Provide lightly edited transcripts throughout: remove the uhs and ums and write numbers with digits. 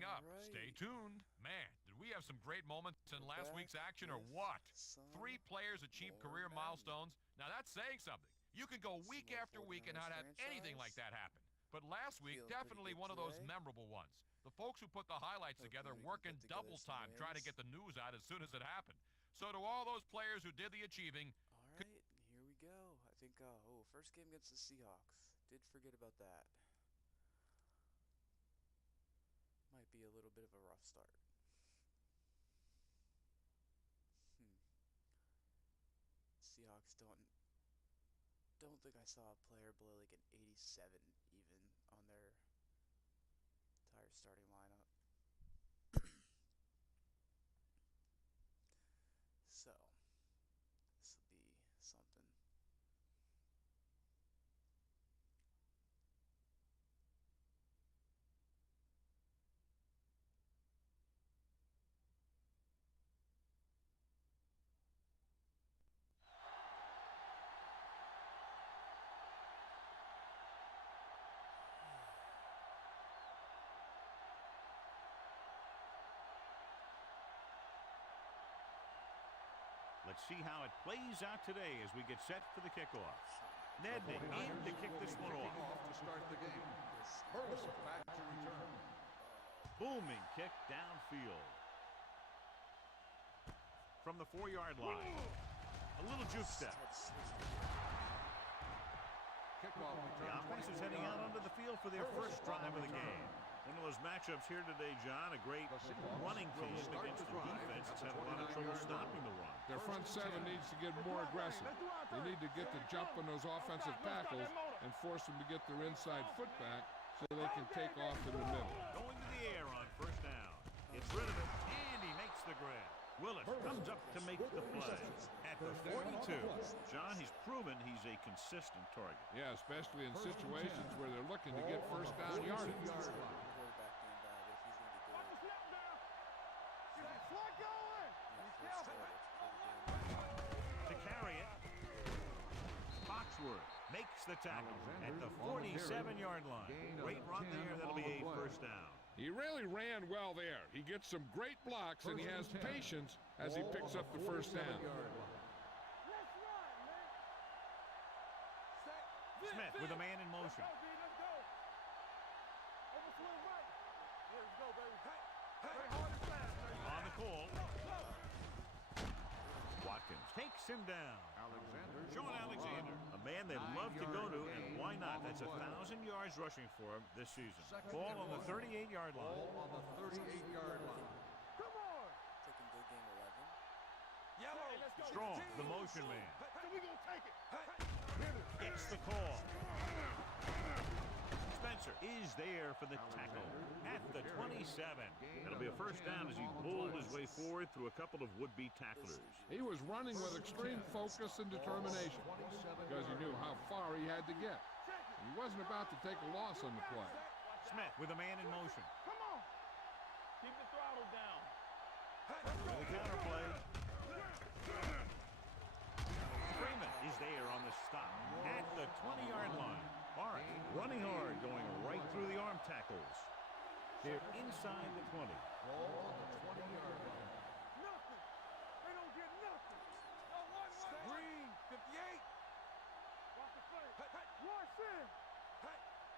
coming up. Stay tuned. Man, did we have some great moments in last week's action or what? 3 players achieved career milestones. Now that's saying something. You can go week after week and not have anything like that happen. But last week, definitely one of those memorable ones. The folks who put the highlights together working double time trying to get the news out as soon as it happened. So to all those players who did the achieving... All right, here we go. I think, first game against the Seahawks. Did forget about that. Might be a little bit of a rough start. Seahawks don't think I saw a player below like an 87 even on their entire starting lineup. So this will be something. Let's see how it plays out today as we get set for the kickoff. Nedney in to kick this one off. To start the game. Burleson back to return. Booming kick downfield. From the 4-yard line. A little juke step. Kickoff return. The offense is heading out onto the field for their first drive of the game. One of those matchups here today, John, a great running team against a defense that's had a lot of trouble stopping the run. Their front seven needs to get more aggressive. They need to get the jump on those offensive tackles and force them to get their inside foot back so they can take off in the middle. Going to the air on first down. Gets rid of it, and he makes the grab. Willis comes up to make the play at the 42. John, he's proven he's a consistent target. Yeah, especially in situations where they're looking to get first down yardage. To carry it, Foxworth makes the tackle at the 47-yard line. Great run there. That'll be a first down. He really ran well there. He gets some great blocks, and he has patience as he picks up the first down. Smith with a man in motion. On the call. Watkins takes him down. Sean Alexander, a man they love to go to, and why not? That's 1,000 yards rushing for him this season. Ball on the 38-yard line. Ball on the 38-yard line. Come on! Taking good game 11. Yellow. Strong, the motion man. We gonna take it. Gets the call. Spencer is there for the tackle at the 27. It'll be a first down as he pulled his way forward through a couple of would-be tacklers. He was running with extreme focus and determination because he knew how far he had to get. He wasn't about to take a loss on the play. Smith with a man in motion. Come on. Keep the throttle down. The counterplay. Freeman is there on the stop at the 20-yard line. Barnes running hard, going right through the arm tackles. They're inside the 20. Ball on the 20-yard line. Nothing. They don't get nothing. Green, 58. Watch the play. Rush in.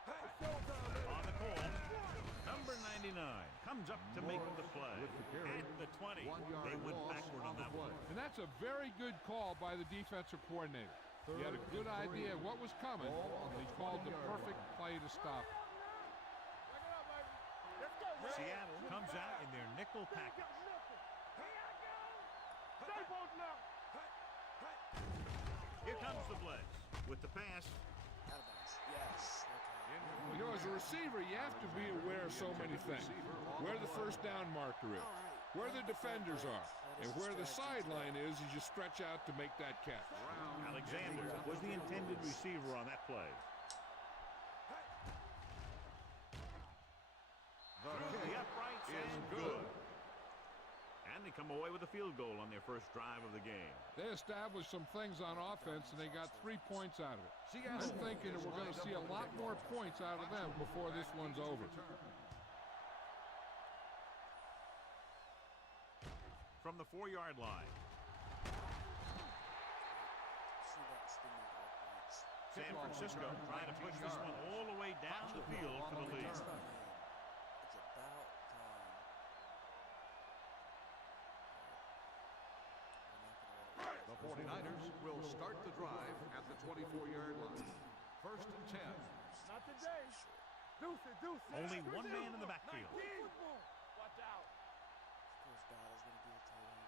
On the call, number 99 comes up to make the play at the 20. They went backward on that one. And that's a very good call by the defensive coordinator. He had a good idea of what was coming, and he called the perfect play to stop it. Seattle comes out in their nickel package. Here comes the blitz with the pass. Yes. Okay. You know, as a receiver, you have to be aware of so many things. Where the first down marker is, where the defenders are, and where the sideline is as you stretch out to make that catch. Alexander was the intended receiver on that play. Through the uprights and good. And they come away with a field goal on their first drive of the game. They established some things on offense, and they got 3 points out of it. I'm thinking that we're going to see a lot more points out of them before this one's over. from the 4-yard line. See that spinning ball points. San Francisco trying to push this one all the way down the field for the lead. It's about time. The 49ers will start the drive at the 24-yard line. First and 10. Not today. Deuce it, deuce it. Only one man in the backfield. Watch out. First battle's going to be the tight end.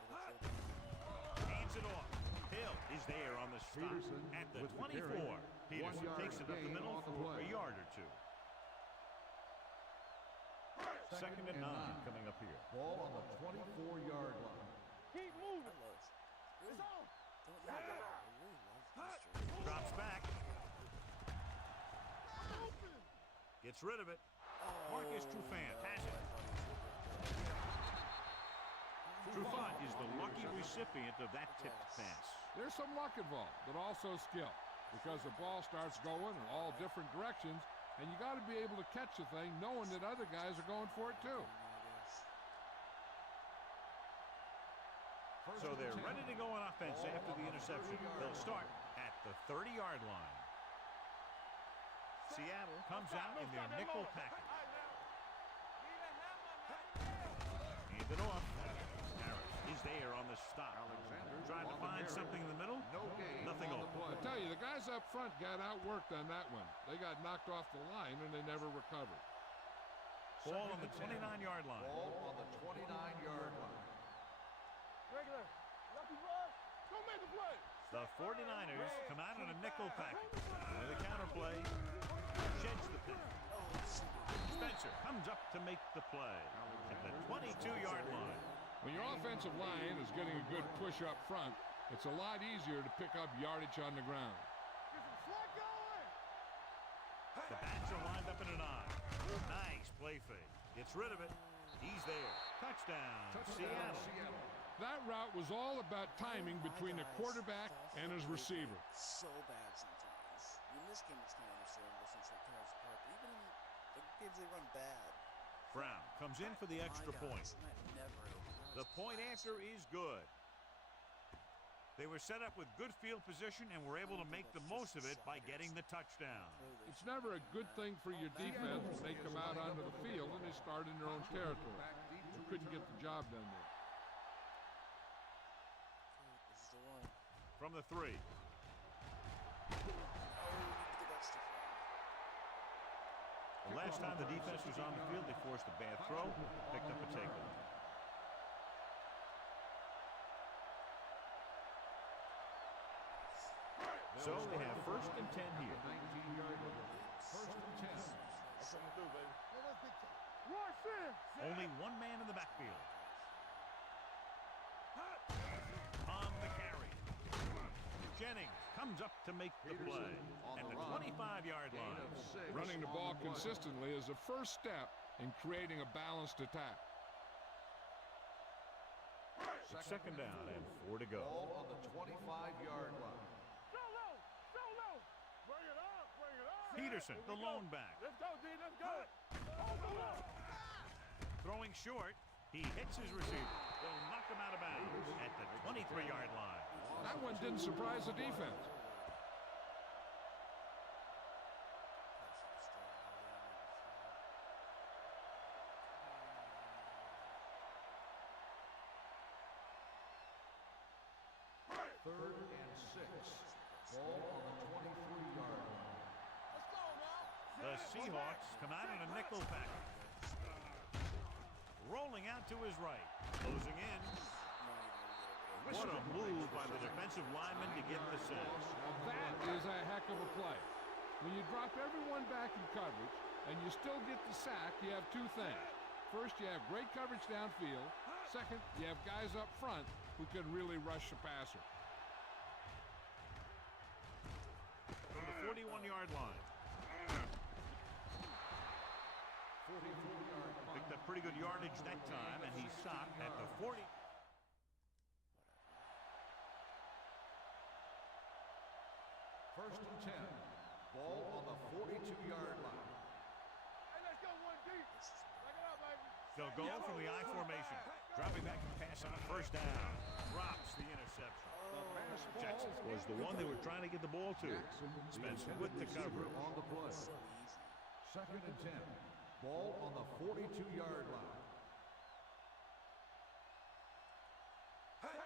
Or the fullback. Hands it off. Hill is there on the stop Peterson at the with the 24. carry. Peterson 1 yard takes it up the gain middle on the for play. a yard or two. Second and 9 coming up here. Ball on the 24-yard line. Keep I moving. love really, It's on. don't let it go. I really love these jerseys. Drops back. Gets rid of it. Marcus Trufant has it. Trufant is the lucky recipient of that tipped pass. There's some luck involved, but also skill, because the ball starts going in all different directions, and you got to be able to catch the thing knowing that other guys are going for it too. So they're ready to go on offense after the interception. They'll start at the 30-yard line. Seattle comes out in their nickel package. Hand it off. Harris is there on the stop. Trying to find something in the middle. Nothing open. I tell you, the guys up front got outworked on that one. They got knocked off the line and they never recovered. Ball on the 29-yard line. Ball on the 29-yard line. Regular. Lucky ball. Go make a play. The 49ers come out in a nickel package. With a counter play. Sheds the pin. Spencer comes up to make the play at the 22-yard line. When your offensive line is getting a good push up front, it's a lot easier to pick up yardage on the ground. Get some slack going. The backs are lined up in an eye. Nice play fake. Gets rid of it. He's there. Touchdown, Seattle. That route was all about timing between the quarterback and his receiver. So bad sometimes. In this game, it's kind of understandable since they tear us apart. But even in the games they run bad. Brown comes in for the extra point. The point after is good. They were set up with good field position and were able to make the most of it by getting the touchdown. It's never a good thing for your defense when they come out onto the field and they start in their own territory. You couldn't get the job done there. This is the one. From the 3. The last time the defense was on the field, they forced a bad throw, picked up a takeaway. So they have first and 10 here. 19-yard line. First and 10. That's what we do, baby. Rush in. Only one man in the backfield. On the carry. Jennings comes up to make the play at the 25-yard line. Running the ball consistently is the first step in creating a balanced attack. It's second down and 4 to go. Ball on the 25-yard line. Solo. Solo. Bring it up. Bring it up. Peterson, the lone back. Let's go, D. Let's go. Overload. Throwing short, he hits his receiver. They'll knock him out of bounds at the 23-yard line. That one didn't surprise the defense. Third and 6. Ball on the 23-yard line. Let's go now. The Seahawks come out in a nickel package. Rolling out to his right. Closing in. What a move by the defensive lineman to get the sack. Now that is a heck of a play. When you drop everyone back in coverage and you still get the sack, you have two things. First, you have great coverage downfield. Second, you have guys up front who can really rush the passer. From the 41-yard line. 44-yard line. Picked up pretty good yardage that time, and he's stopped at the 40. First and 10. Ball on the 42-yard line. Hey, let's go one deep. Back it up, baby. They'll go from the I formation. Dropping back to pass on a first down. Drops the interception. Jackson was the one they were trying to get the ball to. Spencer with the coverage. On the play. Second and 10. Ball on the 42-yard line.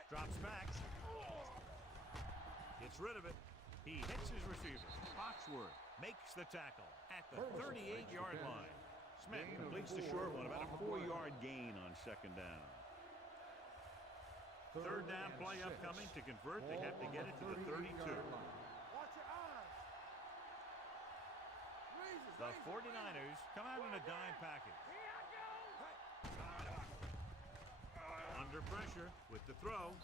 Drops back. Gets rid of it. He hits his receiver. Foxworth makes the tackle at the 38-yard line. Smith completes the short one, about a 4-yard gain on second down. Third down play upcoming. To convert, they have to get it to the 32. Watch your eyes. The 49ers come out in a dime package. Under pressure with the throw.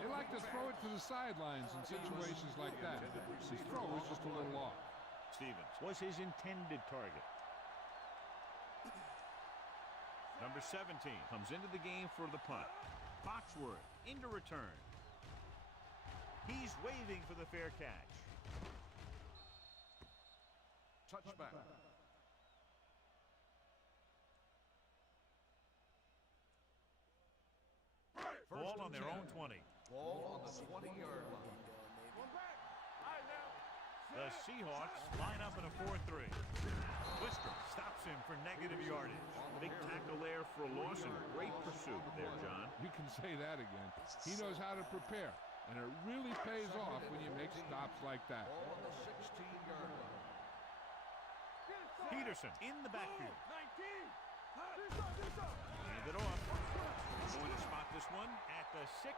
They like to throw it to the sidelines in situations like that. His throw was just a little off. Stevens was his intended target. Number 17 comes into the game for the punt. Foxworth into return. He's waiting for the fair catch. Touchback. Ball on their own 20. Ball on the 20-yard line. The Seahawks line up in a 4-3. Wistrom stops him for negative yardage. Big tackle there for a loss and great pursuit there, John. You can say that again. He knows how to prepare, and it really pays off when you make stops like that. Ball on the 16-yard line. Peterson in the backfield. Hand it off. Going to spot this one at the 16.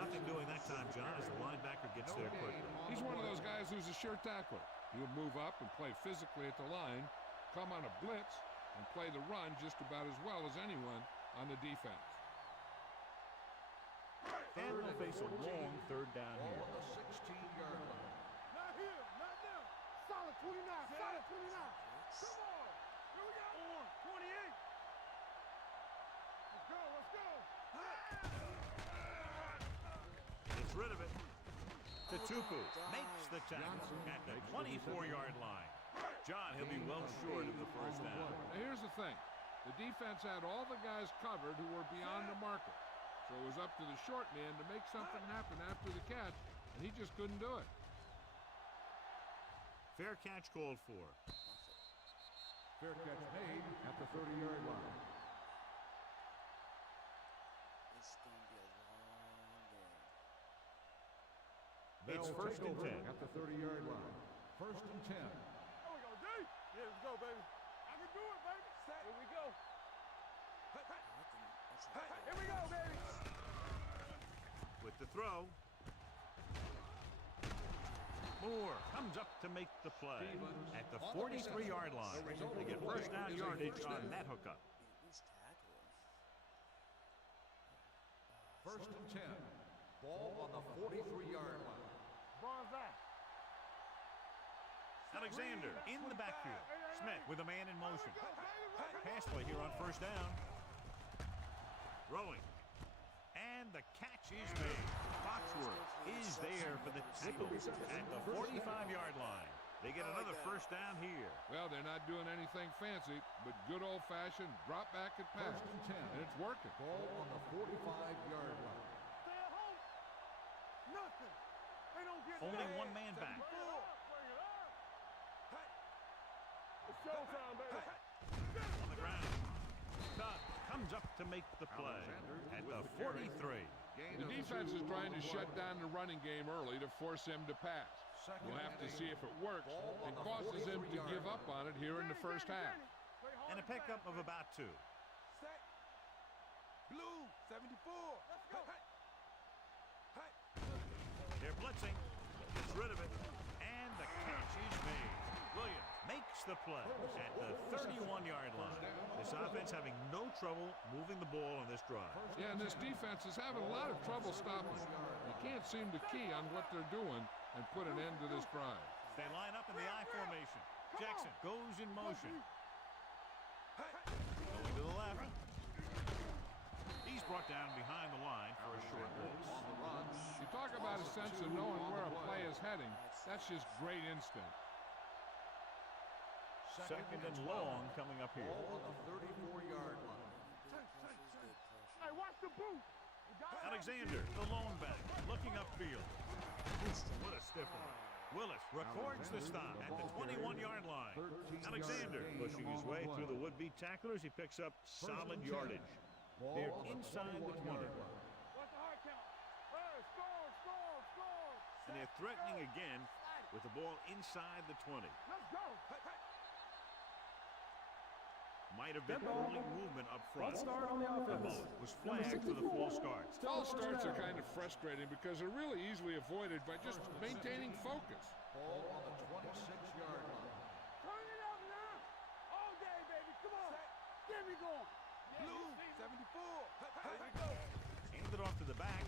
Nothing doing that time, John, as the linebacker gets there quickly. He's one of those guys who's a sure tackler. He'll move up and play physically at the line, come on a blitz, and play the run just about as well as anyone on the defense. And they'll face a long third down Ball here. on the 16-yard line. Not here, not now. Solid 29, solid 29. Come on. Here we go. 28. Let's go, let's go. Gets rid of it. Tupu makes the tackle at the 24-yard line. John, he'll be well short of the first down. Now, here's the thing. The defense had all the guys covered who were beyond the marker. So it was up to the short man to make something happen after the catch, and he just couldn't do it. Fair catch called for. Fair catch made at the 30-yard line. It's going to be a long game. It's They'll first take and over 10. at the 30-yard line. First and 10. There we go, D. Yeah, let's go, baby. I can do it, baby. Here we go. Here we go, baby. With the throw. Moore comes up to make the play at the 43-yard line. They get first down yardage on that hookup. At least tackle him. First and 10. Ball on the 43-yard line. Ball's back. Alexander in the backfield. Smith with a man in motion. Pass play here on first down. Rolling. And the catch is made. Foxworth is there for the tackle at the 45-yard line. They get another first down here. Well, they're not doing anything fancy, but good old-fashioned drop back and pass. First and 10. And it's working. Ball on the 45-yard line. Stay at home. Nothing. They don't get Only that. one man back. Bring it up. It's showtime, baby. On the ground. Tubbs comes up to make the play at the 43. The defense is trying to shut down the running game early to force him to pass. We'll have to see if it works and causes him to give up on it here in the first half. And a pickup of about 2. Set. Blue, 74. Let's go. They're blitzing. Gets rid of it. And the catch is made. Williams makes the play at the 31-yard line. This offense having no trouble moving the ball on this drive. Yeah, and this defense is having a lot of trouble stopping. You can't seem to key on what they're doing and put an end to this drive. They line up in the I formation. Jackson goes in motion. Going to the left. He's brought down behind the line for a short blitz. You talk about a sense of knowing where a play is heading. That's just great instinct. Second and long coming up here. Ball on the 34-yard line. Hey, watch the boot. Alexander, the lone back, looking upfield. What a stiff one. Willis records the stop at the 21-yard line. Alexander pushing his way through the would-be tacklers. He picks up solid yardage. They're inside the 20. What's the hard count? Hey, score. And they're threatening again with the ball inside the 20. Let's go. Might have been early movement up front. The ball was flagged for the false start. False starts are kind of frustrating because they're really easily avoided by just maintaining focus. Ball on the 26-yard line. Turn it up now. All day, baby. Come on. Get me going. Blue, 74. Here we go. Handed off to the back.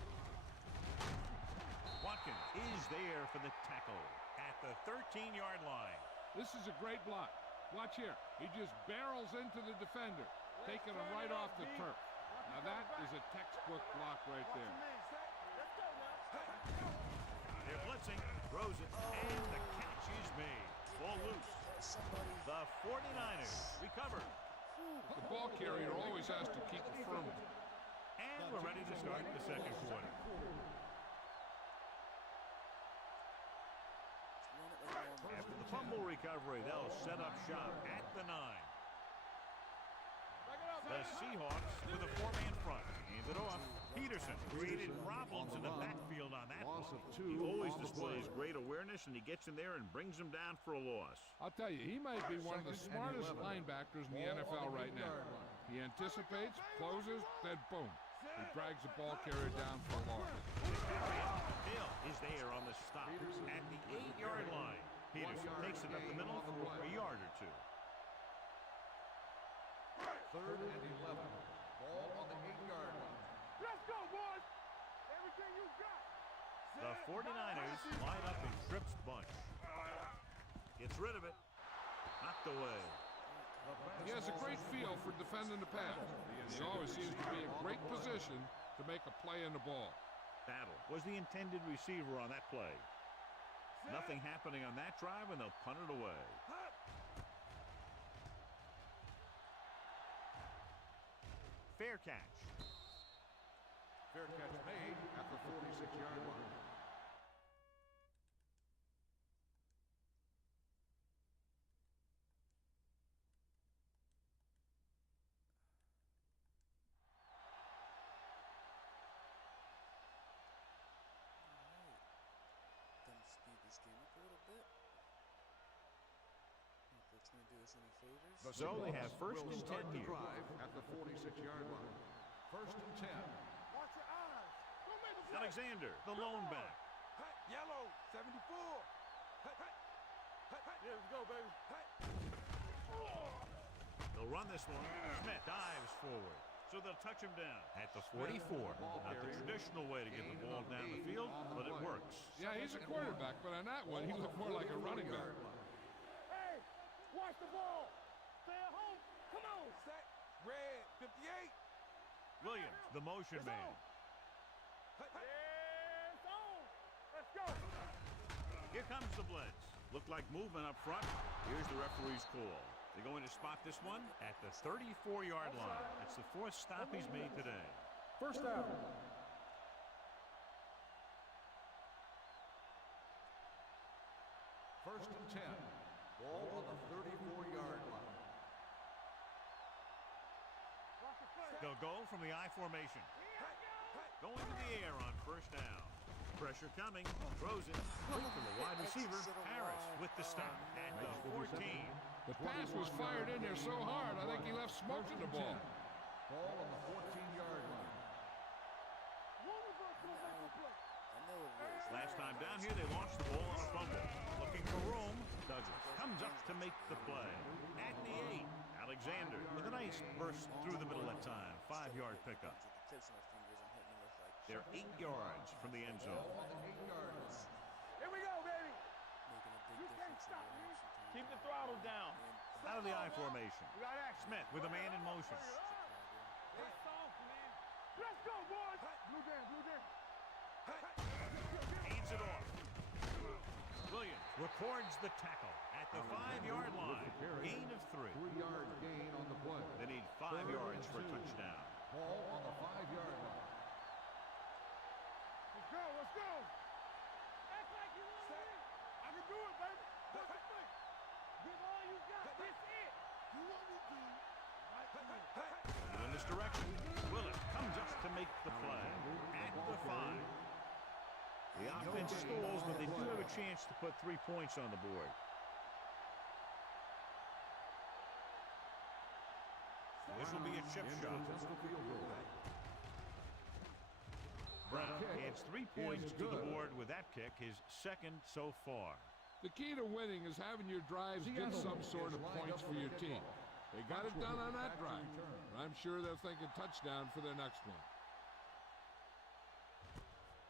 Watkins is there for the tackle at the 13-yard line. This is a great block. Watch here. He just barrels into the defender, taking him right off the turf. Now that is a textbook block right there. Let's go now. They're blitzing, throws it, and the catch is made. Ball loose. The 49ers recover. The ball carrier always has to keep it firm. And we're ready to start the second quarter. After the fumble recovery, they'll set up shop at the 9. The Seahawks with a 4-man front. Handed off. Peterson created problems in the backfield on that Loss one. of 2 He always on the displays play. great awareness, and he gets in there and brings them down for a loss. I'll tell you, he might be one of the smartest linebackers in the NFL right now. He anticipates, closes, then boom. He drags the ball carrier down for a loss. Bill is there on the stop at the 8-yard line. Peterson takes it up the middle for a yard or two. 3rd and 11. Ball on the 8-yard line. Let's go, boys. Everything you got. The 49ers line up in Tripp's bunch. Gets rid of it. Knocked away. He has a great feel for defending the pass. He always seems to be in great position to make a play in the ball. Battle was the intended receiver on that play. Nothing happening on that drive, and they'll punt it away. Fair catch. Fair catch made at the 46-yard line. Gonna speed this game up a little bit. Not that's gonna do us any favors. The So they have Seahawks first will and start 10 the here. drive at the 46-yard line. 1st and 10. Watch your eyes. Don't make a play. Alexander, the lone back. Yellow, 74. Yeah, let's go, baby. They'll run this one. Smith dives forward. So they'll touch him down at the 44. Not the traditional way to get the ball down the field, but it works. Yeah, he's a quarterback, but on that one, he looked more like a running back. Hey, watch the ball. Stay at home. Come on. Set. Red, 58. Williams, the motion man. It's on. Let's go. Here comes the blitz. Looked like movement up front. Here's the referee's call. They're going to spot this one at the 34-yard line. It's the 4th stop he's made today. First down. 1st and 10. Ball on the 34-yard line. They'll go from the I formation. Going to the air on 1st down. Pressure coming. Throws it. Quick for the wide receiver. Harris with the stop at the 14. The pass was fired in there so hard, I think he left smoke in the ball. Ball on the 14-yard line. Last time down here, they launched the ball on a fumble. Looking for room. Douglas comes up to make the play. At the 8, Alexander with a nice burst through the middle that time. 5-yard pickup. They're 8 yards from the end zone. Ball on the 8-yard line. Here we go, baby. Making a big You can't difference stop in me. reaction time. Keep the throttle down. Out of the I formation. We got action. Smith with a man in motion. It's soft, man. Let's go, boys. Blue game, blue game. Hands it off. Williams Records the tackle at the 5-yard line. Gain of 3. 3-yard gain on the play. They need 5 yards for a touchdown. Ball on the 5-yard line. Let's go, let's go. Act like you want to win. I can do it, baby. What's the thing? Give all you got. This it. You want me to? In this direction, Willett comes up to make the play at the 5. The offense stalls, but they do have a chance to put 3 points on the board. This will be a chip shot. Brown adds 3 points to the board with that kick, his second so far. The key to winning is having your drives get some sort of points for your team. They got it done on that drive. I'm sure they're thinking touchdown for their next one.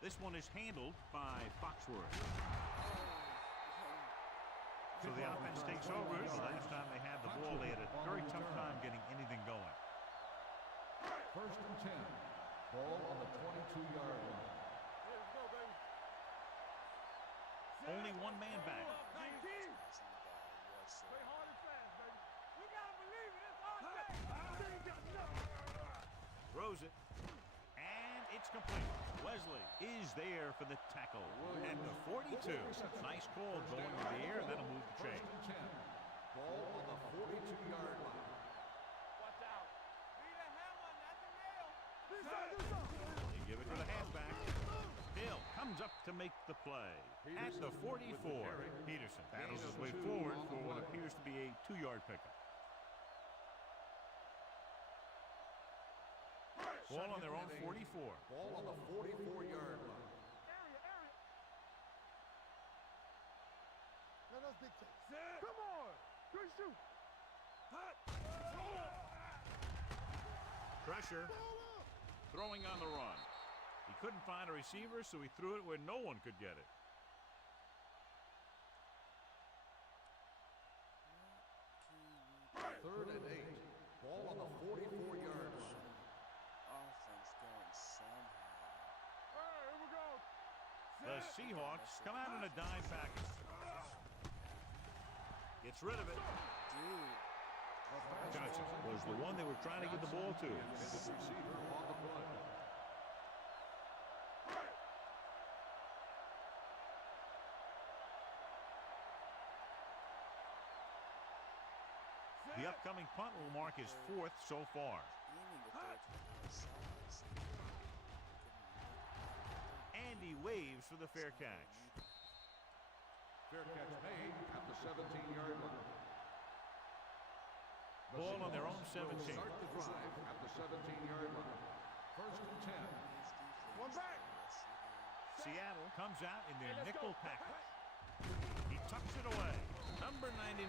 This one is handled by Foxworth. So the offense takes over. The last time they had the ball, they had a very tough time getting anything going. First and 10. Ball on the 22-yard line. Let's go, baby. Only one man back. 19. Play hard and fast, baby. We gotta believe it. It's our day. Throws it. And it's complete. Wesley is there for the tackle at the 42. Nice call going in the air. That'll move the chain. First and 10. Ball on the 42-yard line. Watch out. Be the hammer, not the nail. They give it to the halfback. Hill comes up to make the play at the 44. Peterson battles his way forward for what appears to be a 2-yard pickup. Ball on their own 44. Ball on the 44-yard line. Area. Let us dictate. Come on. Good shoot. Pressure. Throwing on the run. He couldn't find a receiver, so he threw it where no one could get it. Third and 8. Ball on the 44-yard line. Offense going somehow. Hey, here we go. The Seahawks come out in a dime package. Gets rid of it. Dude. Johnson was the one they were trying to get the ball to. Intended receiver on the play. The upcoming punt will mark his 4th so far. Aiming to throw it to the sides. Andy waves for the fair catch. Fair catch made at the 17-yard line. Ball on their own 17. Start the drive at the 17-yard line. First and 10. One back. Seattle comes out in their nickel package. He tucks it away. Number 99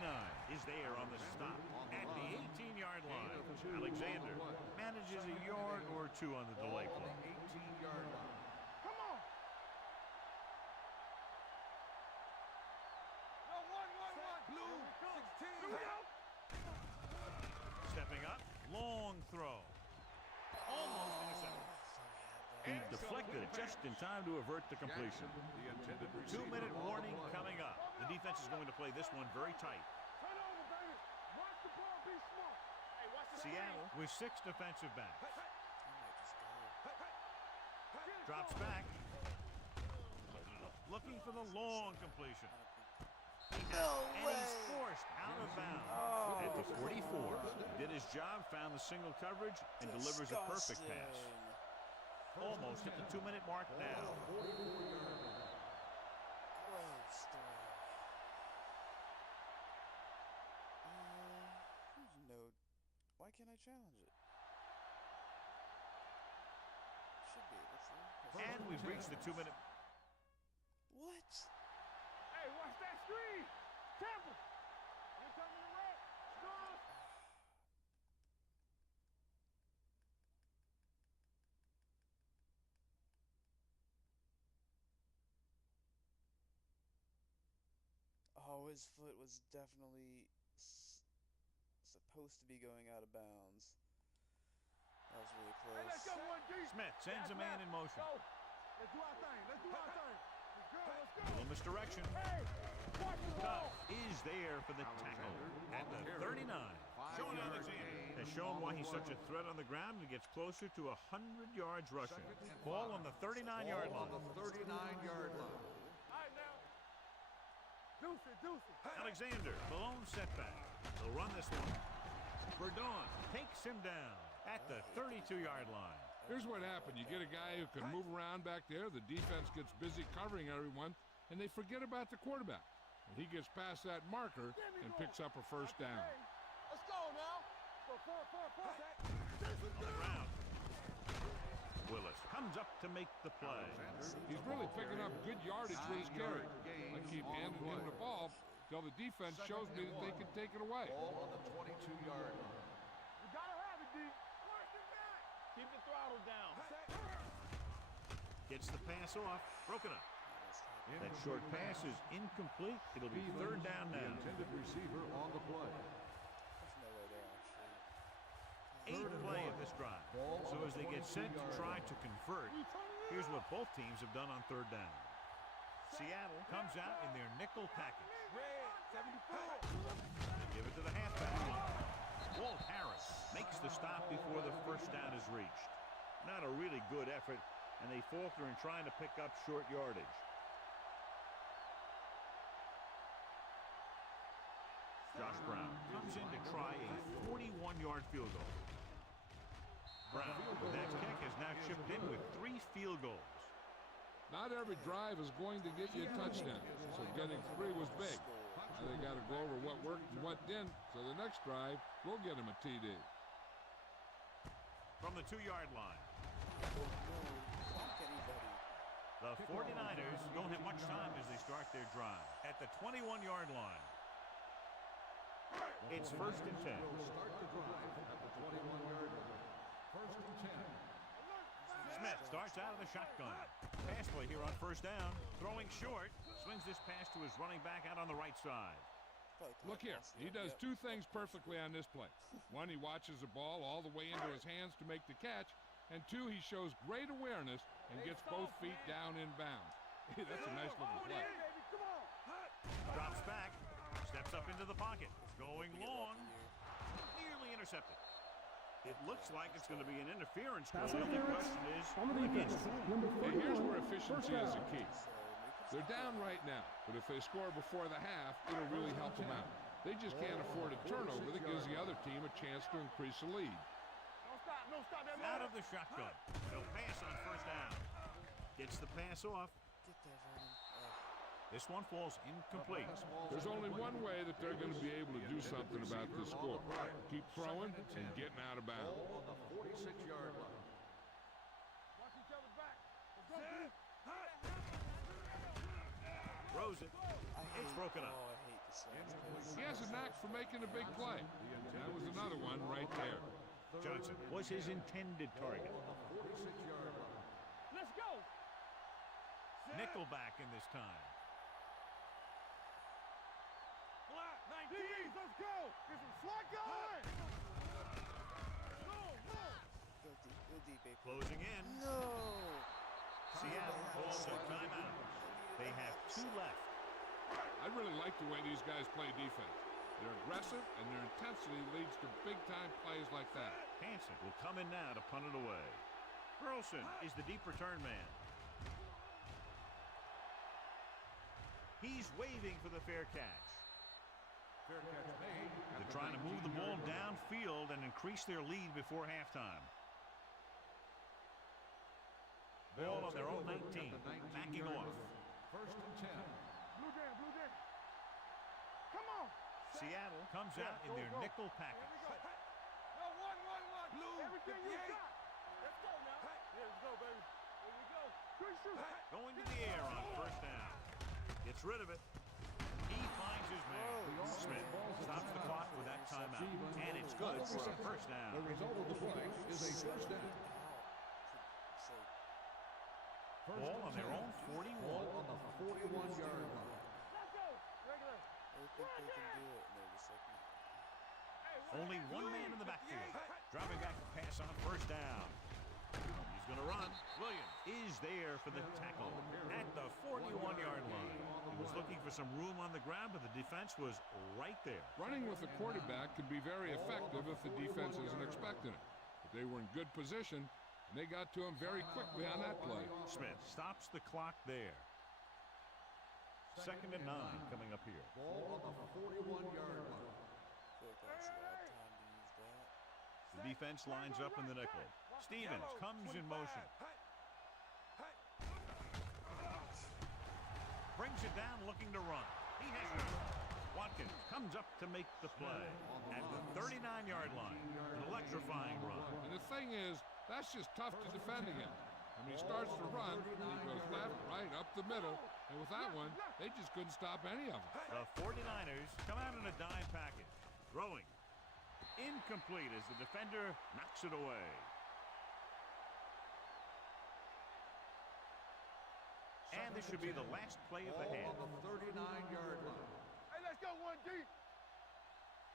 is there on the stop at the 18-yard line. Alexander manages a yard or 2 on the delay Ball on play. the 18-yard line. Come on. No, one. Blue. 16. Here we go. Stepping up, long throw. Almost intercepted. He deflected it just in time to avert the completion. The intended receiver 2-minute on the warning play. coming up. The defense is going to play this one very tight. Turn over, baby. Watch the ball. Be smart. Hey, watch the Seattle with 6 defensive backs. I might just go. Drops back. Looking for the long completion. No And way. he's forced out of bounds. Oh. At the 44. Did his job, found the single coverage, and delivers a perfect pass. Almost at the 2-minute mark now. Gross throw. No. Why can't I challenge it? Should be able to. And we've reached the 2-minute. What? Hey, watch that screen. Temple. Here coming the red. Score. Oh, his foot was definitely supposed to be going out of bounds. That was really Hey, let's close. go, 1D. Smith sends a man in motion. Go. Let's do our thing. Let's do our thing. It's good. Little misdirection. Tuck is there for the tackle at the 39. Showing Alexander Has shown why he's such a threat on the ground and gets closer to 100 yards rushing. Ball on the 39-yard on line. the 39-yard line. All right, now. Deuce it. Alexander, the lone setback. They'll run this one. Verdon takes him down at the 32-yard line. Here's what happened. You get a guy who can move around back there. The defense gets busy covering everyone, and they forget about the quarterback. And he gets past that marker and picks up a first down. Let's go now. Go, four. On the ground. Willis comes up to make the play. He's really picking up good yardage with his carry. I keep handing him the ball till the defense shows me that they can take it away. Ball on the 22-yard line. You gotta have it, D. Work it back. Keep the throttle down. Gets the pass off. Broken up. That short pass is incomplete. It'll be third down The now. intended receiver on the play. There's no way there, actually. Eighth play of this drive. So as they get set to try to convert, here's what both teams have done on third down. Seattle comes out in their nickel package. Red, 74. They give it to the halfback. Walt Harris makes the stop before the first down is reached. Not a really good effort, and they falter in trying to pick up short yardage. Josh Brown comes in to try a 41-yard field goal. Brown, with that kick, has now chipped in with 3 field goals. Not every drive is going to get you a touchdown, so getting 3 was big. Now they got to go over what worked and what didn't, so the next drive will get him a TD. From the 2-yard line, Fuck anybody. the 49ers don't have much time as they start their drive. At the 21-yard line, it's first and 10. Will start the drive at the 21-yard line. First and 10. Smith starts out of the shotgun. Pass play here on first down. Throwing short. Swings this pass to his running back out on the right side. Look here, he does 2 things perfectly on this play. 1, he watches the ball all the way into his hands to make the catch, and 2, he shows great awareness and gets both feet down in bounds. That's a nice looking play. Come on. Drops back. Steps up into the pocket. Going long. Nearly intercepted. It looks like it's going to be an interference call. The question is, who against whom? Hey, here's where efficiency is the key. They're down right now, but if they score before the half, it'll really help them out. They just can't afford a turnover that gives the other team a chance to increase the lead. Don't stop that. Out of the shotgun. No pass on first down. Gets the pass off. Get there, Vernon. This one falls incomplete. There's only one way that they're going to be able to do something about this score. Keep throwing and getting out of bounds. Ball on the 46-yard line. Watch each other back. Let's go. Throws it. It's broken up. Oh, I hate this one. He has a knack for making a big play. That was another one right there. Johnson was his intended target. On the 46-yard line. Let's go. Nickelback in this time. Block, 19. Let's go. Get some slack going. Go. Go deep, baby. Closing in. No. Seattle calls a timeout. They have 2 left. I really like the way these guys play defense. They're aggressive, and their intensity leads to big-time plays like that. Hansen will come in now to punt it away. Burleson is the deep return man. He's waving for the fair catch. Fair catch made. They're trying to move the ball downfield and increase their lead before halftime. Ball on their own 19, backing off. First and 10. Blue jam. Come on. Seattle comes out in their nickel package. Here we go. No, one. Blue. Everything you got. Let's go now. Yeah, let's go, baby. Here we go. Good shoot. Going to the air on first down. Gets rid of it. He finds his man. Smith stops the clock with that timeout. And it's good for a first down. The result of the play is a first down. Ball on their own 41. Ball on the 41-yard line. Let's go. Regular. They think they can do it, and they're just like, no. Only one man in the backfield. Dropping back to pass on first down. He's going to run. Williams is there for the tackle at the 41-yard line. He was looking for some room on the ground, but the defense was right there. Running with the quarterback can be very effective if the defense isn't expecting it. But they were in good position, and they got to him very quickly on that play. Smith stops the clock there. 2nd and 9 coming up here. Ball on the 41-yard line. The defense lines up in the nickel. Stevens comes in motion. Brings it down looking to run. He has it. Watkins comes up to make the play at the 39-yard line. An electrifying run. And the thing is, that's just tough to defend against. I mean, he starts to run, and he goes left, right, up the middle. And with that one, they just couldn't stop any of them. The 49ers come out in a dime package. Throwing. Incomplete as the defender knocks it away. And this should be the last play of the half. Ball on the 39-yard line. Hey, let's go 1 deep.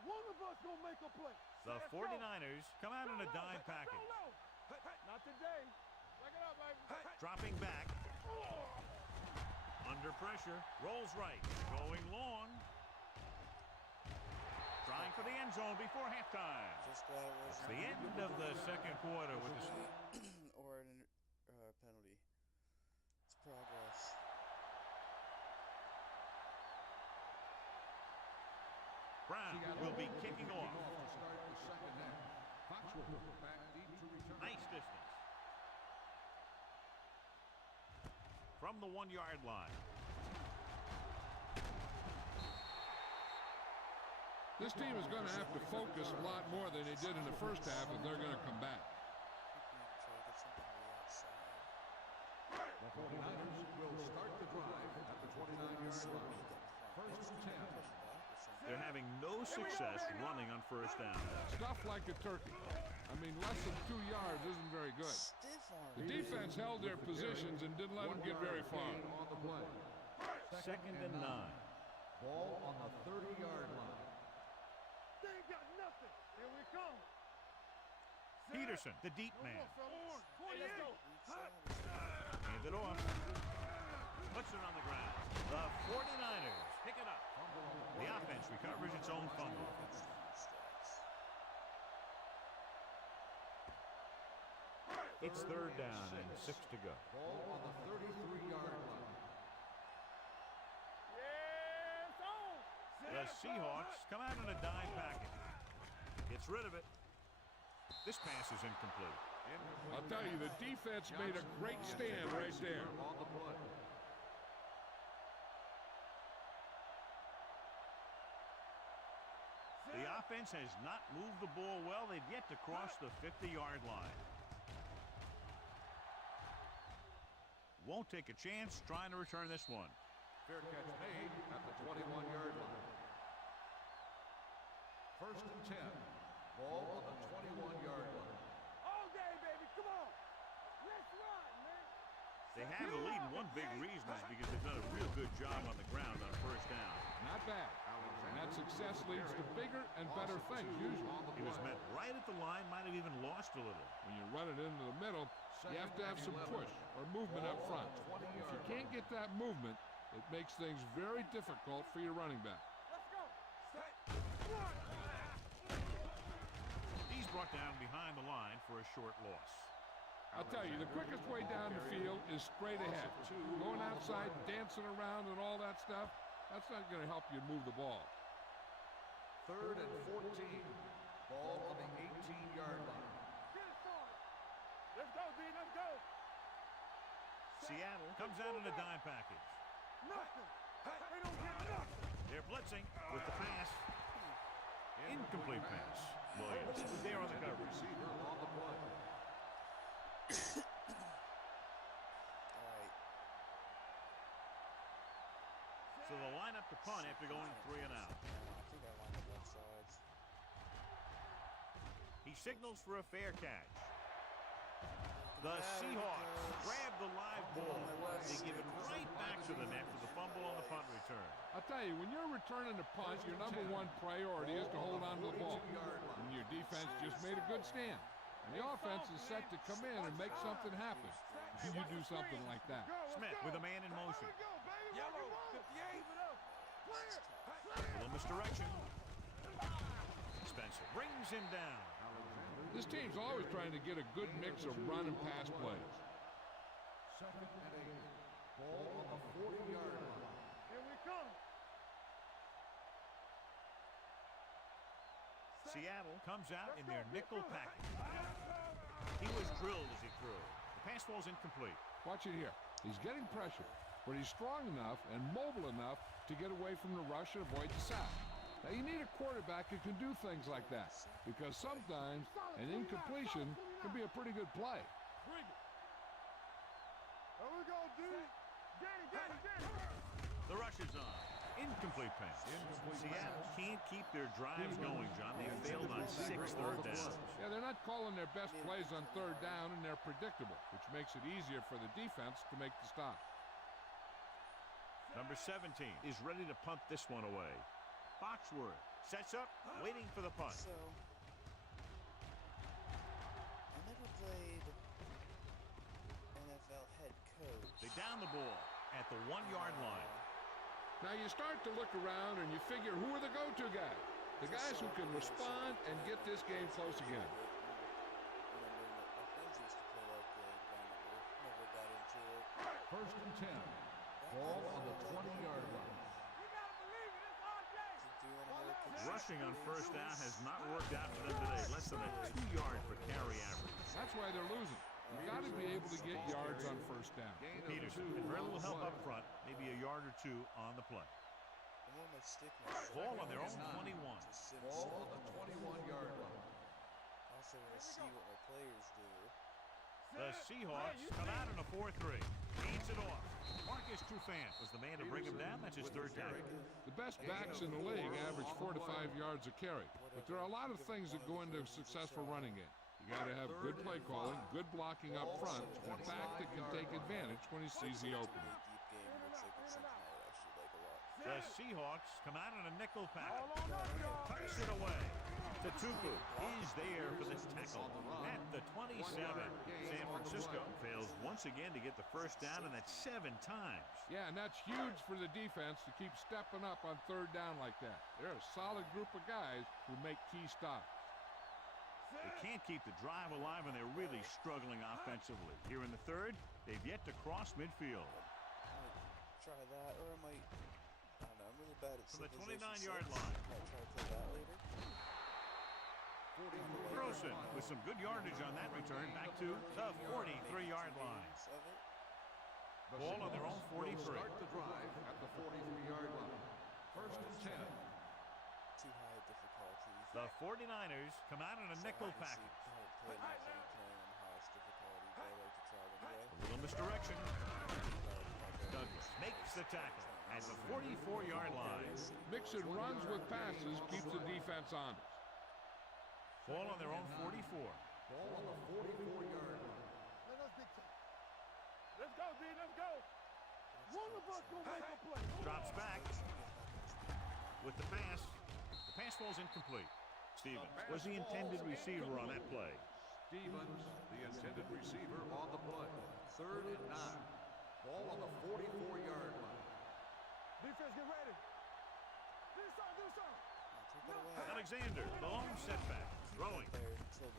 One of us gonna make a play. The 49ers come out in a dime package. Not today. Back it up, baby. Dropping back. Under pressure. Rolls right. Going long. Trying for the end zone before halftime. Just glad it It's wasn't the end of the second quarter with the... or an penalty. It's progress. Brown will be kicking off. To start the second half. Foxworth back deep to return. Nice distance. From the 1-yard line. This team is going to have to focus a lot more than they did in the first half if they're going to come back. The 49ers will start the drive at the 29-yard line. 1st and 10. They're having no success running on first down. Stuff like a turkey. I mean, less than 2 yards isn't very good. Stiff arm. The defense held their positions and didn't let them get very far. On the play. 2nd and 9. Ball on the 30-yard line. They ain't got nothing. Here we come. Peterson, the deep man. Hey, let's go. Hands it off. Puts it on the ground. The 49ers pick it up. The offense recovers its own fumble. It's 3rd down and 6 to go. Ball on the 33-yard line. Yes, on. The Seahawks come out in a dime package. Gets rid of it. This pass is incomplete. I'll tell you, the defense made a great stand right there. On the play. The offense has not moved the ball well. They've yet to cross the 50-yard line. Won't take a chance trying to return this one. Fair catch made at the 21-yard line. 1st and 10. Ball on the 21-yard line. All day, baby. Come on. Let's run, man. They have the lead, and one big reason is because they've done a real good job on the ground on first down. Not bad. And that success leads to bigger and better things usually. He was met right at the line, might have even lost a little. When you run it into the middle, you have to have some push or movement up front. If you can't get that movement, it makes things very difficult for your running back. Let's go. Set. One. He's brought down behind the line for a short loss. I'll tell you, the quickest way down the field is straight ahead. Going outside, dancing around and all that stuff, that's not going to help you move the ball. 3rd and 14. Ball on the 18-yard line. Get it started. Let's go, D. Let's go. Seattle comes out in a dime package. Nothing. They don't get nothing. They're blitzing with the pass. Incomplete pass. Williams was there on the coverage. Receiver on the play. Alright. So they'll line up to punt after going 3 and out. I think I lined up both sides. He signals for a fair catch. The Seahawks grab the live ball. They give it right back to them after the fumble on the punt return. I'll tell you, when you're returning a punt, your number one priority is to hold on to the ball. And your defense just made a good stand. And the offense is set to come in and make something happen. When you do something like that. Smith with a man in motion. Yellow, 58. A little misdirection. Spencer brings him down. This team's always trying to get a good mix of run and pass plays. Second and 8. Ball on the 40-yard line. Here we come. Seattle comes out in their nickel package. He was drilled as he threw. The pass falls incomplete. Watch it here. He's getting pressure, but he's strong enough and mobile enough to get away from the rush and avoid the sack. Now, you need a quarterback who can do things like that, because sometimes an incompletion can be a pretty good play. Bring it. There we go, dude. Get it. The rush is on. Incomplete pass. Seattle can't keep their drives going, John. They failed on 6 third downs. Yeah, they're not calling their best plays on third down, and they're predictable, which makes it easier for the defense to make the stop. Number 17 is ready to punt this one away. Foxworth sets up, waiting for the punt. So, I never played NFL head coach. They down the ball at the 1-yard line. Now you start to look around and you figure, who are the go-to guys? The guys who can respond and get this game close again. Remember my friends used to play like never got into it. First and 10. Ball on the 20-yard line. You gotta believe it. It's RJ. Do anything Rushing on first down has not worked out for them today. Less than a 2-yard per carry average. That's why they're losing. You've got to be able to get yards on first down. Peterson, and very little help up front. Maybe a yard or 2 on the play. Ball on their own 21. Ball on the 21-yard line. Also want to see what my players do. The Seahawks come out in a 4-3. Hands it off. Marcus Trufant was the man to bring him down. That's his 3rd down. The best backs in the league average 4 to 5 yards a carry. But there are a lot of things that go into a successful running game. You got to have good play calling, good blocking up front, and a back that can take advantage when he sees the opening. The Seahawks come out in a nickel package. Tucks it away. Tatupu is there for the tackle at the 27. San Francisco fails once again to get the first down, and that's 7 times. Yeah, and that's huge for the defense to keep stepping up on third down like that. They're a solid group of guys who make key stops. They can't keep the drive alive, and they're really struggling offensively. Here in the 3rd, they've yet to cross midfield. I might try that, or I might, I don't know, I'm really bad at From the civilization 29-yard six. line. Might try to play that later. Grossen with some good yardage on that return, back to the 43-yard line. Ball on their own 43. Start the drive at the 43-yard line. First and 10. Too high difficulty. The 49ers come out in a nickel package. Playing on the highest difficulty, but I like to try them away. A little misdirection. Douglas makes the tackle at the 44-yard line. Mixing runs with passes keeps the defense honest. Ball on their own 44. Ball on the 44-yard line. Let's go, D. Let's go. One of us gonna make a play. Drops back with the pass. The pass falls incomplete. Stevens was the intended receiver on that play. Stevens, the intended receiver on the play. 3rd and 9. Ball on the 44-yard line. Defense, get ready. Do something. Take it away. Alexander, the long setback. Throwing.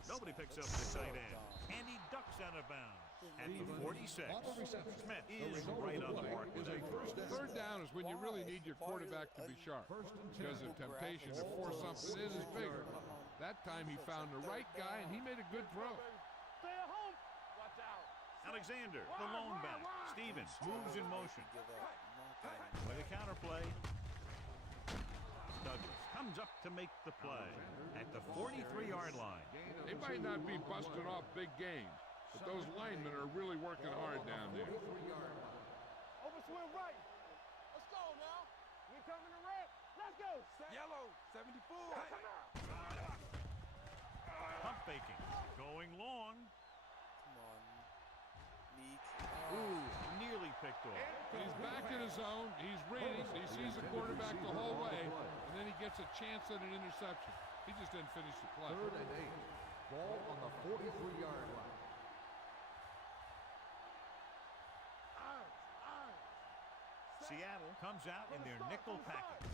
Nobody picks up the tight end. And he ducks out of bounds at the 46. Smith is right on the mark with that throw. Third down is when you really need your quarterback to be sharp, because the temptation to force something in is bigger. That time he found the right guy, and he made a good throw. Stay at home. Watch out. Alexander, the lone back. Stevens moves in motion. With a counterplay. Douglas comes up to make the play at the 43-yard line. They might not be busting off big games, but those linemen are really working hard down there. Over swing right. Let's go now. We coming to red. Let's go. Yellow, 74. Pump faking. Going long. Come on. Meek. Ooh, Nearly picked off. he's back in his zone. He's reading. He sees the quarterback the whole way, and then he gets a chance at an interception. He just didn't finish the play. 3rd and 8. Ball on the 43-yard line. Seattle comes out in their nickel package.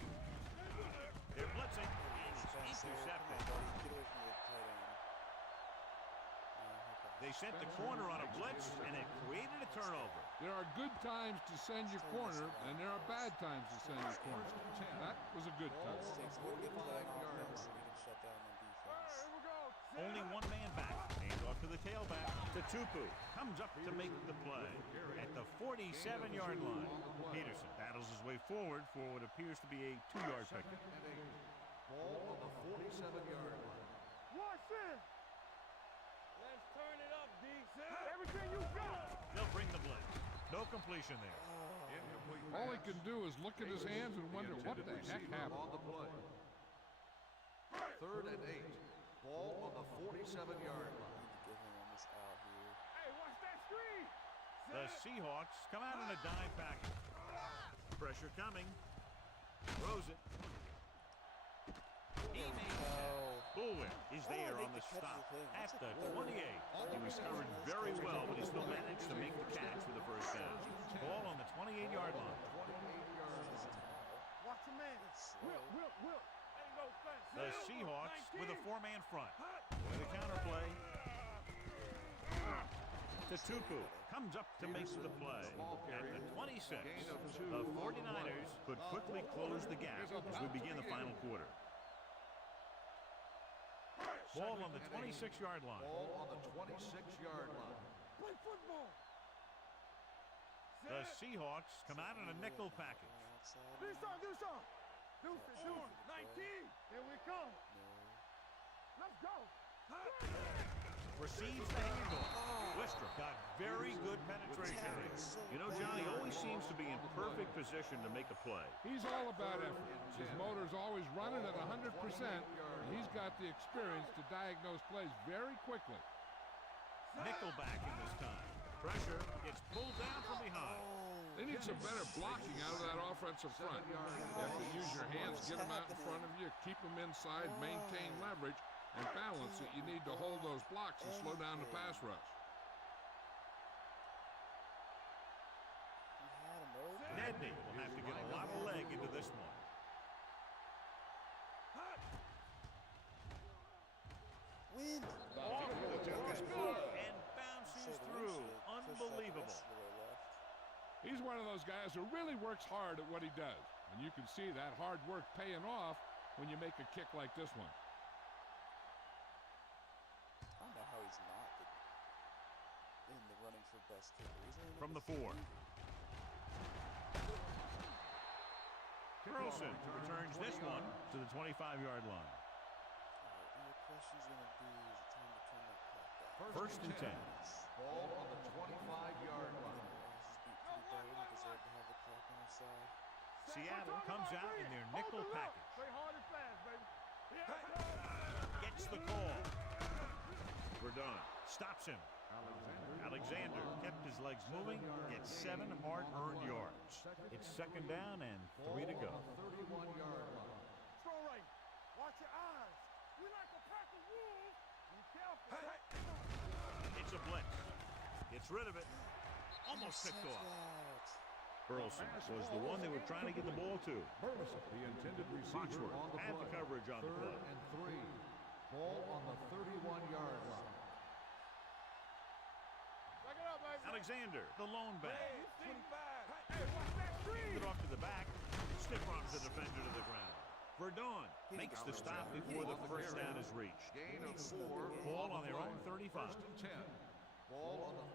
They're blitzing. And he's intercepted. They sent the corner on a blitz, and it created a turnover. There are good times to send your corner, and there are bad times to send your corner. That was a good time. Only one man back. Hands off to the tailback. Tupu comes up to make the play at the 47-yard line. Peterson battles his way forward for what appears to be a 2-yard pickup. Ball on the 47-yard line. Watch it. Let's turn it up, D. Everything you got. They'll bring the blitz. No completion there. All he can do is look at his hands and wonder what the heck happened. On the play. 3rd and 8. Ball on the 47-yard line. Hey, watch that screen. The Seahawks come out in a dime package. Pressure coming. Throws it. He made Bullwick is there on the stop at the 28. He was covered very well, but he still managed to make the catch for the first down. Ball on the 28-yard line. Watch the man. Will. Ain't no fence. The Seahawks with a 4-man front. With a counterplay. Tupu comes up to make the play at the 26. The 49ers could quickly close the gap as we begin the final quarter. Ball on the 26-yard line. Ball on the 26-yard line. Play football. The Seahawks come out in a nickel package. Do some. Do 19. Here we come. Let's go. Receives the handoff. Lister got very good penetration. You know, Johnny always seems to be in perfect position to make a play. He's all about effort. His motor's always running at 100%, and he's got the experience to diagnose plays very quickly. Nickelbacking this time. Pressure gets pulled down from behind. They need some better blocking out of that offensive front. You have to use your hands, get them out in front of you, keep them inside, maintain leverage, and balance it. You need to hold those blocks and slow down the pass rush. Nedney will have to get a lot of leg into this one. Wind. And bounces through. Unbelievable. He's one of those guys who really works hard at what he does. And you can see that hard work paying off when you make a kick like this one. I don't know how he's not in the running for best kicker. From the 4. Carlson returns this one to the 25-yard line. And the question's going to be, is it time to turn that clock down? First and 10. Ball on the 25-yard line. Seattle comes out in their nickel package. Play hard and fast, baby. Gets the call. Verdun stops him. Alexander kept his legs moving, gets 7 hard-earned yards. It's 2nd down and 3 to go. 31-yard line. Throw right. Watch your eyes. We like a pack of wolves. Be careful. It's a blitz. Gets rid of it. Almost picked off. Burleson was the one they were trying to get the ball to. Burleson, the intended receiver on the had play. the coverage on the 3rd play. and 3. Ball on the 31-yard line. Back it up, baby. Alexander, the lone back. Hey, watch that screen. Handed off to the back. Stiff arms the defender to the ground. Verdun makes the stop before the first down is reached. Gain of 4. Ball on their own 35. 1st and 10. Ball on the...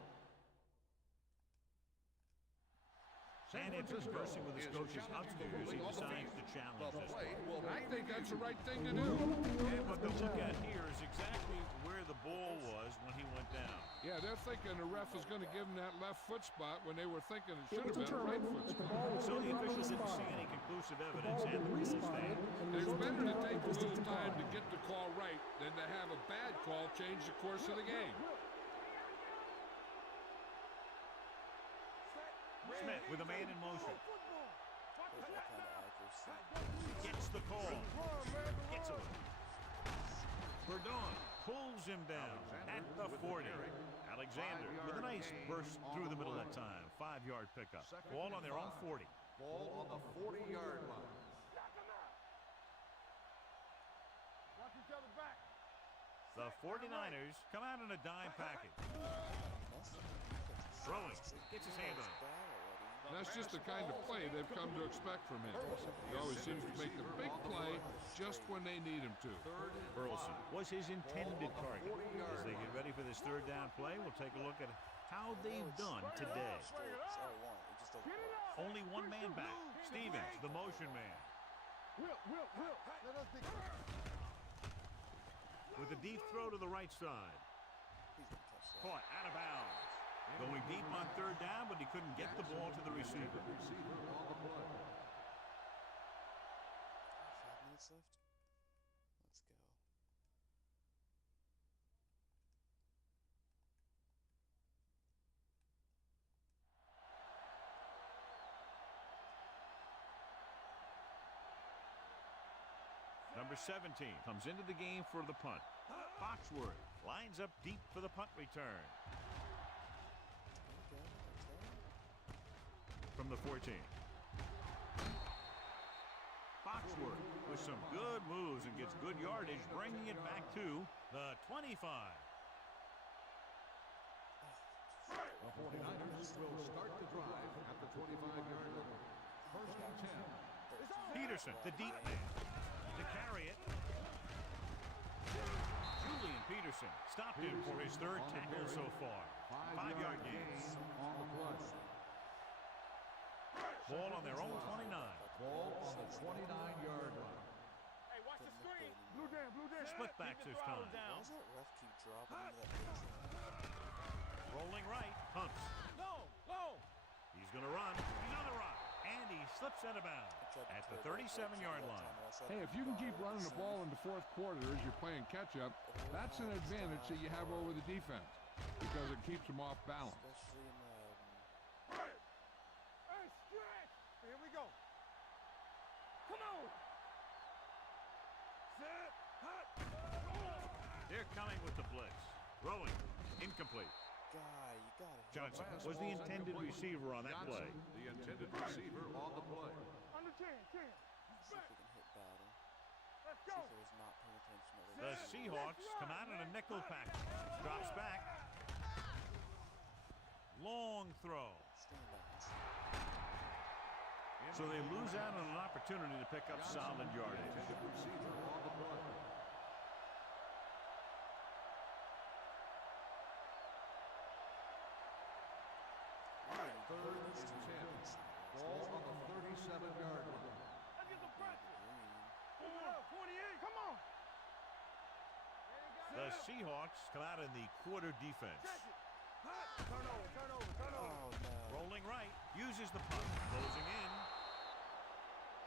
And it's conversing with his coaches upstairs. He decides to challenge this one. I think that's the right thing to do. And what they'll look at here is exactly where the ball was when he went down. Yeah, they're thinking the ref is going to give him that left foot spot when they were thinking it should have been a right foot spot. So the officials didn't see any conclusive evidence, and the rules stand. It's better to take a little time to get the call right than to have a bad call change the course of the game. Smith with a man in motion. Gets the call. Gets away. Verdun pulls him down at the 40. Alexander with a nice burst through the middle of that time. 5-yard pickup. Ball on their own 40. Ball on the 40-yard line. Watch each other back. The 49ers come out in a dime package. Throwing. Gets his hand on it. That's just the kind of play they've come to expect from him. He always seems to make the big play just when they need him to. Burleson was his intended target. As they get ready for this third down play, we'll take a look at how they've done today. Only one man back. Stevens, the motion man. Will. Let us dig. With a deep throw to the right side. Caught out of bounds. Going deep on third down, but he couldn't get the ball to the receiver. 5 minutes left. Let's go. Number 17 comes into the game for the punt. Foxworth lines up deep for the punt return. From the 14. Foxworth with some good moves and gets good yardage, bringing it back to the 25. The 49ers will start the drive at the 25-yard line. First and 10. Peterson, the deep man, to carry it. Julian Peterson stopped him for his third tackle so far. 5-yard gain on the play. Ball on their own 29. Ball on the 29-yard line. Hey, watch the screen. Blue down. Split backs this time. Why does that ref keep dropping into that base? Rolling right, pumps. No. He's going to run. He's on the run. And he slips out of bounds at the 37-yard line. Hey, if you can keep running the ball in the fourth quarter as you're playing catch-up, that's an advantage that you have over the defense because it keeps them off balance. Especially in Hey, stretch. Here we go. Come on. Set. Hot. They're coming with the blitz. Throwing. Incomplete. Guy, you gotta hit Johnson that. was the intended receiver on that play. Johnson, the intended receiver on the play. Under 10. See if we can hit battle. Let's See go. if there's not paying attention to The Seahawks come out in a nickel package. Drops back. Long throw. Stand downs. So they lose out on an opportunity to pick up solid yardage. Intended receiver on the play. Third and 10. Ball on the 37-yard line. Let's get some pressure. Move it up. 28. Come on. The Seahawks come out in the quarter defense. Turn over. Oh no. Rolling right, uses the punt, closing in.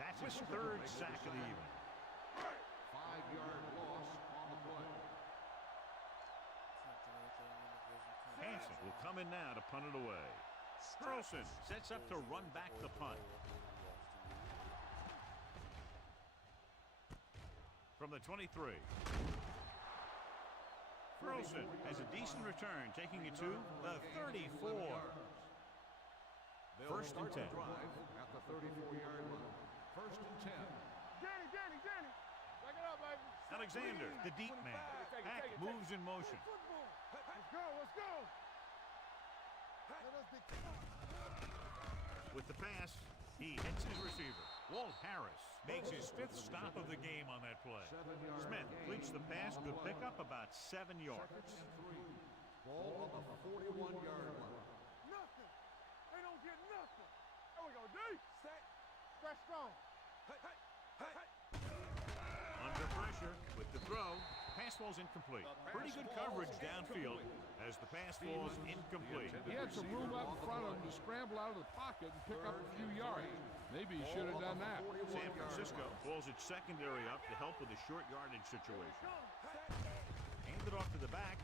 That's his third sack of the evening. 5-yard loss on the play. Can't do anything in the vision. Hansen will come in now to punt it away. Burleson sets up to run back the punt. From the 23. Burleson has a decent return, taking it to the 34. First and 10. Drive at the 34-yard line. First and 10. Danny. Back it up, baby. Alexander, the deep man. Hack moves in motion. Let's go. Let us dig. With the pass, he hits his receiver. Walt Harris makes his 5th stop of the game on that play. 7-yard Smith completes the pass, good pickup, about 7 yards. Second and 3. Ball on the 41-yard line. Nothing. They don't get nothing. There we go, D. Set. Stretch strong. Under pressure with the throw. Pass falls incomplete. Pretty good coverage downfield as the pass falls incomplete. He had some room up in front of him to scramble out of the pocket and pick up a few yards. Maybe he should have done that. San Francisco calls it secondary up to help with the short yardage situation. Handed off to the back.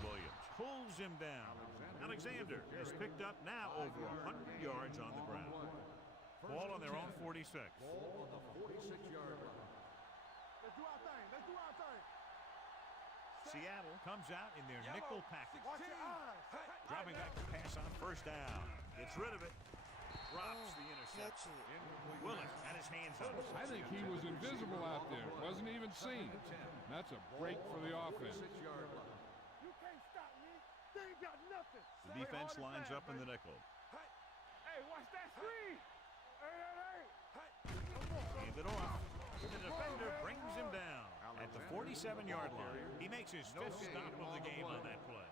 Williams pulls him down. Alexander has picked up now over 100 yards on the ground. Ball on their own 46. Ball on the 46-yard line. Let's do our thing. Seattle comes out in their nickel package. Watch your eyes. Dropping back to pass on first down. Gets rid of it. Drops the Catch interception. it. Willis had his hands on it. I think he was invisible out there. Wasn't even seen. That's a break for the offense. 46-yard line. You can't stop me. They ain't got nothing. The defense lines up in the nickel. Hey, watch that screen. Hey. Hand it off. The defender brings him down at the 47-yard line. He makes his fifth stop of the game on that play.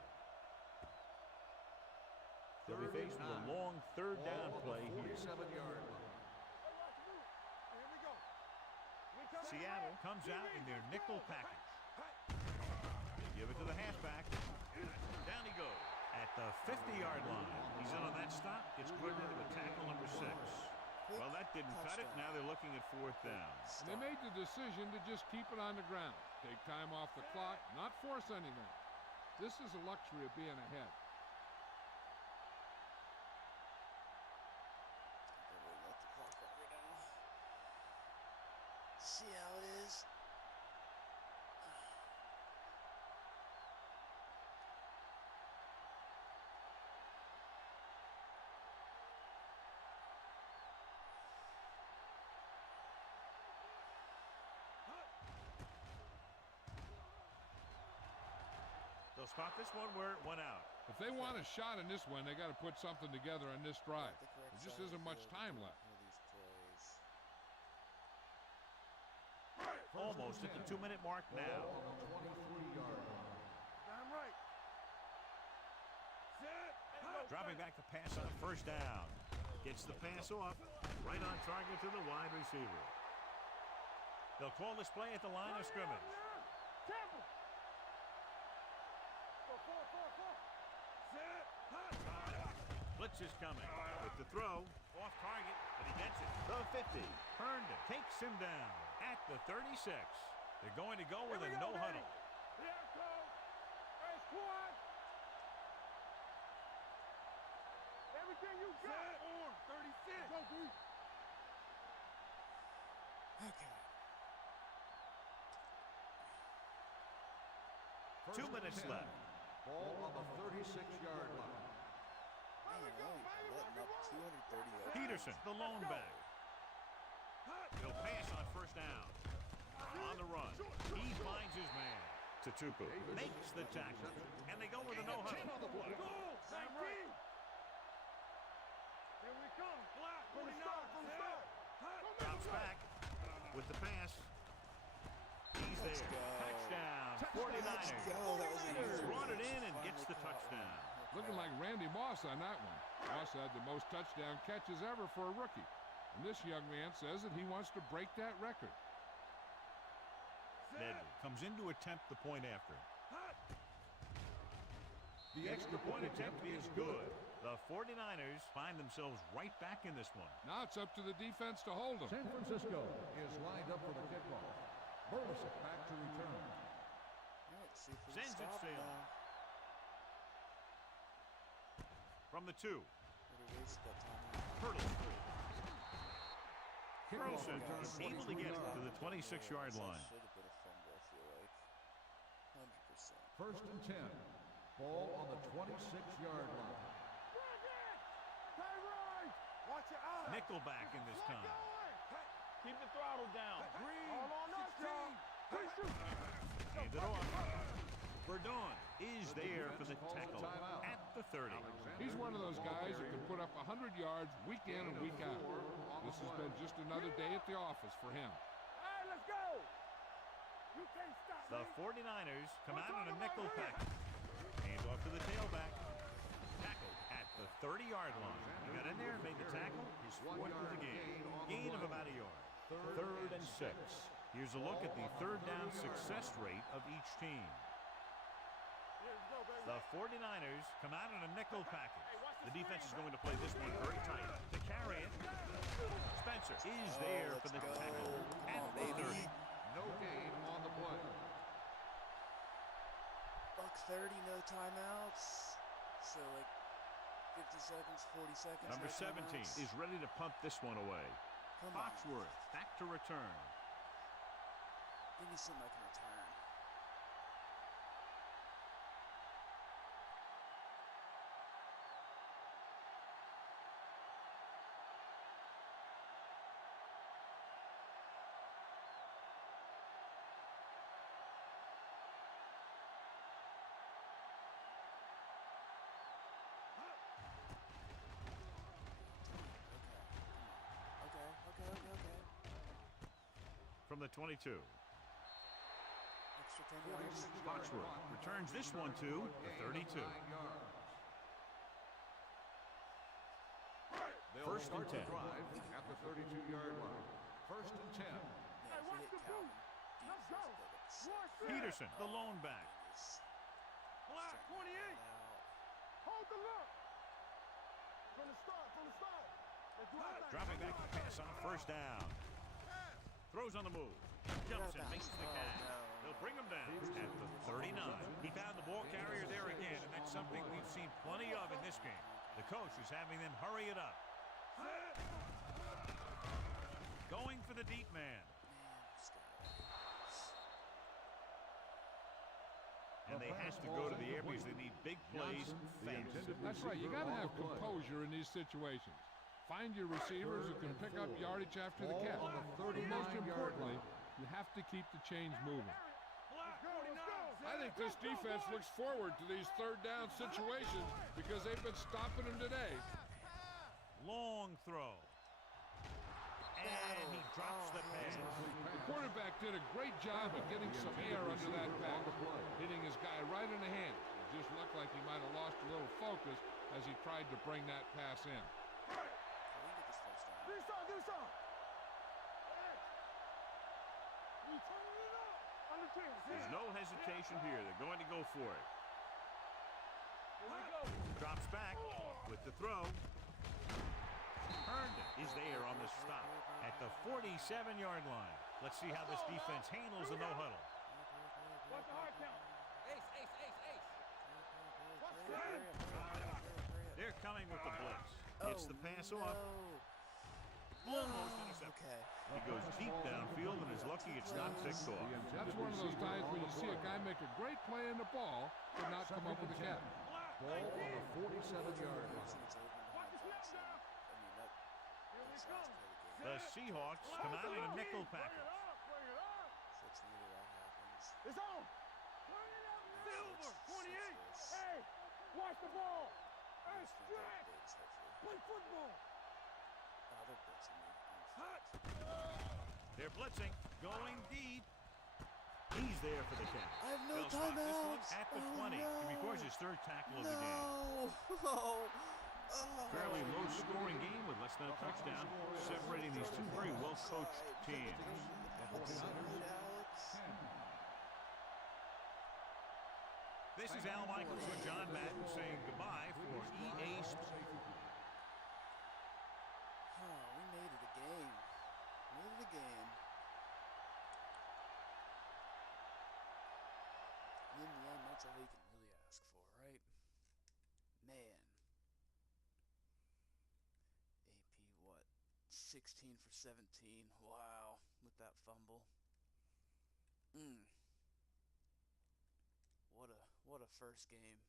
They'll be faced with a long third down play here. 47-yard line. Here we go. Seattle comes out in their nickel package. They give it to the halfback. Down he goes at the 50-yard line. He's in on that stop. Gets credited with tackle number 6. Well, that didn't cut it. Now they're looking at fourth down. And they made the decision to just keep it on the ground. Take time off the clock, not force anything. This is a luxury of being ahead. Let the clock run right now. See how it is. They'll start this one where it went out. If they want a shot in this one, they got to put something together on this drive. There just isn't much time left. Almost at the 2-minute mark now. On the 23-yard line. Damn right. Dropping back to pass on first down. Gets the pass off. Right on target to the wide receiver. They'll call this play at the line of scrimmage. Temple. Blitz is coming. With the throw. Off target, but he gets it. The 50. Herndon takes him down at the 36. They're going to go with a no huddle. Here it comes. Hey, squad. Everything you got. 36. Go, dude. Okay. 2 minutes left. Ball on the 36-yard line. Man, letting up 230 yards. Peterson, the lone back. He'll pass on first down. On the run. He finds his man. Tutupu makes the tackle. And they go with a no huddle. Damn right. Here we come. Block. From the start. Drops back with the pass. He's there. Touchdown. 49ers. That was a Peters brought it in and gets the touchdown. Looking like Randy Moss on that one. Moss had the most touchdown catches ever for a rookie. And this young man says that he wants to break that record. Nedley comes in to attempt the point after. The extra point attempt is good. The 49ers find themselves right back in this one. Now it's up to the defense to hold them. San Francisco is lined up for the kickoff. Burleson back to return. Sends it sailing. From the 2. Hurdle. Burleson is able to get it to the 26-yard line. Should have been a fumble, I feel like. 100%. First and 10. Ball on the 26-yard line. Watch your eyes. Nickelback in this time. Keep the throttle down. All on us, y'all. Hand it off. Verdon is there for the tackle at the 30. He's one of those guys that can put up 100 yards week in and week out. This has been just another day at the office for him. All right, let's go. You can't stop The me. 49ers come out in a nickel package. Hands off to the tailback. Tackle at the 30-yard line. He got in there and made the tackle. His 4th of the game. Gain of about a yard. Third and 6. Here's a look at the third down success rate of each team. The 49ers come out in a nickel package. The defense is going to play this one very tight. To carry it, Spencer is there for the tackle at the 30. No gain on the play. Buck 30, no timeouts. So like 50 seconds, 40 seconds. Number no 17 timeouts. is ready to punt this one away. Come on. Foxworth back to return. Give me something I can return. from the 22. Extra 10 yards. Foxworth returns this one to the 32. First and 10. Drive at the 32-yard line. First and 10. Man, if we hit Calvin, Let's go. Peterson, the lone back. Black 28. Hold the look. From the start. Let's do our thing. Dropping back to pass on a first down. Throws on the move. Jumps and makes the catch. They'll bring him down at the 39. He found the ball carrier there again, and that's something we've seen plenty of in this game. The coach is having them hurry it up. Going for the deep man. And they have to go to the air because they need big plays fast. That's right. You got to have composure in these situations. Find your receivers who can pick up yardage after the catch. But most importantly, you have to keep the chains moving. I think this defense looks forward to these third down situations because they've been stopping them today. Long throw. And he drops the pass. The quarterback did a great job of getting some air under that pass, hitting his guy right in the hand. It just looked like he might have lost a little focus as he tried to bring that pass in. Do some. You turn it up. On the 10. There's no hesitation here. They're going to go for it. Here we go. Drops back with the throw. Herndon is there on the stop at the 47-yard line. Let's see how this defense handles the no-huddle. Watch the hard count. Ace. Watch the They're coming with the blitz. Gets the pass off. Almost intercepted. Okay. He goes deep downfield and is lucky it's not picked off. That's one of those times when you see a guy make a great play in the ball but not come up with a catch. Ball on the 47-yard line. Watch the snap now. Here we come. The Seahawks come out in a nickel package. Bring it up. So it's neither that happens. It's on. Turn it up now. Silver 28. Hey, watch the ball. Hey, stretch. Play football. They're blitzing me. Hot. They're blitzing, going deep. He's there for the catch. I have no They'll stop this one timeouts. at the Oh, 20. no. He records his third tackle of the game. Oh. Fairly low-scoring game with less than a touchdown, separating these two very well-coached teams. This is Al Michaels with John Madden saying goodbye for EA Sports. We made it a game. And in the end, that's all you can really ask for, right? Man. AP, what? 16 for 17. Wow. With that fumble. What a first game.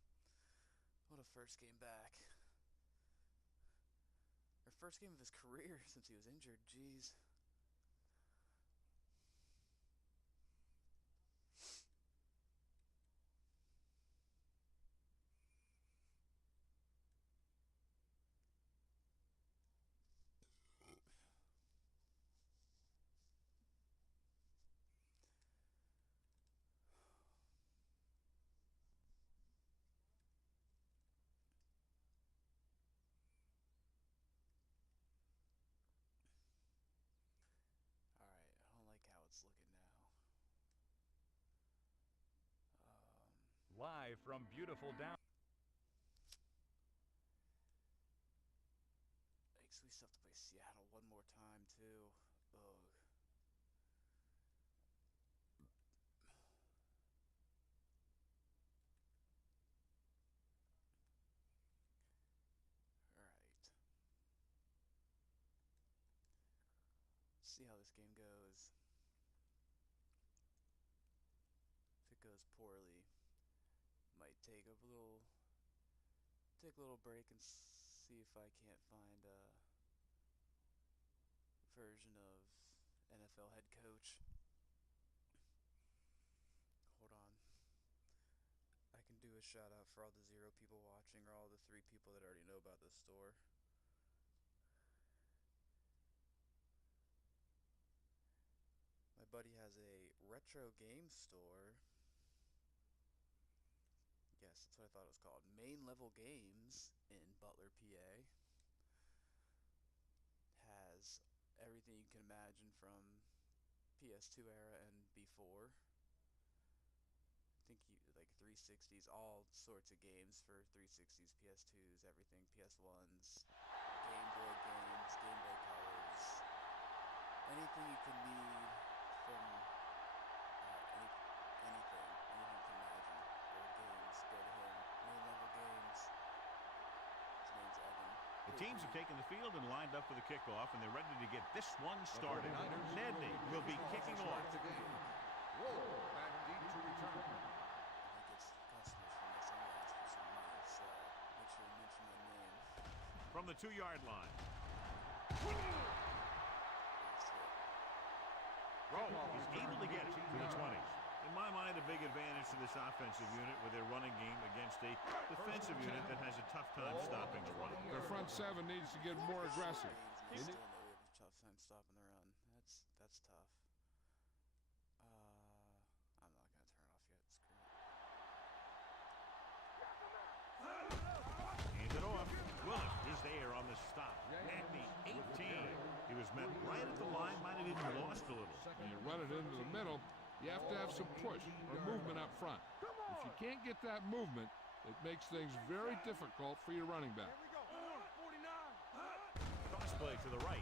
What a first game back. Or first game of his career since he was injured. Jeez. Live from beautiful down. Yikes, we still have to play Seattle one more time, too. Ugh. Alright. See how this game goes. If it goes poorly, might take a little break and see if I can't find a version of NFL head coach. Hold on. I can do a shout out for all the 0 people watching or all the 3 people that already know about this store. My My buddy has a retro game store. Yes, that's what I thought it was called. Main Level Games in Butler, PA. Has everything you can imagine from PS2 era and before. I think like 360s, all sorts of games for 360s, PS2s, everything, PS1s, Game Boy games, Game Boy Colors, anything you can need from anything you can imagine. Old games, go to him. Main Level Games. His name's Evan. The teams have taken the field and lined up for the kickoff, and they're ready to get this one started. Nedney will be kicking off. Roll back deep to return. He gets customers from this. I'm gonna ask for some money, so make sure you mention my name. From the 2-yard line. Nice hit. Rowe is able to get it to the 20s. In my mind, a big advantage to this offensive unit with their running game against a defensive unit that has a tough time stopping the run. Their front seven needs to get more aggressive. They still know we have a tough time stopping the run. That's tough. I'm not gonna turn off yet. Screw it. Hands it off. Willis is there on the stop. At the 18. He was met right at the line, might have even lost a little. When you run it into the middle, you have to have some push or movement up front. If you can't get that movement, it makes things very difficult for your running back. Here we go. 49. Cross play to the right.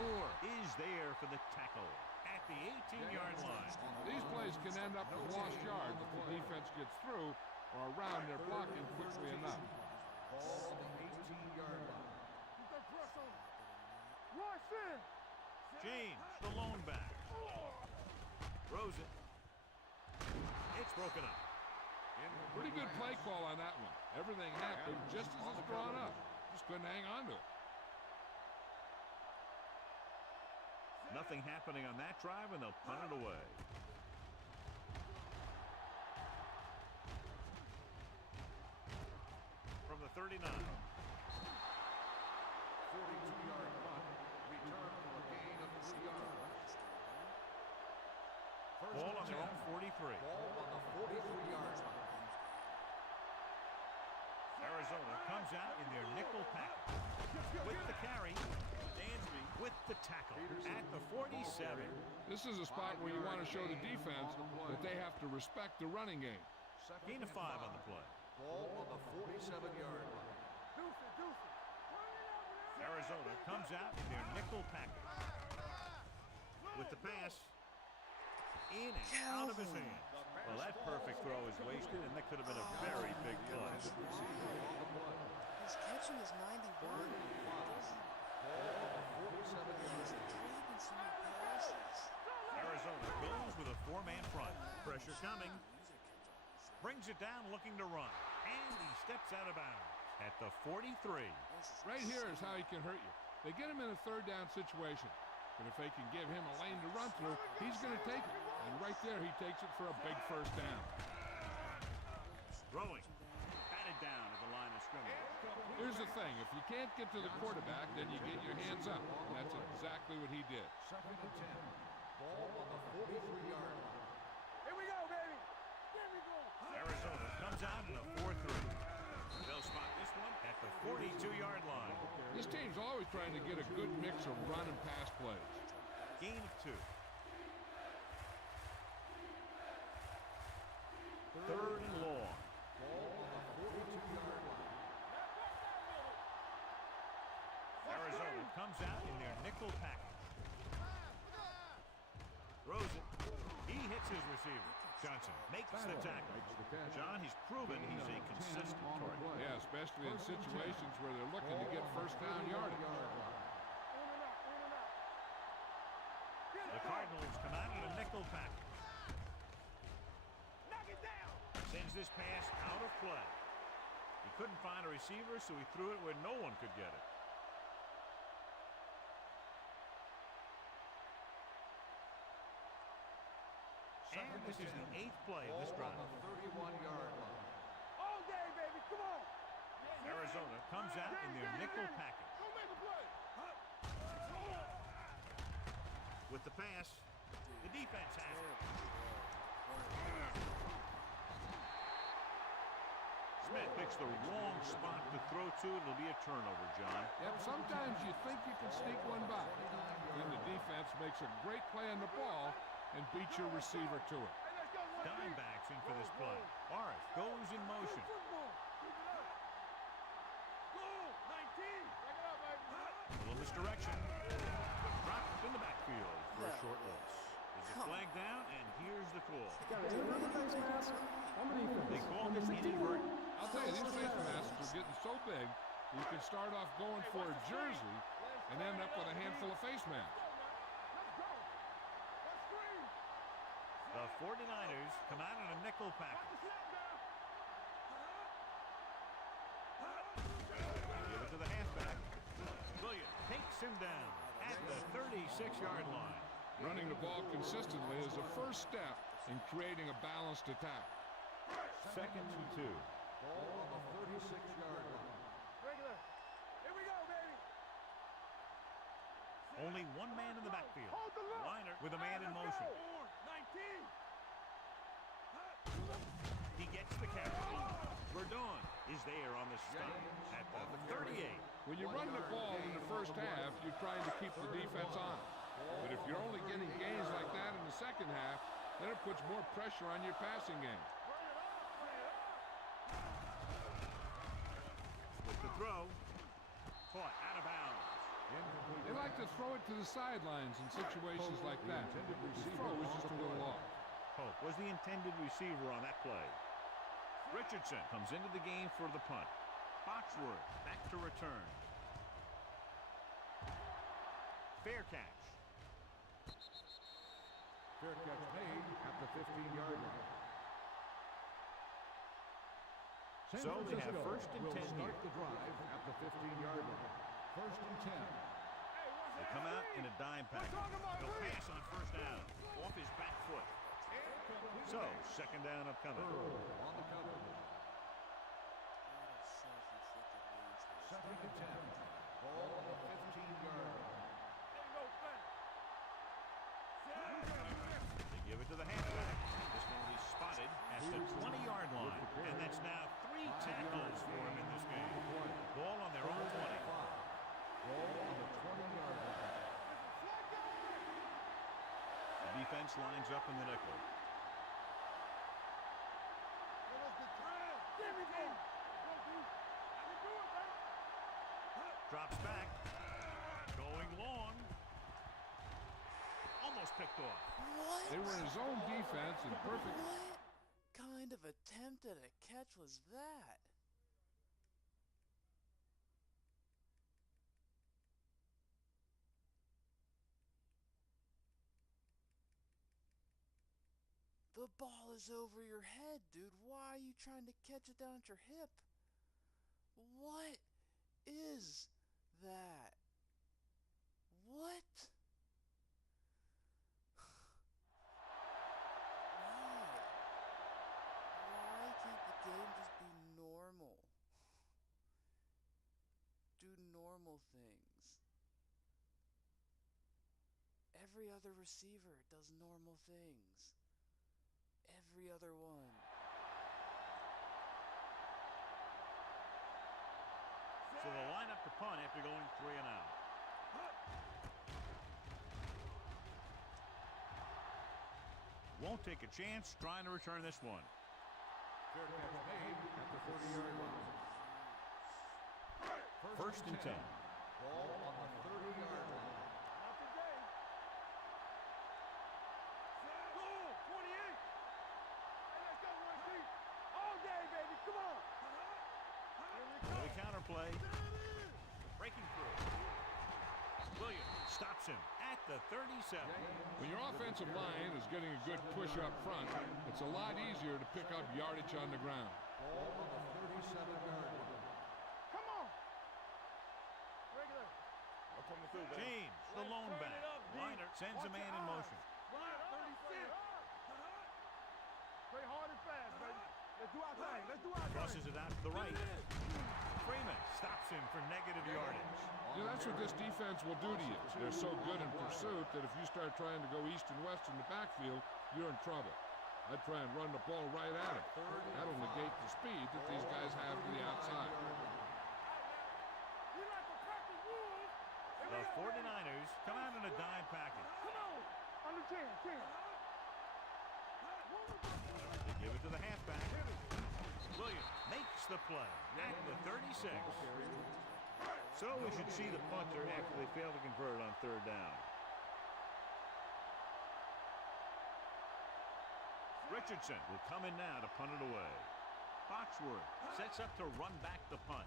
Moore is there for the tackle at the 18-yard line. These plays can end up with lost yards if the defense gets through or around their blocking quickly enough. Ball on the 18-yard line. Keep that press on. Rush in. James, the lone back. Throws it. It's broken up. Pretty good play call on that one. Everything happened just as it's drawn up. Just couldn't hang on to it. Nothing happening on that drive, and they'll punt it away. From the 39. 42-yard punt. Return for a gain of 3 yards. Ball on their own 43. Ball on the 43-yard line. Arizona comes out in their nickel package. With the carry, Dansby with the tackle at the 47. This is a spot where you want to show the defense that they have to respect the running game. Gain of 5 on the play. Ball on the 47-yard line. Deuce it, deuce it. Arizona comes out in their nickel package. With the pass, in and out of his hands. Well, that perfect throw is wasted, and that could have been a very big play. He's catching his 91. Ball on the 47-yard He's dropping so many passes. Arizona goes with a 4-man front. Pressure coming. Brings it down looking to run. And he steps out of bounds at the 43. Right here is how he can hurt you. They get him in a third down situation. But if they can give him a lane to run through, he's going to take it. And right there, he takes it for a big first down. Throwing. Batted down at the line of scrimmage. Here's the thing. If you can't get to the quarterback, then you get your hands up. And that's exactly what he did. Second and 10. Ball on the 43-yard line. Here we go, baby. Here we go. Arizona comes out in a 4-3. They'll spot this one at the 42-yard line. This team's always trying to get a good mix of run and pass plays. Gain of 2. Third and long. Ball on the 42-yard line. Arizona comes out in their nickel package. Throws it. He hits his receiver. Johnson makes the tackle. John, he's proven he's a consistent target. Yeah, especially in situations where they're looking to get first down yardage. The Cardinals come out in a nickel package. Knock it down. Sends this pass out of play. He couldn't find a receiver, so he threw it where no one could get it. And this is the 8th play of this Ball drive. on the 31-yard line. All day, baby. Come on. Arizona comes out in their nickel package. Go make a play. With with the pass. The defense has it. Smith picks the wrong spot to throw to. It'll be a turnover, John. Yep, sometimes you think you can sneak one by. Then the defense makes a great play on the ball and beats your receiver to it. Dime backs in for this play. Morris goes in motion. A little misdirection. Dropped in the backfield for a short loss. Is it flagged down? And here's the call. They called it inadvertent. I'll tell you, these face masks are getting so big, you can start off going for a jersey and end up with a handful of face masks. The 49ers come out in a nickel package. Give it to the halfback. Williams takes him down at the 36-yard line. Running the ball consistently is the first step in creating a balanced attack. 2nd and 2. Ball on the 36-yard line. Regular. Here we go, baby. Only one man in the backfield. Hold the look. Liner with a man in motion. 19. He gets the catch. Verdon is there on the stop at the 38. When you run the ball in the first half, you're trying to keep the defense on. But if you're only getting gains like that in the second half, then it puts more pressure on your passing game. With the throw, caught out of bounds. They like to throw it to the sidelines in situations like that. The throw is just a little off. Pope was the intended receiver on that play. Richardson comes into the game for the punt. Foxworth back to return. Fair catch. Fair catch made at the 15-yard line. So they have 1st and 10 start here. the drive at the 15-yard line. 1st and 10. They come out in a dime package. They'll pass on 1st down. Off his back foot. So, 2nd down upcoming. On the cover. 2nd and 10. Ball on the 15-yard line. They give it to the halfback. This one will be spotted at the 20-yard line. And that's now 3 tackles for him in this game. Ball on their own 20. Ball on the 20-yard line. The defense lines up in the nickel. Drops back. Going long. Almost picked off. What? They were in his own defense and perfect. What kind of attempt at a catch was that? The ball is over your head, dude. Why are you trying to catch it down at your hip? What is that? What? Why can't the game just be normal? Do normal things. Every other receiver does normal things. Every other one. So they'll line up the punt after going 3 and out. Won't take a chance trying to return this one. Fair catch made at the 30-yard line. 1st and 10. Ball on the 30-yard line. Not today. Go, 28. Hey, let's go, one deep. All day, baby. Come on. The counterplay. Breaking through. Williams stops him at the 37. When your offensive line is getting a good push up front, it's a lot easier to pick up yardage on the ground. Ball on the 37-yard line. Come on. Regular. James, the lone back. Liner sends a man in motion. Line 36. Play hard and fast, baby. Let's do our thing. Let's do our thing. Crosses it out to the right. Freeman stops him for negative yardage. You know, that's what this defense will do to you. They're so good in pursuit that if you start trying to go east and west in the backfield, you're in trouble. I'd try and run the ball right at him. That'll negate the speed that these guys have to the outside. We like the Packers rules. The 49ers come out in a dime package. Come on. Under 10. They give it to the halfback. Williams makes the play at the 36. So we should see the punter after they fail to convert on third down. Richardson will come in now to punt it away. Foxworth sets up to run back the punt.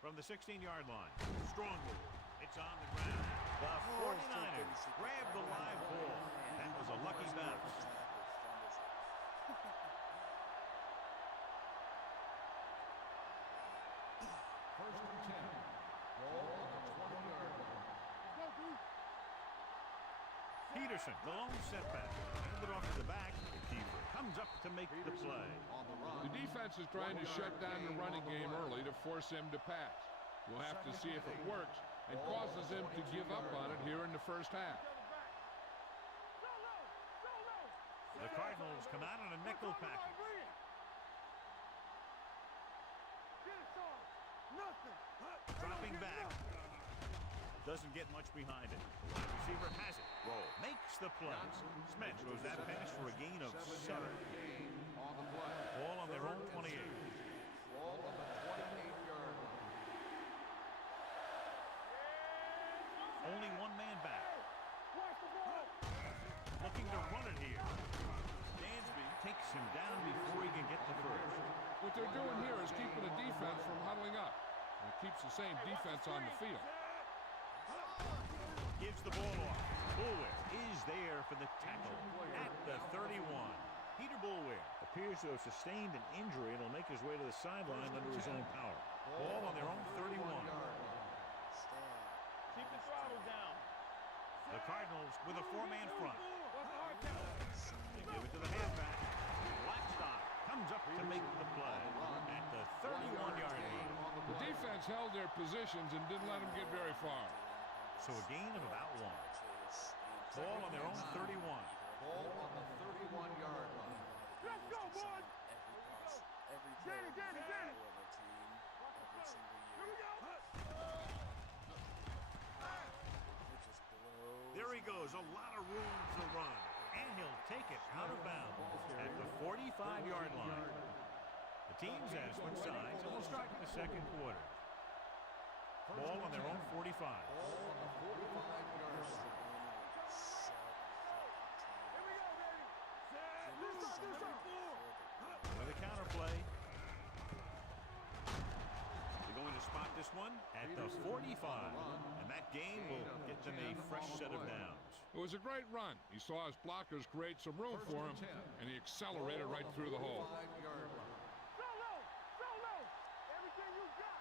From the 16-yard line, strong move. It's on the ground. The 49ers grab the live ball. That was a lucky bounce. First and 10. Ball on the 20-yard line. Peterson, the lone setback. Handed off to the back. The keeper comes up to make the play. On the run. The defense is trying to shut down the running game early to force him to pass. We'll have to see if it works and causes him to give up on it here in the first half. The Cardinals come out on a nickel package. Dropping back. Doesn't get much behind it. The wide receiver has it. Roll. Makes the play. Smith throws that pass for a gain of 7. On the play. Ball on their own 28. Ball on the 28-yard line. Only one man back. Looking to run it here. Dansby takes him down before he can get the first. What they're doing here is keeping the defense from huddling up. And it keeps the same defense on the field. Gives the ball off. Boulware is there for the tackle at the 31. Peter Boulware appears to have sustained an injury and will make his way to the sideline under his own power. Ball on their own 31. Keep the throttle down. The Cardinals with a 4-man front. They give it to the halfback. Blackstock comes up to make the play at the 31-yard line. The defense held their positions and didn't let them get very far. So a gain of about 1. Ball on their own 31. Ball on the 31-yard line. Let's go, boys. Danny. There he goes, a lot of room to run, and he'll take it out of bounds at the 45-yard line. The teams have switched sides, and we'll start in the second quarter. Ball on their own 45. Ball on the 45-yard line. With a counter play. They're going to spot this one at the 45. And that gain will get them a fresh set of downs. It was a great run. He saw his blockers create some room for him, and he accelerated right through the hole. 45-yard line. Everything you got.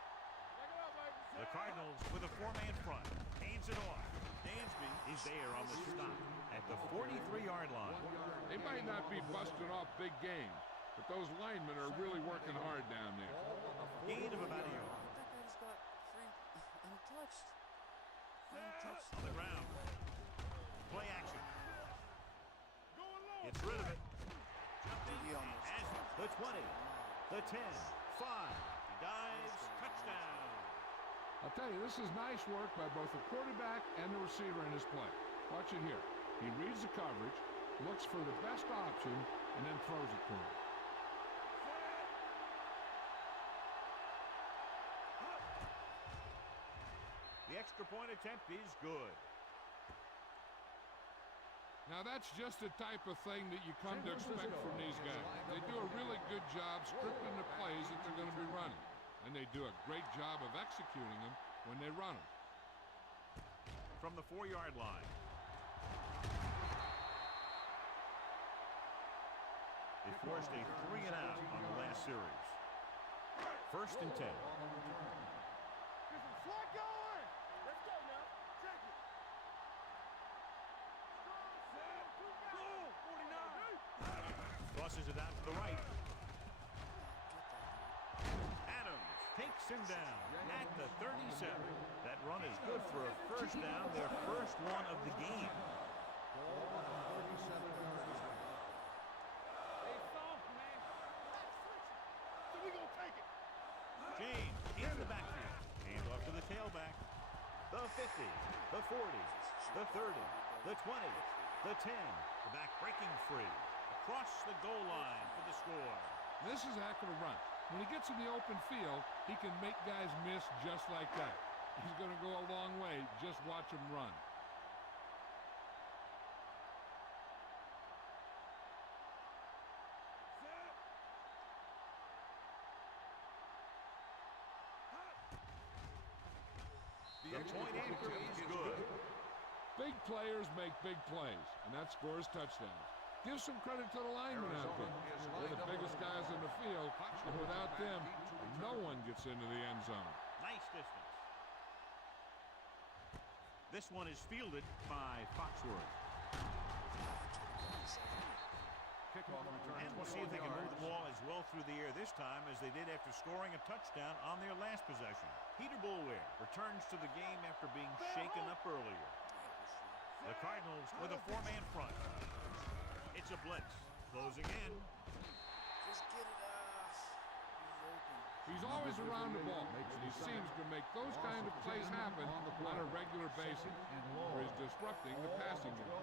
Back it up, baby. The Cardinals with a 4-man front. Hands it off. Dansby is there on the stop at the 43-yard line. They might not be busting off big games, but those linemen are really working hard down there. Gain of about a yard. That guy's got free untouched. On the ground. Play action. Gets rid of it. He almost Has it. The 20. The 10. 5. He dives. Touchdown. I'll tell you, this is nice work by both the quarterback and the receiver in his play. Watch it here. He reads the coverage, looks for the best option, and then throws it to him. The extra point attempt is good. Now that's just the type of thing that you come to expect from these guys. They do a really good job scripting the plays that they're going to be running. And they do a great job of executing them when they run them. From the 4-yard line. They forced a 3-and-out on the last series. First and 10. Get some slack going. Let's go now. Check it. Tosses it out to the right. Adams takes him down at the 37. That run is good for a first down, their first one of the game. Ball on the 37-yard line. Stay soft, man. So we gonna take it. James in the backfield. Hand off to the tailback. The 50, the 40, the 30, the 20, the 10. The back breaking free. Across the goal line for the score. This is a heck of a run. When he gets in the open field, he can make guys miss just like that. He's going to go a long way. Just watch him run. The point after is good. Big players make big plays, and that scores touchdowns. Give some credit to the linemen out there. They're the biggest guys in the field, and without them, no one gets into the end zone. Nice distance. This one is fielded by Foxworth. Kickoff return. And we'll see if they can move the ball as well through the air this time as they did after scoring a touchdown on their last possession. Peter Boulware returns to the game after being shaken up earlier. The Cardinals with a four-man front. It's a blitz. Closing in. Just get it off. He's open. He's always around the ball, and he seems to make those kind of plays happen on a regular basis, where he's disrupting the passing game.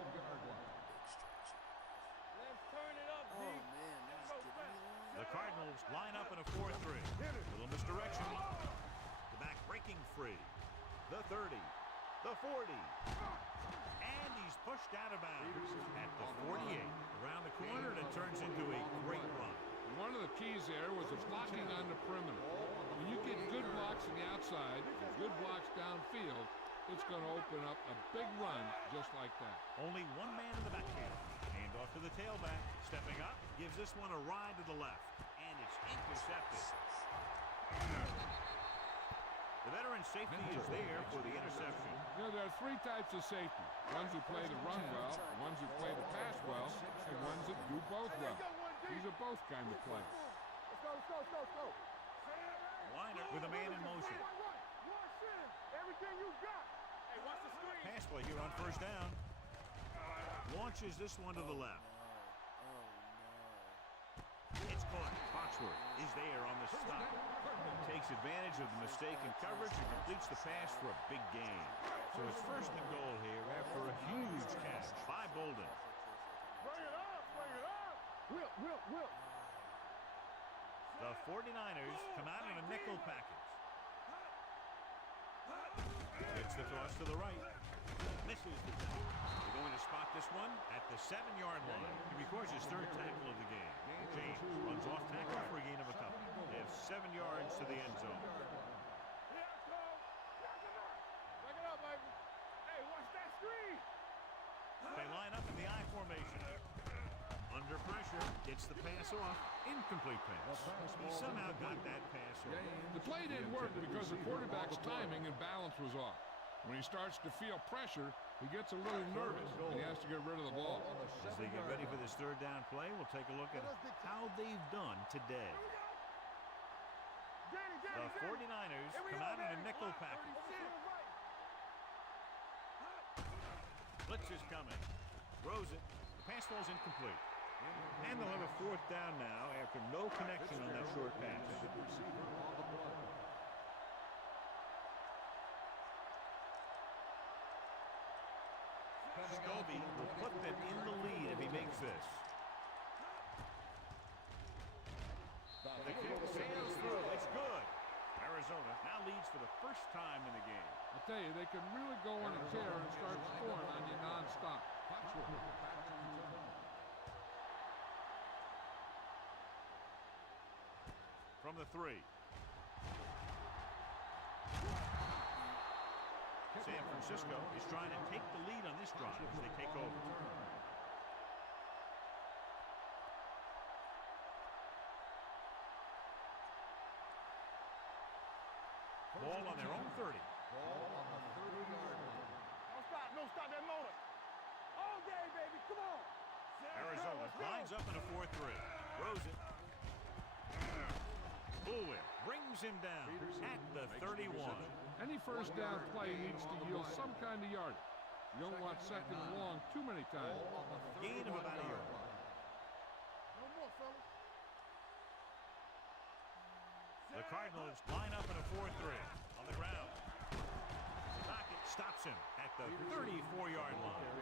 Let's turn it up, Oh D. man, they're just giving me one. The Cardinals line up in a 4-3. Little misdirection. The back breaking free. The 30. The 40. And he's pushed out of bounds at the 48. Around the corner, and it turns into a great run. One of the keys there was the blocking on the perimeter. When you get good blocks on the outside and good blocks downfield, it's going to open up a big run just like that. Only one man in the backfield. Hand off to the tailback. Stepping up, gives this one a ride to the left. And it's intercepted. The veteran safety is there for the interception. You know, there are three types of safety. Ones who play the run well, ones who play the pass well, and ones that do both well. These are both kind of players. Let's go, let's go, let's go, let's go. Liner with a man in motion. Watch in. Everything you got. Hey, watch the screen. Pass play here on first down. Launches this one to the left. It's caught. Foxworth is there on the stop. Takes advantage of the mistake in coverage and completes the pass for a big gain. So it's first and goal here after a huge catch by Bolden. Bring it up, bring it up. Will. The 49ers come out in a nickel package. Gets the toss to the right. Misses the tackle. They're going to spot this one at the 7-yard line. He records his third tackle of the game. James runs off tackle for a gain of a couple. They have 7 yards to the end zone. Back it up, baby. Hey, watch that screen. They line up in the I formation. Under pressure, gets the pass off. Incomplete pass. He somehow got that pass off. The play didn't work because the quarterback's timing and balance was off. When he starts to feel pressure, he gets a little nervous, and he has to get rid of the ball. As they get ready for this third down play, we'll take a look at how they've done today. The 49ers come out in a nickel package. Blitz is coming. Throws it. The pass falls incomplete. And they'll have a fourth down now after no connection on that short pass. Scobie will put them in the lead if he makes this. The kick sails through. It's good. Arizona now leads for the first time in the game. I'll tell you, they can really go on a tear and start scoring on you nonstop. From the 3. San Francisco is trying to take the lead on this drive as they take over. Ball on their own 30. Ball on the 30-yard line. Don't stop that motor. All day, baby, come on. Arizona lines up in a 4-3. Throws it. Bullwhip brings him down at the 31. Any first down play needs to yield some kind of yardage. You don't want second and long too many times. Gain of about a yard. No more, fellas. The Cardinals line up in a 4-3 on the ground. Pocket stops him at the 34-yard line.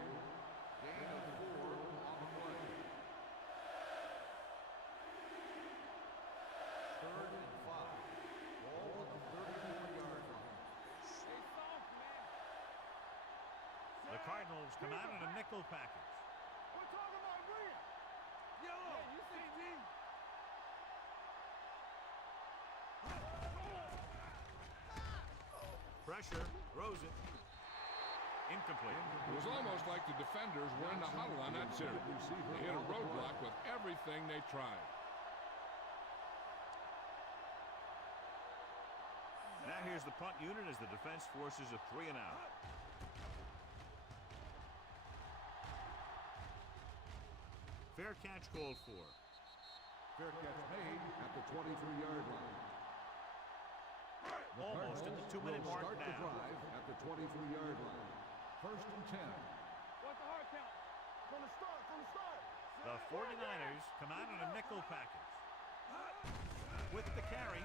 Gain of 4 on the play. 3rd and 5. Ball on the 34-yard line. Stay soft, man. The Cardinals come out in a nickel package. We're talking about William. Yellow. Yeah, you see me. Pressure, throws it. Incomplete. It was almost like the defenders were in the huddle on that series. They hit a roadblock with everything they tried. Now here's the punt unit as the defense forces a 3 and out. Fair catch called for. Fair catch made at the 23-yard line. Almost at the 2-minute mark start the now. drive at the 23-yard line. 1st and 10. What's the hard count? From the start, from the start. The 49ers come out in a nickel package. With the carry.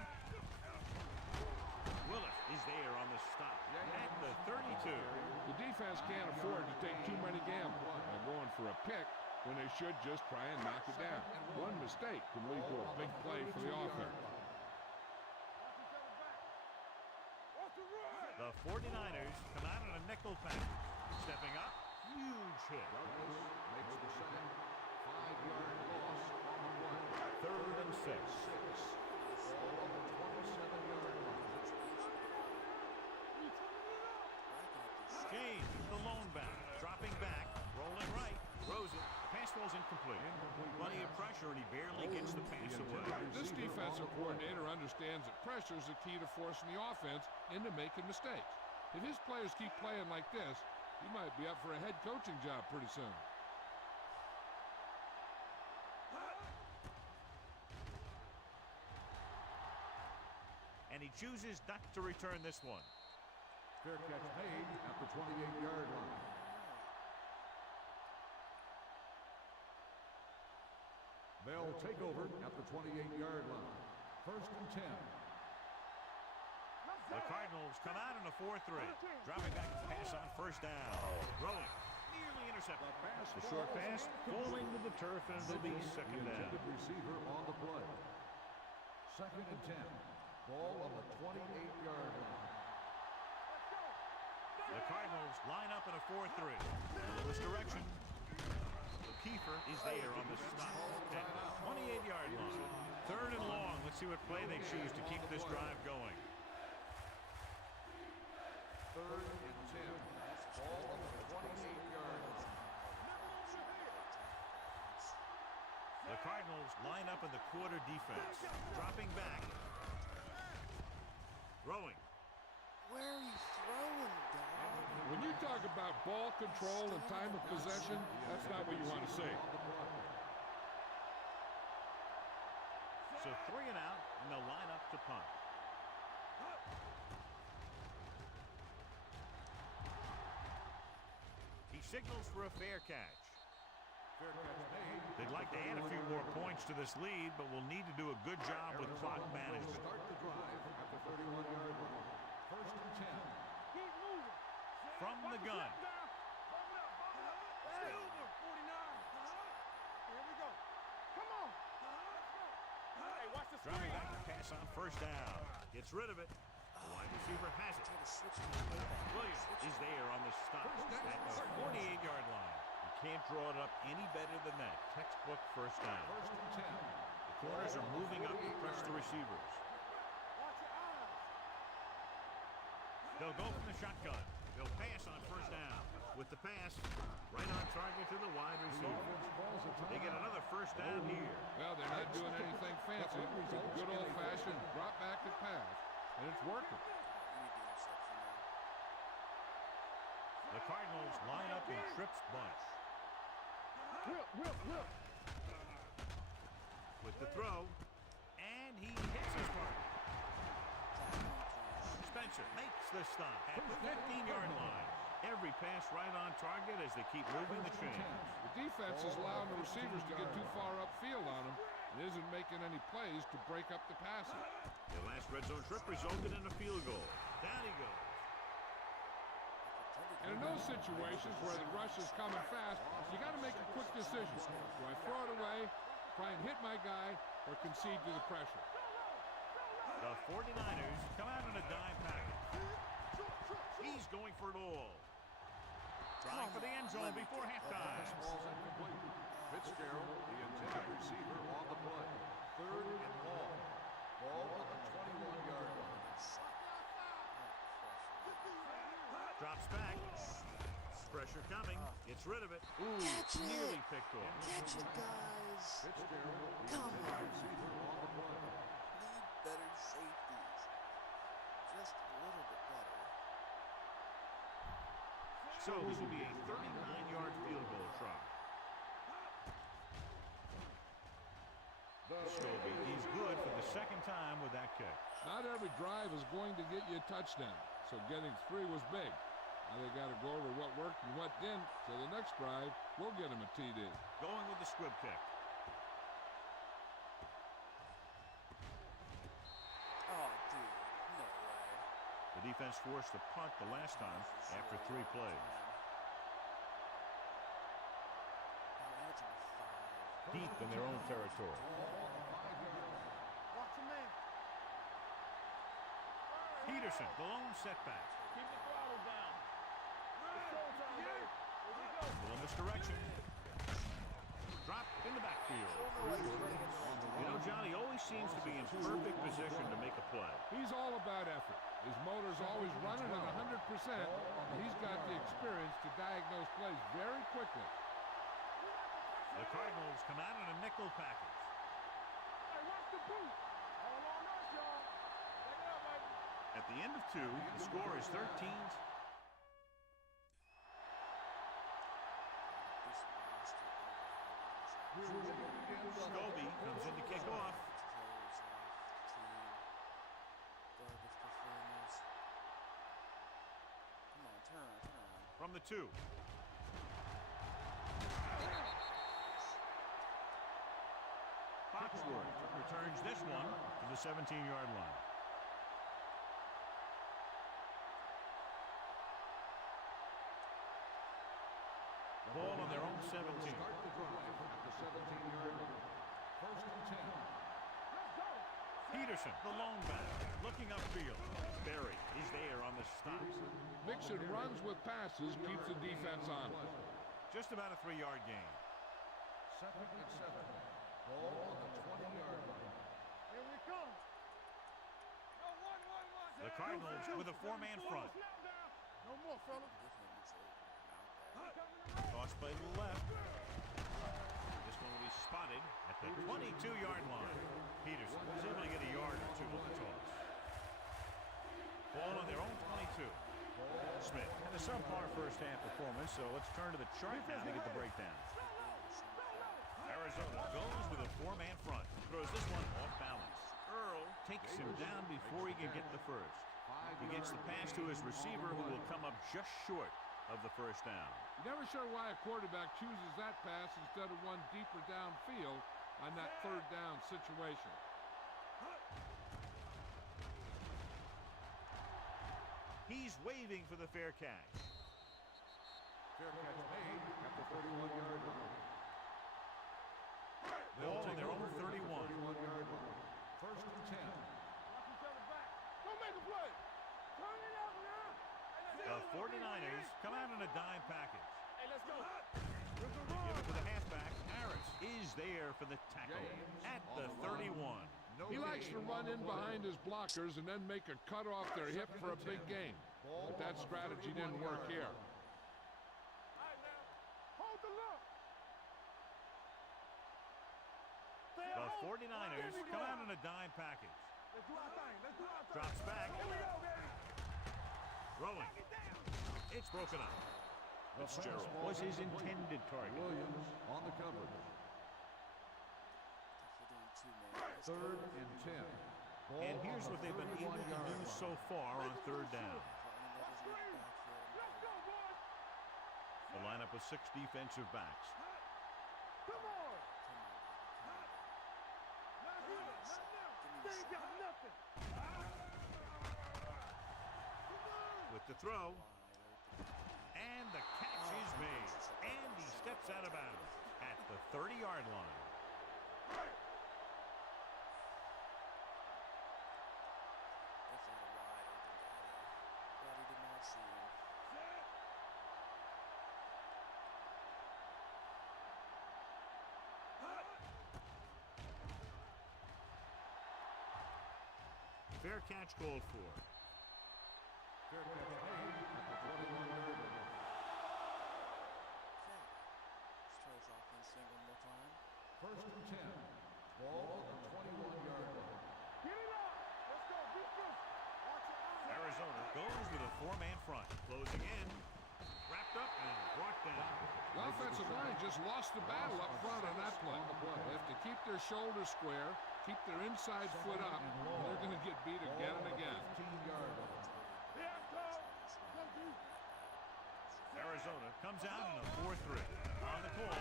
Willis is there on the stop at the 32. The defense can't afford to take too many gambles by going for a pick when they should just try and knock it down. One mistake can lead to a big play for the offense. The 49ers come out in a nickel package. Stepping up, huge hit. Makes the second 5-yard loss on the play. 3rd and 6. Ball on the 27-yard line. James, the lone back, dropping back, rolling right, throws it. The pass falls incomplete. Plenty of pressure, and he barely gets the pass away. This defensive coordinator understands that pressure is the key to forcing the offense into making mistakes. If his players keep playing like this, he might be up for a head coaching job pretty soon. And he chooses not to return this one. Fair catch made at the 28-yard line. They'll take over at the 28-yard line. 1st and 10. The Cardinals come out in a 4-3. Dropping back to pass on 1st down. Throwing. Nearly intercepted. The short pass falling to the turf, and it'll be 2nd down. Intended receiver on the play. 2nd and 10. Ball on the 28-yard line. The Cardinals line up in a 4-3. This direction. Kiefer is there on the stop at 28-yard line. 3rd and long. Let's see what play they choose to keep this drive going. 3rd and 10. Ball on the 28-yard line. The Cardinals line up in the quarter defense. Dropping back. Throwing. Where are you throwing, dog? When you talk about ball control and time of possession, that's not what you want to see. So 3 and out, and they'll line up to punt. He signals for a fair catch. Fair catch made. They'd like to add a few more points to this lead, but will need to do a good job with clock management. Start the drive at the 31-yard line. 1st and 10. Keep moving. From the gun. Hey, 49. Here we go. Come on. Hey, watch the Driving screen. back to pass on 1st down. Gets rid of it. The wide receiver has it. Trying to switch to the fullback. Williams is there on the stop at the 48-yard line. You can't draw it up any better than that. Textbook 1st down. 1st and 10. The corners are moving up to press the receivers. Watch your eyes. They'll go from the shotgun. They'll pass on 1st down. With the pass, right on target to the wide receiver. They get another 1st down here. Well, they're not doing anything fancy. It's a good old-fashioned drop back and pass, and it's working. You need the interception now. The Cardinals line up in trips bunch. Whip. With the throw, and he hits his mark. Spencer makes the stop at the 15-yard line. Every pass right on target as they keep moving the chains. The defense is allowing the receivers to get too far upfield on him and isn't making any plays to break up the passing. The last red zone trip resulted in a field goal. Down he goes. And in those situations where the rush is coming fast, you got to make a quick decision. Do I throw it away, try and hit my guy, or concede to the pressure? The 49ers come out in a dime package. He's going for it all. Trying for the end zone before halftime. Ball's incomplete. Fitzgerald, the intended receiver, on the play. 3rd and long. Ball on the 21-yard line. Drops back. Pressure coming. Gets rid of it. Ooh, nearly picked off. Catch it, guys. Fitzgerald, the Come intended on. receiver, on the play. Need better safeties. Just a little bit better. So this will be a 39-yard field goal try. Scobie, he's good for the second time with that kick. Not every drive is going to get you a touchdown, so getting 3 was big. Now they got to go over what worked and what didn't, so the next drive will get him a TD. Going with the squib kick. Oh, dude. No way. The defense forced a punt the last time after 3 plays. Deep in their own territory. Watch your man. Peterson, the lone setback. Keep the throttle down. It's showtime, baby. Here we go. Still in this direction. Drop in the backfield. You know, Johnny always seems to be in perfect position to make a play. He's all about effort. His motor's always running at 100%, and he's got the experience to diagnose plays very quickly. The Cardinals come out in a nickel package. Hey, watch the boot. All on us, y'all. Take it up, baby. At the end of 2, the score is 13. Scobie comes in to kick off. Garbage performers. Come on, turn around. From the 2. Foxworth returns this one to the 17-yard line. Ball on their own 17. Start the drive at the 17-yard line. 1st and 10. Let's go. Peterson, the lone back, looking upfield. Berry, he's there on the stop. Mixing runs with passes keeps the defense on it. Just about a 3-yard gain. 2nd and 7. Ball on the 20-yard line. Here we come. Go, one. The Cardinals with a 4-man front. Snap down. No more, fella. Toss play to the left. This one will be spotted at the 22-yard line. Peterson was able to get a yard or 2 on the toss. Ball on their own 22. Smith had a subpar first-half performance, so let's turn to the chart now to get the breakdown. Arizona goes with a 4-man front. Throws this one off balance. Earl takes him down before he can get the first. He gets the pass to his receiver, who will come up just short of the first down. You're never sure why a quarterback chooses that pass instead of one deeper downfield on that 3rd down situation. He's waving for the fair catch. Fair catch made at the 31-yard line. Ball on their own 31. 31-yard line. 1st and 10. Watch each other back. Don't make a play. Turn it up now. The 49ers come out in a dime package. Hey, let's go. Give it to the halfback. Harris is there for the tackle at the 31. He likes to run in behind his blockers and then make a cut off their hip for a big gain. But that strategy didn't work here. All right, now. Hold the look. The 49ers come out in a dime package. Let's do our thing. Drops back. Here we go, baby. Rolling. It's broken up. Fitzgerald was his intended target. Williams on the coverage. Definitely doing 2 man. Third and 10. Ball And here's on what the they've been able to 31-yard do line. so far on third down. Let's go, boys. The lineup with 6 defensive backs. Come on. Not here. Not now. They ain't got nothing. With the throw. And the catch is made. And he steps out of bounds at the 30-yard line. Fair catch called for. Fair catch made at the 21-yard line. Let's try this offense thing one more time. First and 10. Ball on the 21-yard line. Get it up. Let's go. Defense. Watch your eyes. Arizona goes with a 4-man front. Closing in. Wrapped up and brought down. The offensive line just lost the battle up front on that play. They have to keep their shoulders square, keep their inside foot up, and they're going to get beat again and again. 15-yard line. Yeah, go. Go deep. Arizona comes out in a 4-3. On the call,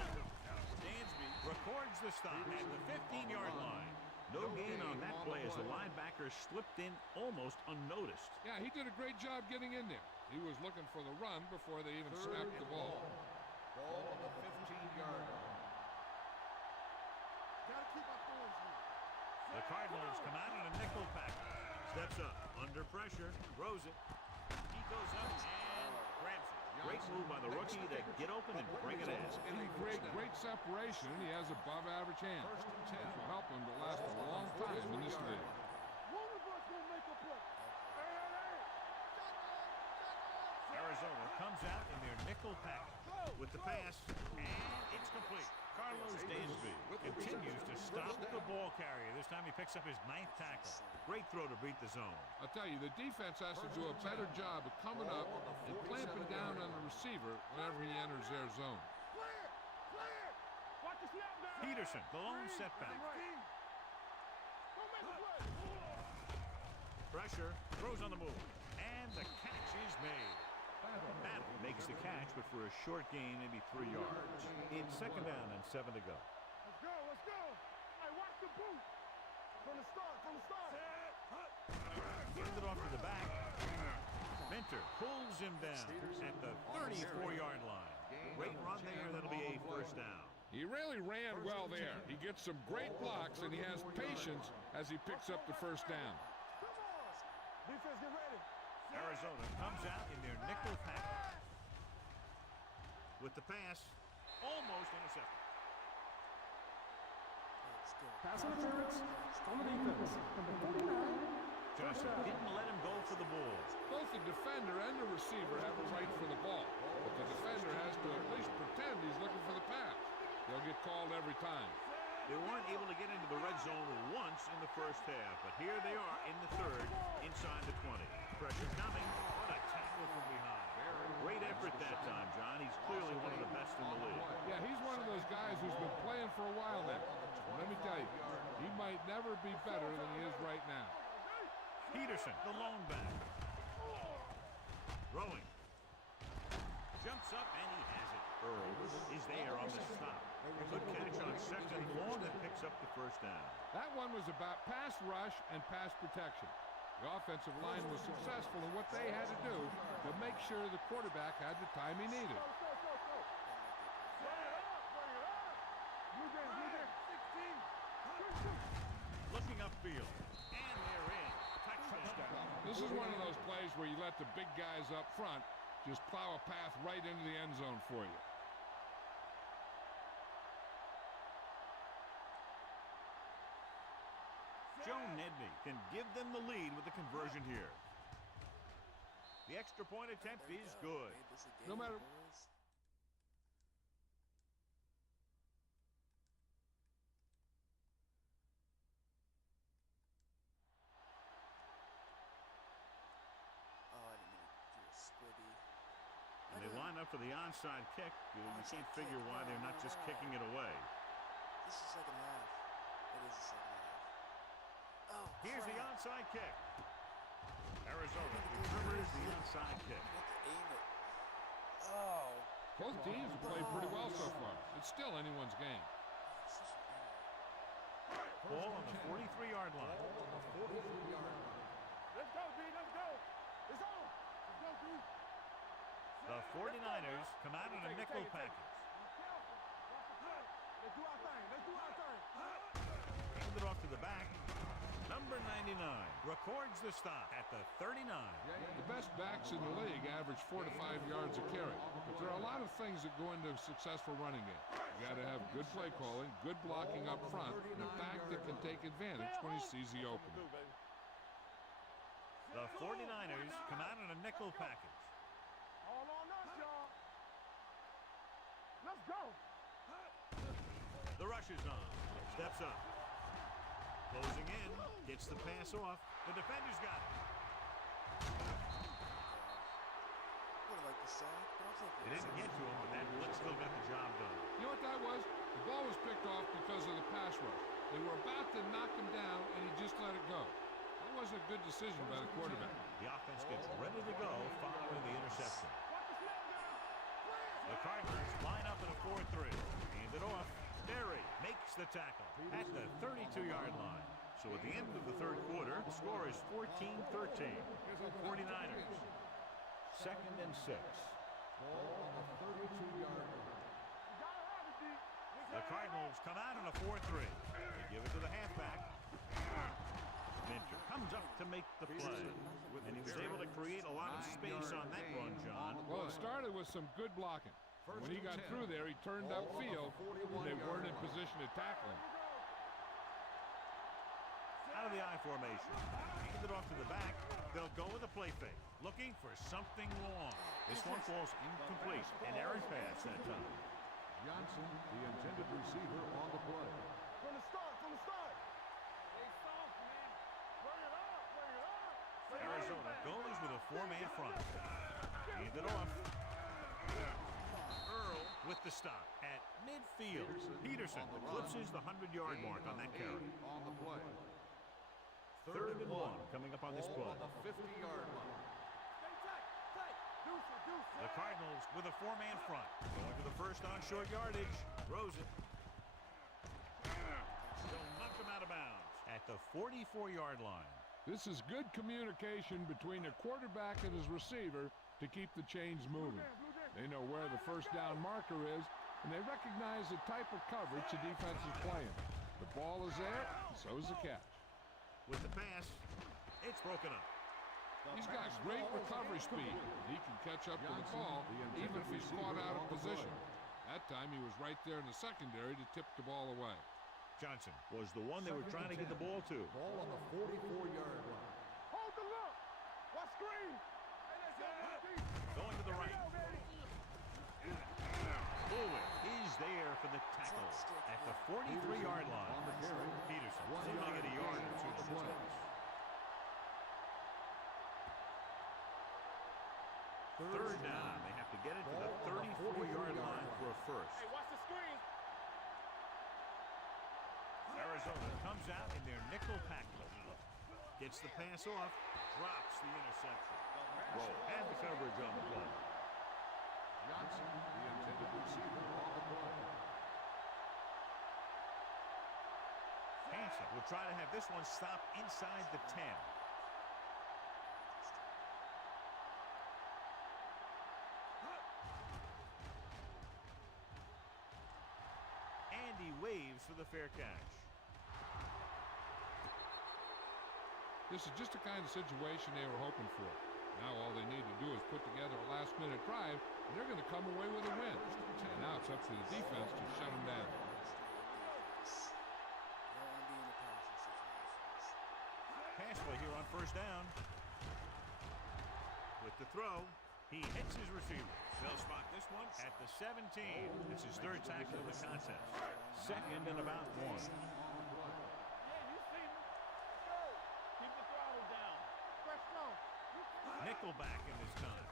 Dansby records the stop at the 15-yard line. No gain on that play as the linebacker slipped in almost unnoticed. Yeah, he did a great job getting in there. He was looking for the run before they even Third snapped the and ball. Ball on the 15-yard line. Gotta keep our thorns here. The Cardinals come out in a nickel package. Steps up, under pressure, throws it. He goes up and grabs it. Great move by the rookie to get open and bring it in. And he great separation. He has above average hands. First and 10. This will help him to last a long time in this league. One of us gonna make a play. Hey. Arizona comes out in their nickel package with the pass, and it's complete. Carlos Dansby continues to stop the ball carrier. This time he picks up his 9th tackle. Great throw to beat the zone. I'll tell you, the defense has to do a better job of coming up and clamping down on the receiver whenever he enters their zone. Clear. Clear. Watch the snap down. Peterson, the lone setback. Don't make a play. Pressure, throws on the move, and the catch is made. Madden makes the catch, but for a short gain, maybe 3 yards. It's 2nd down and 7 to go. Let's go. Let's go. Hey, watch the boot. From the start. From the start. Gives it off to the back. Minter pulls him down at the 34-yard line. Great run there. That'll be a 1st down. He really ran well there. He gets some great blocks, and he has patience as he picks up the 1st down. Come on. Defense, get ready. Arizona comes out in their nickel package. With the pass, almost intercepted. Pass interference on the defense. Number 49. Johnson didn't let him go for the ball. Both the defender and the receiver have a right for the ball, but the defender has to at least pretend he's looking for the pass. They'll get called every time. They weren't able to get into the red zone once in the 1st half, but here they are in the 3rd, inside the 20. Pressure coming. What a tackle from behind. Great effort that time, John. He's clearly one of the best in the league. Yeah, he's one of those guys who's been playing for a while now. And let me tell you, he might never be better than he is right now. Peterson, the lone back. Throwing. Jumps up and he has it. Earl is there on the stop. Good catch on 2nd and long that picks up the 1st down. That one was about pass rush and pass protection. The offensive line was successful in what they had to do to make sure the quarterback had the time he needed. Go. Bring it up. Blue game. 16. Looking upfield. And they're in. Touchdown. This is one of those plays where you let the big guys up front just plow a path right into the end zone for you. Joe Nedney can give them the lead with the conversion here. The extra point attempt is good. No matter- And they line up up for the onside kick. You can't figure why they're not just kicking it away. This is the second half. It is the second half. Oh, Here's the crap. onside kick. Arizona recovers the onside kick. I meant to aim it. Oh. Both teams have played pretty well so far. It's still anyone's game. Such an error. Ball on the 43-yard line. Let's go, B. Let's go. It's on. Let's go, B. The 49ers come out in a nickel package. Be careful. Let's do our thing. Let's do our thing. Hand it off to the back. Number 99 records the stop at the 39. The best backs in the league average 4 to 5 yards a carry. But there are a lot of things that go into a successful running game. You got to have good play calling, good blocking up front, and a back that can take advantage when he sees the opening. The 49ers come out in a nickel package. All on us, y'all. Let's go. The rush is on. Steps up. Closing in. Gets the pass off. The defender's got it. Would have liked the sack, but I'll take It it. didn't get to him, but that blitz still got the job done. You know what that was? The ball was picked off because of the pass rush. They were about to knock him down, and he just let it go. That wasn't a good decision by the quarterback. The offense gets ready to go following the interception. The Cardinals line up in a 4-3. Hand it off. Berry makes the tackle at the 32-yard line. So at the end of the third quarter, the score is 14-13. 49ers. 2nd and 6. Ball on the 32-yard line. The Cardinals come out in a 4-3. They give it to the halfback. Minter comes up to make the play. And he was able to create a lot of space on that run, John. Well, it started with some good blocking. When he got through there, he turned upfield, and they weren't in position to tackle him. Out of the I formation. Hand it off to the back. They'll go with a play fake. Looking for something long. This one falls incomplete. An errant pass that time. Johnson, the intended receiver, on the play. From the start. Stay soft, man. Bring it up. Arizona goes with a 4-man front. Hand it off. Earl with the stop at midfield. Peterson eclipses the 100-yard mark on that carry. On the play. 3rd and 1 coming up on this play. On the 50-yard line. Stay tight. Deuce. The Cardinals with a 4-man front. Going for the first on short yardage. Throws it. Still knocked him out of bounds at the 44-yard line. This is good communication between the quarterback and his receiver to keep the chains moving. They know where the first down marker is, and they recognize the type of coverage the defense is playing. The ball is there, and so is the catch. With the pass, it's broken up. He's got great recovery speed. He can catch up to the ball even if he's caught out of position. That time he was right there in the secondary to tip the ball away. Johnson was the one they were trying to get the ball to. Ball on the 44-yard line. Hold the look. Watch screen. Going to the right. Bullock is there for the tackle at the 43-yard line. On the carry. Peterson 1 able to yard get a yard or two on the on the play. touch. Third down. They have to get it to the 34-yard line for a first. Hey, watch the screen. Arizona comes out in their nickel package. Gets the pass off. Drops the interception. Roll. And the coverage on the play. Johnson, the intended receiver, on the play. Hansen will try to have this one stop inside the 10. And he waves for the fair catch. This is just the kind of situation they were hoping for. Now all they need to do is put together a last-minute drive, and they're going to come away with a win. And now it's up to the defense to shut them down. Pass play here on first down. With the throw, he hits his receiver. They'll spot this one at the 17. It's his third tackle of the contest. 2nd and about 1. Yeah, you see me. Let's go. Keep the throttle down. Press on. Nickelback in this time.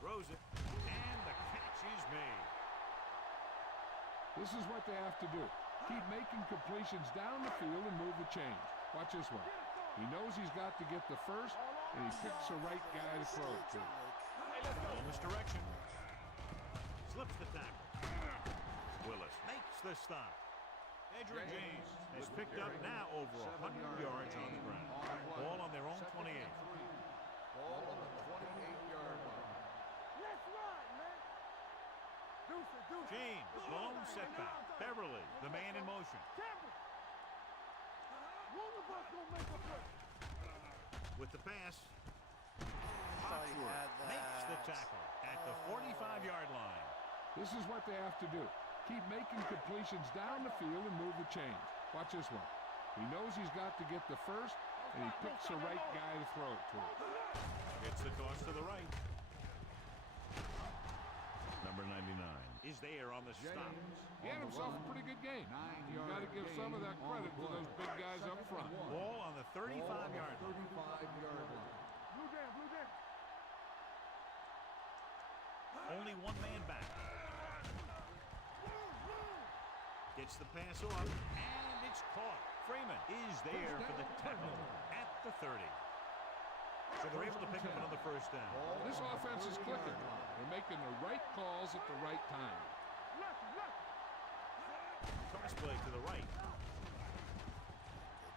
Throws it. And catch is made. This is what they have to do. Keep making completions down the field and move the change. Watch this one. He knows he's got to get the first, and he picks the right guy to throw it to. Ball misdirection. Slips the tackle. Willis makes the stop. Edgerrin James has picked up now over 100 yards on the ground. Ball on their own 28. Ball on the 28-yard line. Let's run, man. Deuce it, deuce it. James, lone setback. Beverly, the man in motion. Campbell. One of us gonna make a play. With the pass, Thought he had makes the that. tackle at the 45-yard line. This is what they have to do. Keep making completions down the field and move the change. Watch this one. He knows he's got to get the first, and he picks the right guy to throw it to. Gets the toss to the right. Number 99 is there on the stop. He had himself a pretty good game. You got to give some of that credit to those big guys up front. Ball on the 35-yard line. 35-yard line. Blue down, blue down. Only one man back. Gets the pass off, and it's caught. Freeman is there for the tackle at the 30. So they're able to pick up another first down. This offense is clicking. They're making the right calls at the right time. Lucky, lucky. Toss play to the right.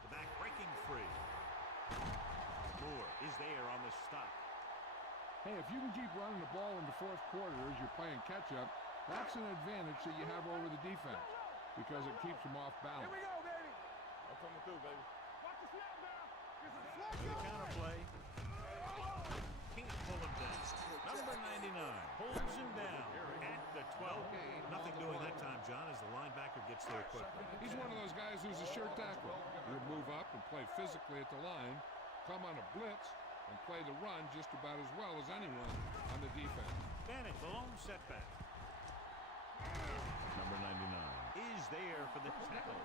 The back breaking free. Moore is there on the stop. Hey, if you can keep running the ball in the fourth quarter as you're playing catch-up, that's an advantage that you have over the defense because it keeps them off balance. Here we go, baby. I'm coming through, baby. Watch the snap now. This is To the counter play. Can't pull him down. Number 99 pulls him down at the 12. Nothing doing that time, John, as the linebacker gets there quickly. He's one of those guys who's a sure tackler. He'll move up and play physically at the line, come on a blitz, and play the run just about as well as anyone on the defense. Bennett, the lone setback. Number 99 is there for the tackle.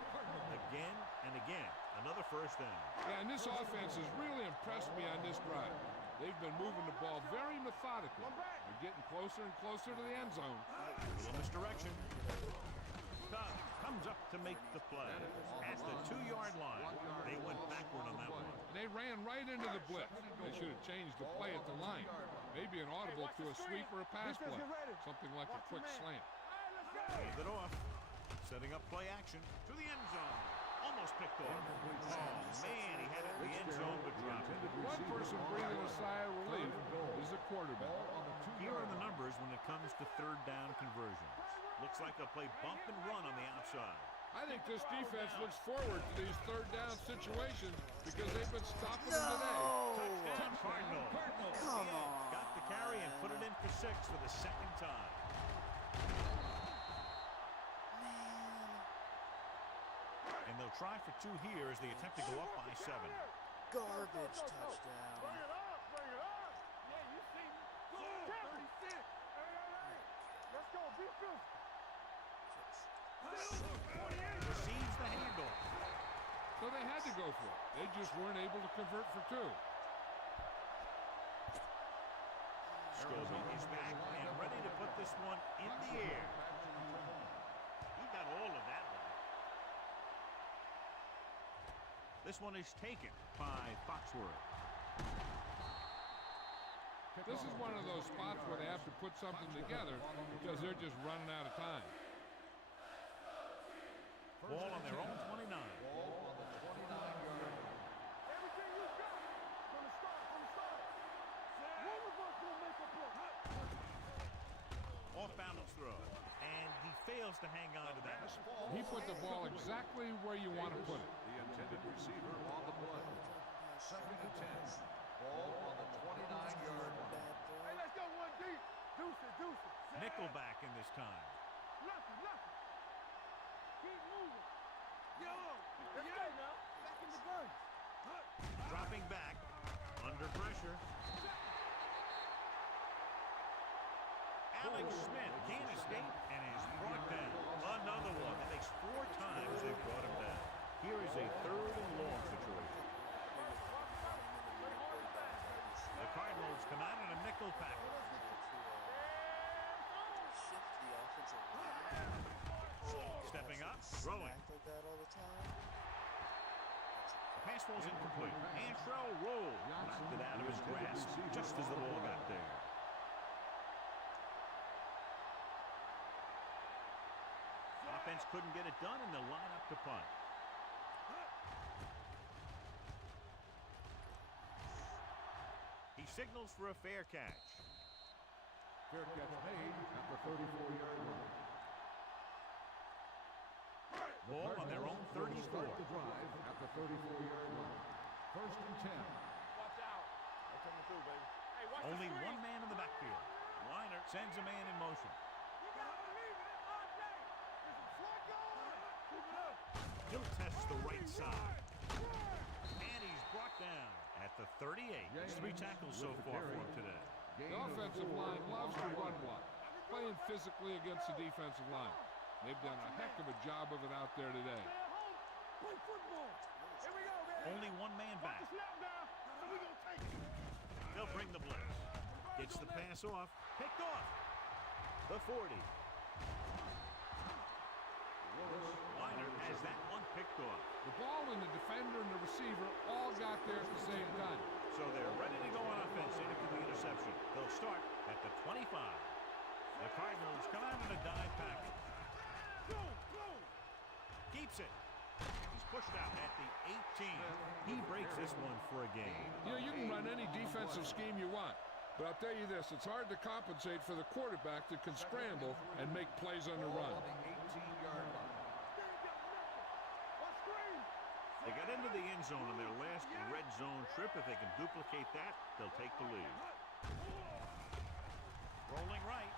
Again and again. Another first down. Yeah, and this offense has really impressed me on this drive. They've been moving the ball very methodically. They're getting closer and closer to the end zone. Little misdirection. Cobb comes up to make the play. At the 2-yard line. They went backward on that one. They ran right into the blitz. They should have changed the play at the line. Maybe an audible to a sweep or a pass play. Something like a quick slant. Hand it off. Setting up play action to the end zone. Almost picked off. Oh, man, he had it in the end zone, but dropped it. One person breathing a sigh of relief is the quarterback. Here are the numbers when it comes to third down conversions. Looks like they'll play bump and run on the outside. I think this defense looks forward to these third down situations because they've been stopping them today. Touchdown, Cardinals. Come on. Got the carry and put it in for 6 for the second time. And they'll try for 2 here as they attempt to go up by 7. Garbage touchdown. Bring it up, bring it up. Yeah, you see me. 36. Hey. Let's go, defense. Receives the handoff. So they had to go for it. They just weren't able to convert for 2. Scobie is back and ready to put this one in the air. He got all of that one. This one is taken by Foxworth. This is one of those spots where they have to put something together because they're just running out of time. Ball on their own 29. Ball on the 29-yard line. Everything you got from the start, from the start. One of us gonna make a play. Off balance throw. And he fails to hang on to that. He put the ball exactly where you want to put it. The intended receiver on the play. 2nd and 10. Ball on the 29-yard line. Hey, let's go one deep. Deuce it, deuce it. Nickelback in this time. Lucky, lucky. Keep moving. Yo, let's go now. Back in the gun. Dropping back. Under pressure. Alex Smith can't escape and is brought down. Another one. That makes 4 times they've brought him down. Here is a 3rd and long situation. The Cardinals come out in a nickel package. Throwing. Smacked like that all the time. The pass falls incomplete. Antrell rolled. Knocked it out of his grasp just as the ball got there. Offense couldn't get it done, and they'll line up to punt. He signals for a fair catch. Fair catch made at the 34-yard line. Ball on their own 34. Start the drive at the 34-yard line. First and 10. Watch out. They're coming through, baby. Hey, watch Only the screen. one man in the backfield. Weiner sends a man in motion. You gotta believe it. It's our day. It's a flag on. Keep it up. He'll test the right side. And he's brought down at the 38. It's 3 tackles so far for him today. The offensive line loves to run block, playing physically against the defensive line. They've done a heck of a job of it out there today. Stay at home. Play football. Here we go, man. Only one man Put back. the snap down, and we gonna take it. They'll bring the blitz. Gets the pass off. Picked off. The 40. Weiner has that one picked off. The ball and the defender and the receiver all got there at the same time. So they're ready to go on offense after the interception. They'll start at the 25. The Cardinals come out in a dime package. Keeps it. He's pushed out at the 18. He breaks this one for a gain. You know, you can run any defensive scheme you want. But I'll tell you this, it's hard to compensate for the quarterback that can scramble and make plays on the run. They got into the end zone on their last red zone trip. If they can duplicate that, they'll take the lead. Rolling right.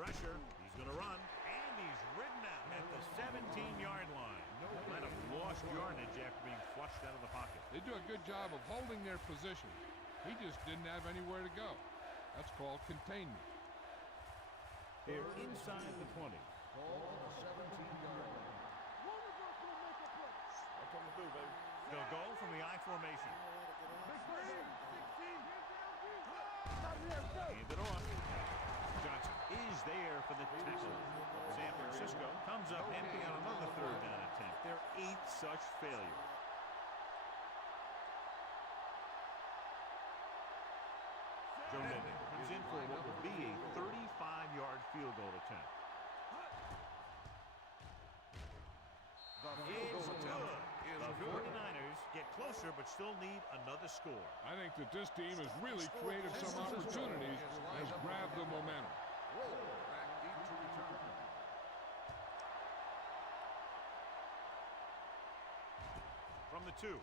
Pressure. He's going to run. And he's ridden out at the 17-yard line. Might have lost yardage after being flushed out of the pocket. They do a good job of holding their position. He just didn't have anywhere to go. That's called containment. They're inside the 20. Coming through, baby. They'll go from the I formation. Hand it off. Johnson is there for the tackle. San Francisco comes up empty on another third down attempt. Their 8th such failure. Joe Linden comes in for what will be a 35-yard field goal attempt. It's good. The 49ers get closer but still need another score. I think that this team has really created some opportunities and has grabbed the momentum. From the 2.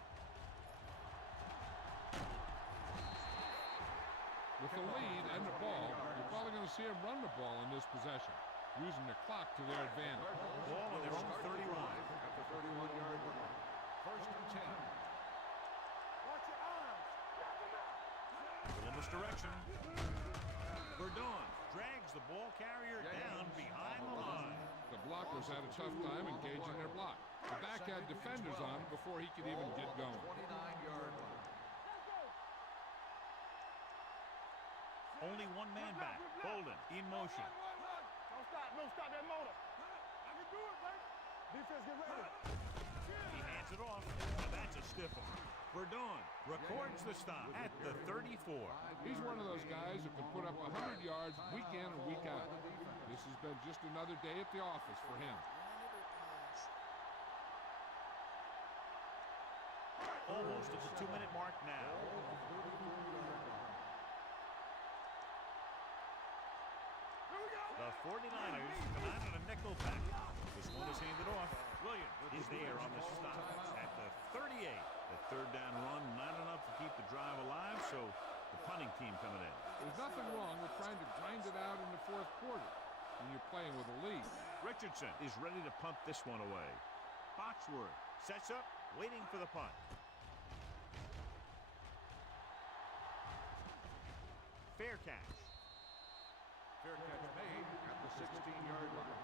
With the lead and the ball, you're probably going to see them run the ball in this possession, using the clock to their advantage. Ball on their own 31. At the 31-yard line. First and 10. Watch your arms. In this direction. Verdon drags the ball carrier down behind the line. The blockers had a tough time engaging their block. The back had defenders on him before he could even get going. 29-yard line. Only one man back. Bolden in motion. Don't stop that motor. I can do it, baby. Defense, get ready. He hands it off. Now that's a stiff one. Verdon records the stop at the 34. He's one of those guys who can put up 100 yards week in and week out. This has been just another day at the office for him. Almost at the 2-minute mark now. The 49ers come out on a nickel back. This one is handed off. Williams is there on the stop at the 38. The third down run, not enough to keep the drive alive, so the punting team coming in. There's nothing wrong with trying to grind it out in the fourth quarter when you're playing with a lead. Richardson is ready to punt this one away. Foxworth sets up, waiting for the punt. Fair catch. Fair catch made at the 16-yard line.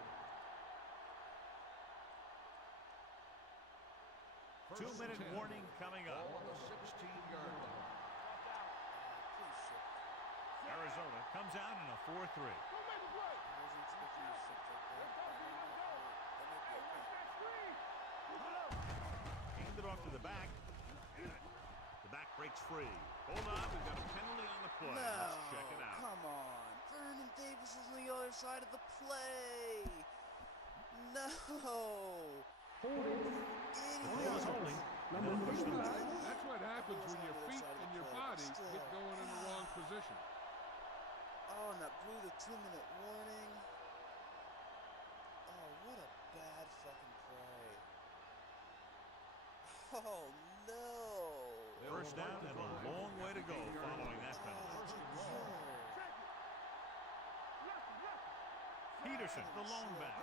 2-minute warning coming up. On the 16-yard line. Arizona comes out in a 4-3. back. The back breaks free. Hold on, we've got a penalty on the play. No, Let's check it out. come on. Vernon Davis is on the other side of the play. No. Holding. The ball is holding. Number 55. That's what happens when your feet and your body get going in the wrong position. Oh, and that blew the 2-minute warning. Oh, what a bad fucking play. Oh, no. First down and a long way to go following that penalty. Peterson, the lone back.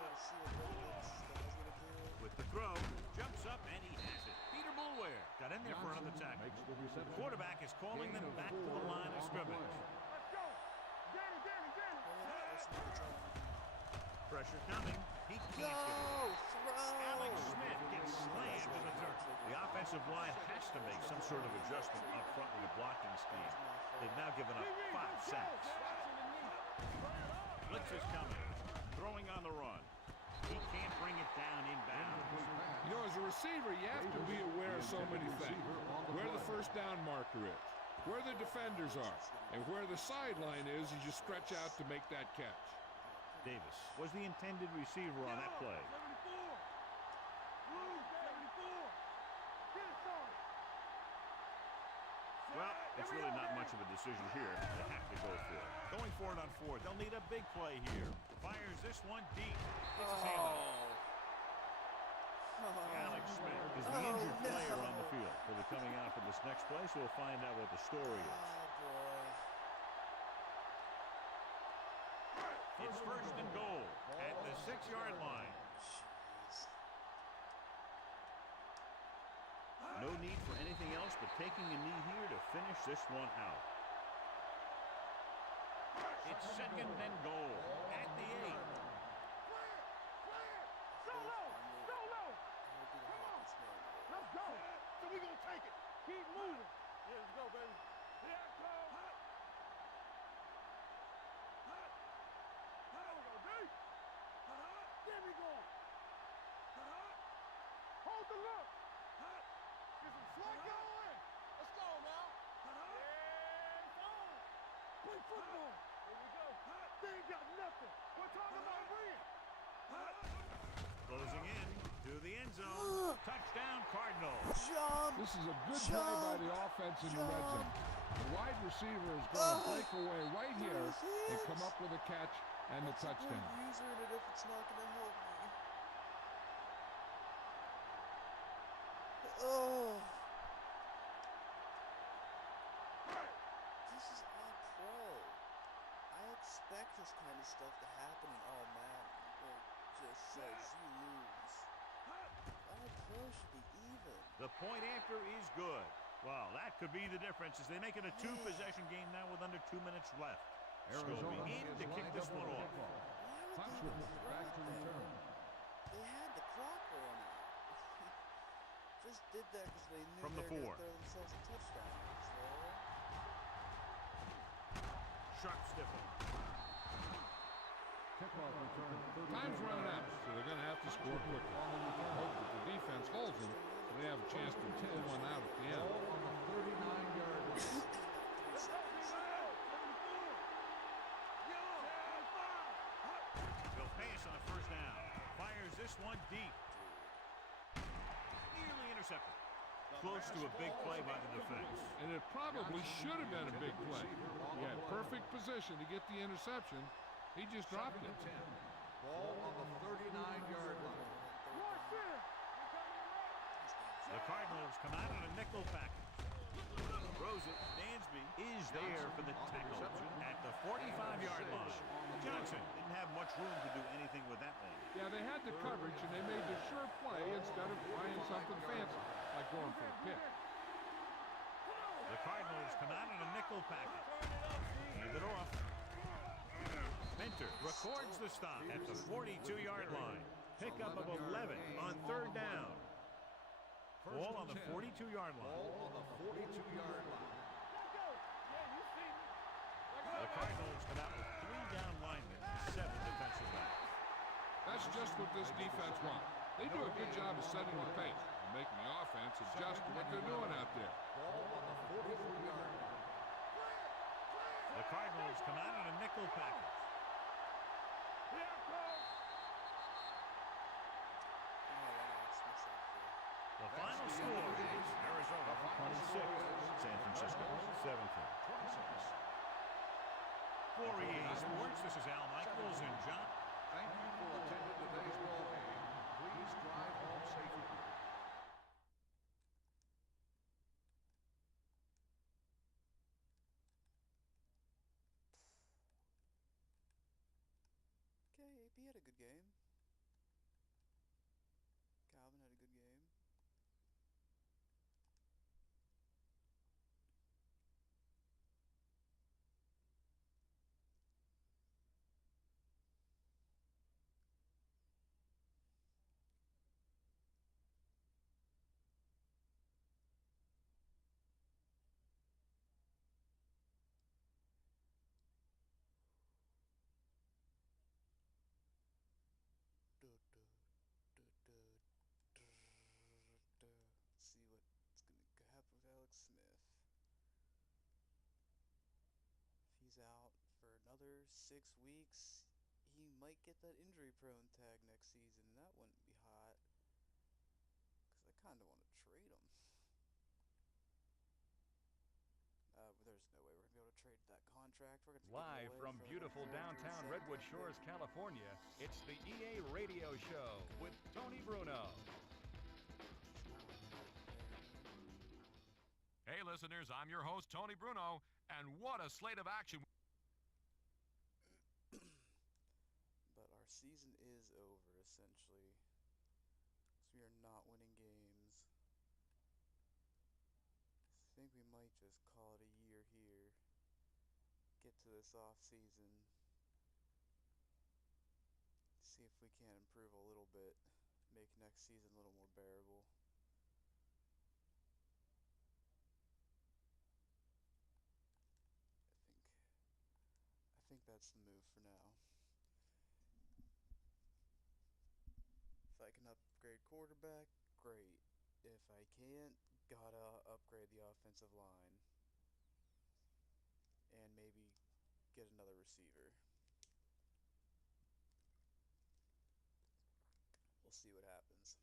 With the throw, jumps up and he has it. Peter Bulware got in there for another tackle. Makes the reception. Quarterback is calling them back to the line of scrimmage. Let's go. Danny. Pressure coming. He can't get it. Alex Smith gets slammed to the turf. The offensive line has to make some sort of adjustment up front with the blocking scheme. They've now given up 5 sacks. Blitz is coming. Throwing on the run. He can't bring it down inbound. You know, as a receiver, you have to be aware of so many things. Where the first down marker is, where the defenders are, and where the sideline is as you stretch out to make that catch. Davis was the intended receiver on that play. 74. Get it, Sean. Well, it's really not much of a decision here. They have to go for it. Going for it on 4th. They'll need a big play here. Fires this one deep. It's his hand up. Alex Smith is the injured player on the field. He'll be coming out for this next play, so we'll find out what the story is. It's first and goal at the 6-yard line. No need for anything else but taking a knee here to finish this one out. It's second and goal at the 8. Solo. Come on. Let's go. So we gonna take it. Keep moving. Yeah, let's go, baby. Here I come. There we go, D. There we go. Hold the look. Get some slack going. Let's go now. And phone. Play football. Here we go. They ain't got nothing. We're talking about ring. Closing in to the end zone. Touchdown, Cardinals. This is a good play by the offense in the red zone. The wide receiver is going to break away right here and come up with a catch and the touchdown. User it if it's not gonna help me. Oh. This is all pro. I expect this kind of stuff to happen in all Madden, where it just says you lose. All pro should be even. The point after is good. Well, that could be the difference as they make it a 2-possession game now with under 2 minutes left. Arizona Scobie in to kick this one off. Foxworth back to return. They had the clock run out. Just did that because they knew From the they were 4. going to throw themselves a touchdown. Sharp stiffing. Kickoff return. Time's running out, so they're going to have to score quickly. Hope that the defense holds them, so they have a chance to pull one out at the end. On the 39-yard line. They'll pass on a first down. Fires this one deep. Nearly intercepted. Close to a big play by the defense. And it probably should have been a big play. He had perfect position to get the interception. He just dropped it. Ball on the 39-yard line. The Cardinals come out in a nickel package. Throws it. Dansby is there for the tackle at the 45-yard line. Johnson didn't have much room to do anything with that one. Yeah, they had the coverage, and they made the sure play instead of trying something fancy, like going for a pick. The Cardinals come out in a nickel package. Hand it off. Minter records the stop at the 42-yard line. Pickup of 11 on 3rd down. Ball on the 42-yard line. Ball on the 42-yard line. The Cardinals come out with 3 down linemen and 7 defensive backs. That's just what this defense wants. They do a good job of setting the pace. making the offense adjust to what they're doing out there. Ball on the 43-yard line. The Cardinals come out in a nickel package. The final score is Arizona 26, San Francisco 17. 26. For EA Sports, this is Al Michaels and John. Thank you for attending today's ball game. Please drive home safely. Okay, AP had a good game. Calvin had a good game. See what's gonna happen with Alex Smith. If he's out for another 6 weeks, he might get that injury-prone tag next season, and that wouldn't be hot. Because I kind of want to trade him. There's no way we're going to be able to trade that contract. We're going to Live from beautiful downtown Redwood Shores, California, it's the EA Radio Show with Tony Bruno. Hey, listeners, I'm your host, Tony Bruno, and what a slate of action. But our season is over, essentially. So we are not winning games. I think we might just call it a year here. Get to this off season. See if we can improve a little bit. Make next season a little more bearable. I think that's the move for now. If I can upgrade quarterback, great. If I can't, gotta upgrade the offensive line. And maybe get another receiver. We'll see what happens.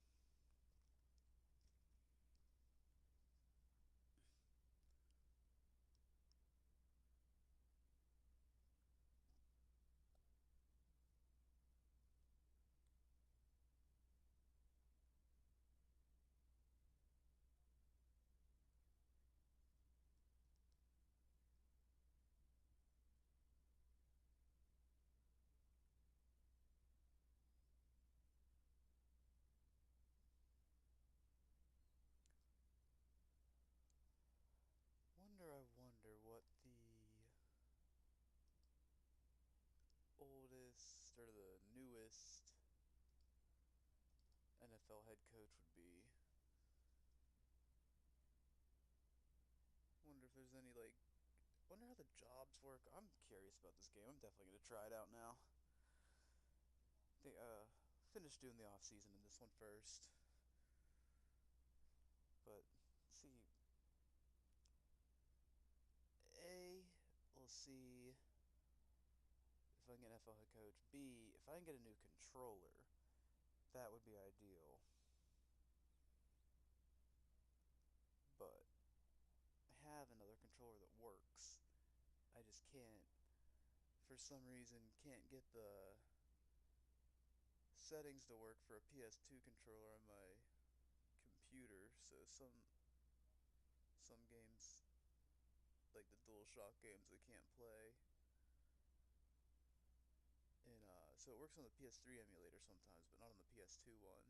I wonder what the oldest or the newest NFL head coach would be. Wonder if there's any, wonder how the jobs work. I'm curious about this game. I'm definitely going to try it out now. Finish doing the off season in this one first. But, see. We'll see if I can get an NFL head coach. B, if I can get a new controller, that would be ideal. But I have another controller that works. I just can't, for some reason, can't get the settings to work for a PS2 controller on my computer. So some games, like the DualShock games, I can't play. And so it works on the PS3 emulator sometimes, but not on the PS2 one.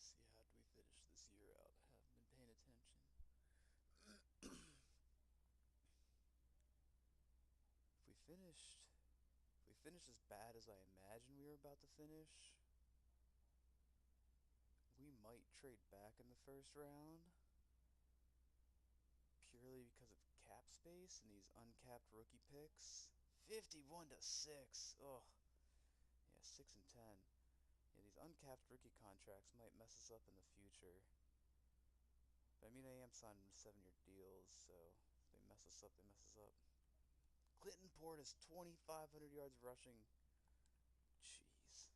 See, how do we finish this year out? I haven't been paying attention. finish as bad as I imagine we were about to finish, we might trade back in the first round. Purely because of cap space and these uncapped rookie picks. 51 to 6. Ugh. Yeah, 6 and 10. Yeah, these uncapped rookie contracts might mess us up in the future. But I mean, I am signing 7-year deals, so if they mess us up, they mess us up. Clinton Portis, 2,500 yards rushing. Jeez.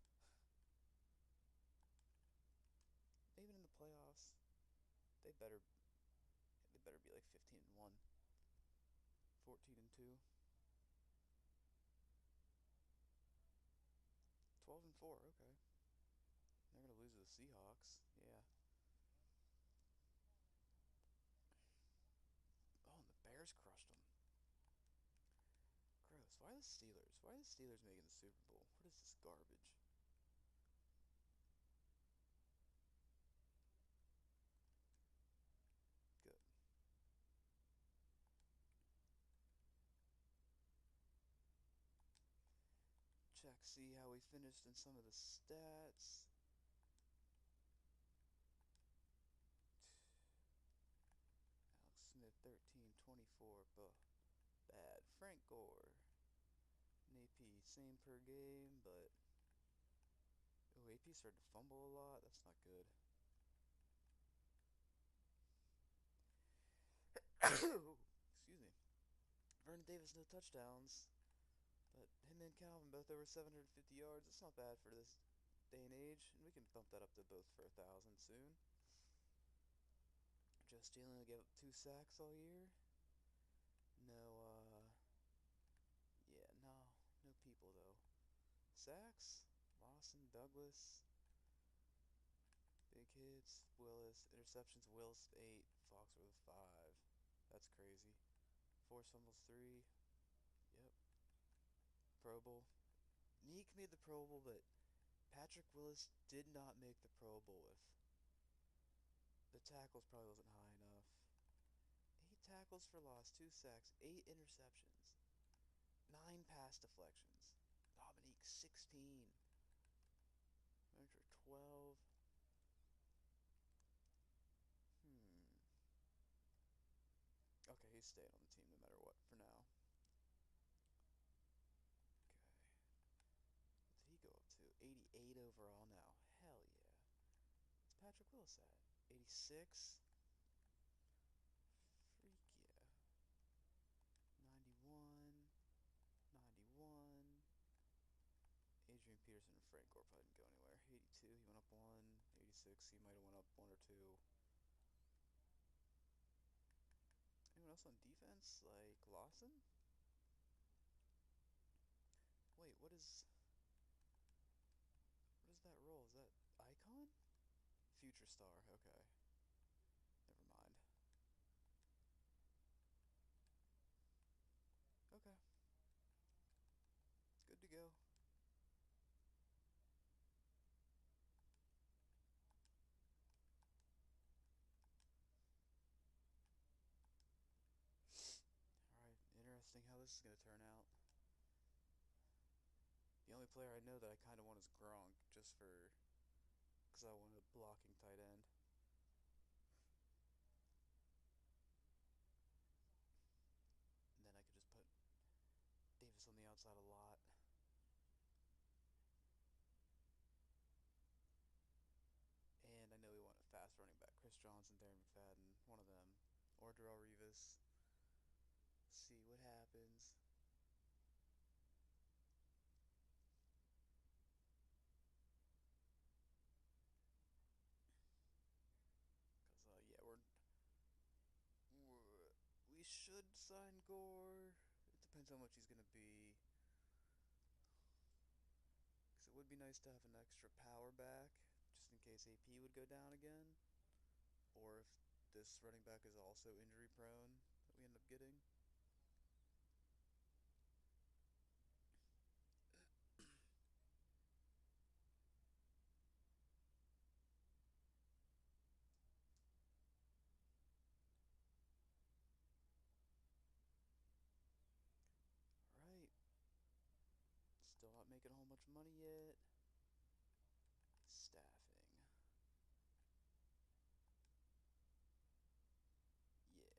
Even in the playoffs, they better be like 15 and 1, 14 and 2, 12 and 4. Okay. They're gonna lose to the Seahawks. Yeah. Oh, and the Bears crushed them. Gross. Why are the Steelers? Why are the Steelers making the Super Bowl? What is this garbage? Good. Check, see how we finished in some of the stats. Alex Smith, 13, 24, bad. Frank Gore, an AP, same per game, but... Oh, AP started to fumble a lot. That's not good. Excuse me. Vernon Davis, no touchdowns. But him and Calvin both over 750 yards. That's not bad for this day and age. And we can bump that up to both for 1,000 soon. Joe Steele gave up 2 sacks all year. No, yeah, no people though. Sacks? Lawson, Douglas. Big hits, Willis. Interceptions, Willis 8, Foxworth 5. That's crazy. Forced fumbles 3. Yep. Pro Bowl. Neek made the Pro Bowl, but Patrick Willis did not make the Pro Bowl with. The tackles probably wasn't high enough. 8 tackles for loss, 2 sacks, 8 interceptions, 9 pass deflections. Dominique, 16. Manager, 12. Okay, he's staying on the team no matter what for now. Okay. What did he go up to? 88 overall now. Hell yeah. What's Patrick Willis at? 86? Freak yeah. 91. 91. Adrian Peterson and Frank Gore probably didn't go anywhere. 82, he went up 1. 86, he might have went up 1 or 2. Anyone else on defense? Like Lawson? Wait, what is that role? Is that Icon? Future star, okay. Never mind. Okay. Good to go. Alright, interesting how this is going to turn out. The only player I know that I kind of want is Gronk, just for... because I want a blocking tight end. And then I could just put Davis on the outside a lot. And I know we want a fast running back. Chris Johnson, Darren McFadden, one of them. Or Darrell Revis. See what happens. Because, yeah, we should sign Gore. It depends how much he's going to be. Because it would be nice to have an extra power back, just in case AP would go down again. Or if this running back is also injury prone that we end up getting. Alright. Still not much money yet. Staffing. Yeah.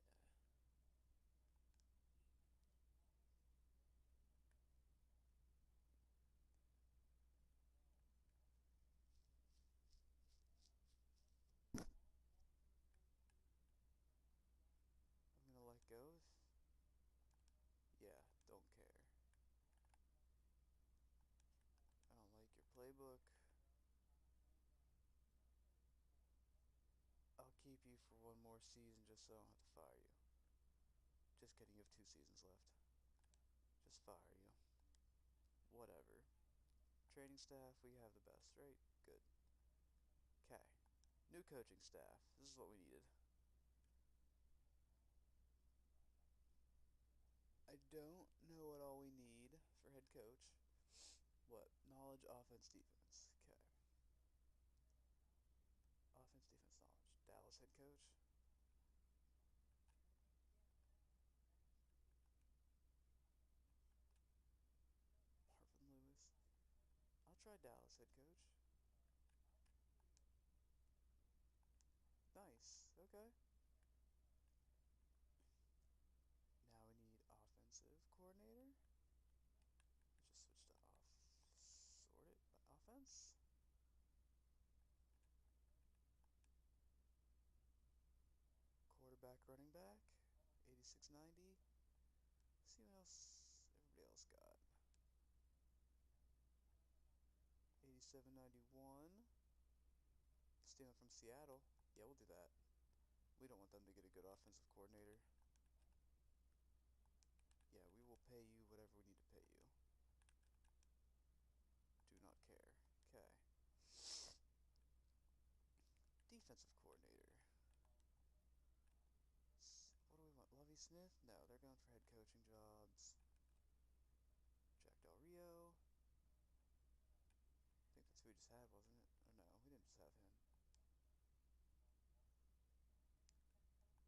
I'm gonna let go if... Yeah, don't care. I don't like your playbook. I'll keep you for one more season just so I don't have to fire you. Just kidding, you have 2 seasons left. Just fire you. Whatever. Training staff, we have the best, right? Good. Okay. New coaching staff. This is what we needed. I don't know what all we need for head coach. What? Knowledge, offense, defense. Okay. Offense, defense, knowledge. Dallas head coach. Marvin Lewis. I'll try Dallas head coach. Nice. Okay. Now we need offensive coordinator. Just switch to off. Sort it by offense. Quarterback, running back. 8690. See what else everybody else got. 8791. Stealing from Seattle. Yeah, we'll do that. We don't want them to get a good offensive coordinator. Yeah, we will pay you whatever we need to pay you. Do not care. Okay. Defensive coordinator. What do we want? Lovie Smith? No, they're going for head coaching jobs. Jack Del Rio. I think that's who we just had, wasn't it? Or no, we didn't just have him.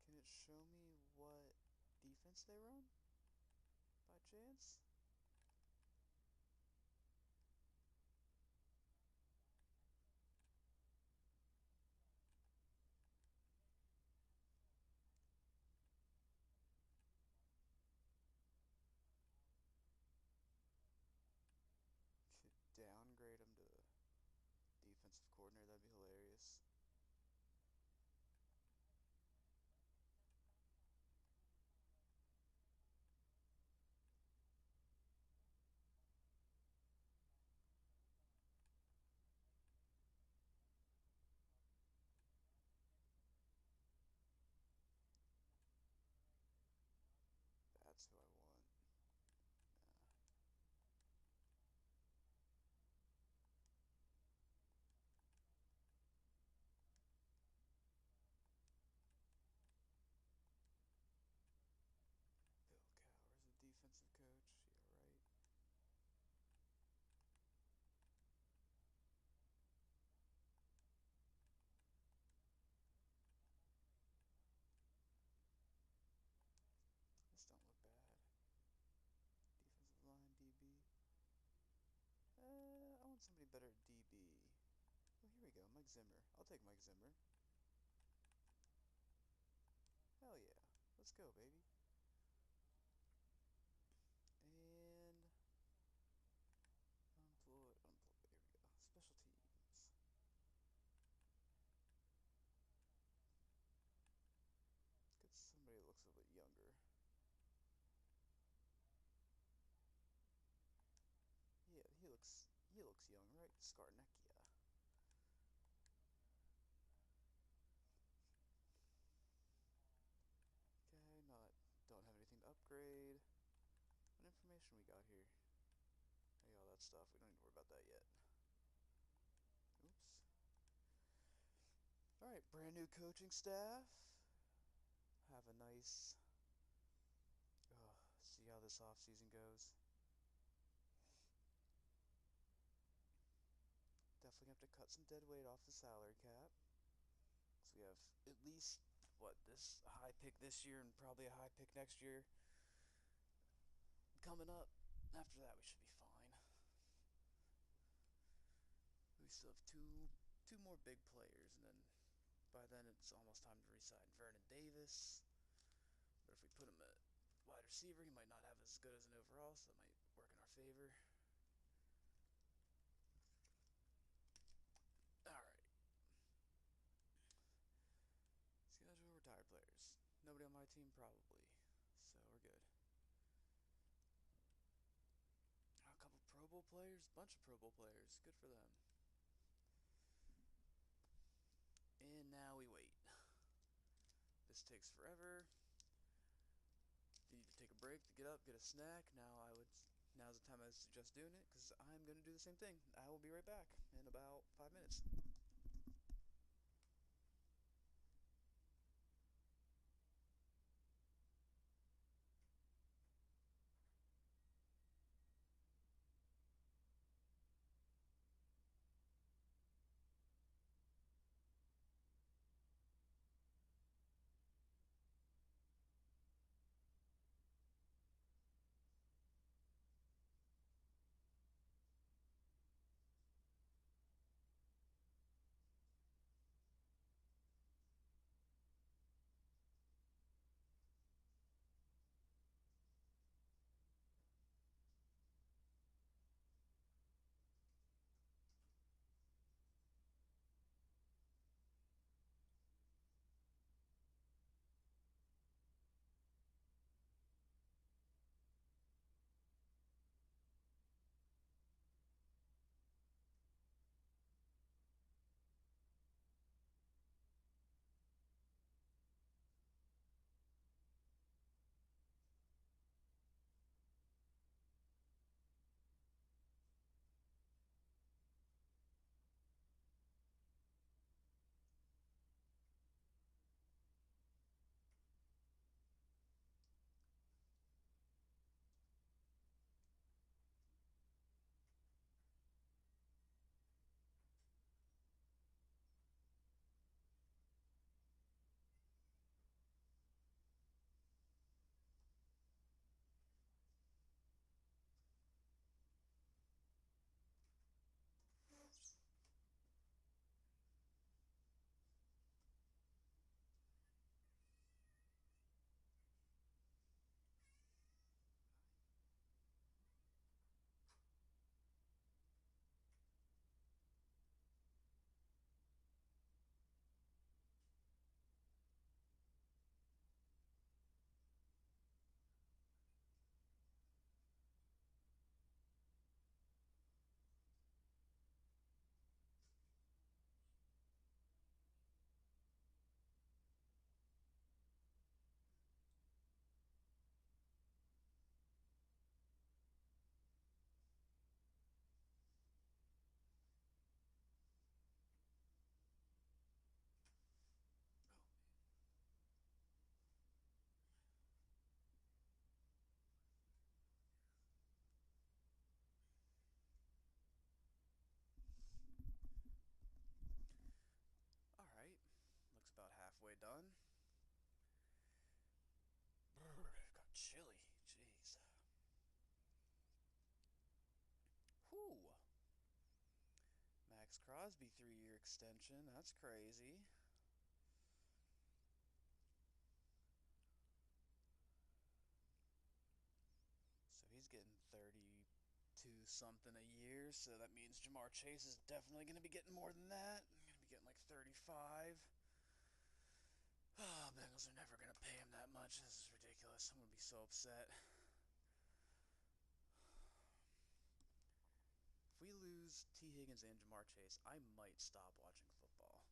Can it show me what defense they run? By chance? Could downgrade him to defensive coordinator, that'd be hilarious. That's who I want. Nah. Bill Cowher's a defensive coach. Yeah, right. This don't look bad. Defensive line, DB. I want somebody better at DB. Oh, here we go. Mike Zimmer. I'll take Mike Zimmer. Hell yeah. Let's go, baby. And unemployed. Here we go. Special teams. Get somebody that looks a little bit younger. Yeah, he looks young, right? Skarnekia. Okay, don't have anything to upgrade. What information we got here? Hey, all that stuff. We don't need to worry about that yet. Oops. Alright, brand new coaching staff. Have a nice... see how this offseason goes. Definitely have to cut some dead weight off the salary cap. So we have at least, this high pick this year and probably a high pick next year coming up. After that, we should be fine. we still have two more big players, and then by then it's almost time to re-sign Vernon Davis. But if we put him at wide receiver, he might not have as good as an overall, so that might work in our favor. Alright. Schedule retired players. Nobody on my team, probably. So we're good. A couple Pro Bowl players, bunch of Pro Bowl players. Good for them. And now we wait. This takes forever. You need to take a break to get up, get a snack. Now's the time I suggest doing it, because I'm going to do the same thing. I will be right back in about 5 minutes. Alright. Looks about halfway done. Got chilly. Jeez. Whew. Max Crosby 3-year extension. That's crazy. So he's getting 32 something a year, so that means Jamar Chase is definitely going to be getting more than that. Going to be getting like 35. Oh, Bengals are never going to pay him that much. This is ridiculous. I'm going to be so upset. If we lose T. Higgins and Jamar Chase, I might stop watching football.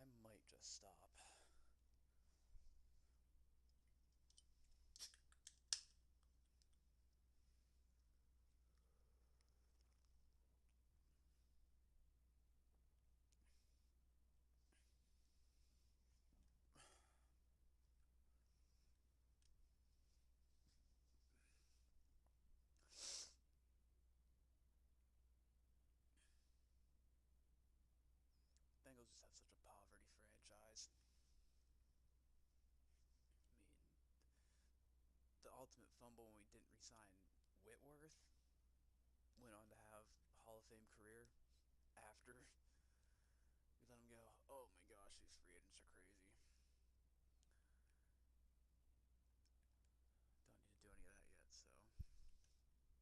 I might just stop. Bengals just have such a poverty franchise. I mean, the ultimate fumble when we didn't re-sign Whitworth went on to have a Hall of Fame career. after we let him go. Oh my gosh, these free agents are crazy. Don't need to do any of that yet, so. Come on.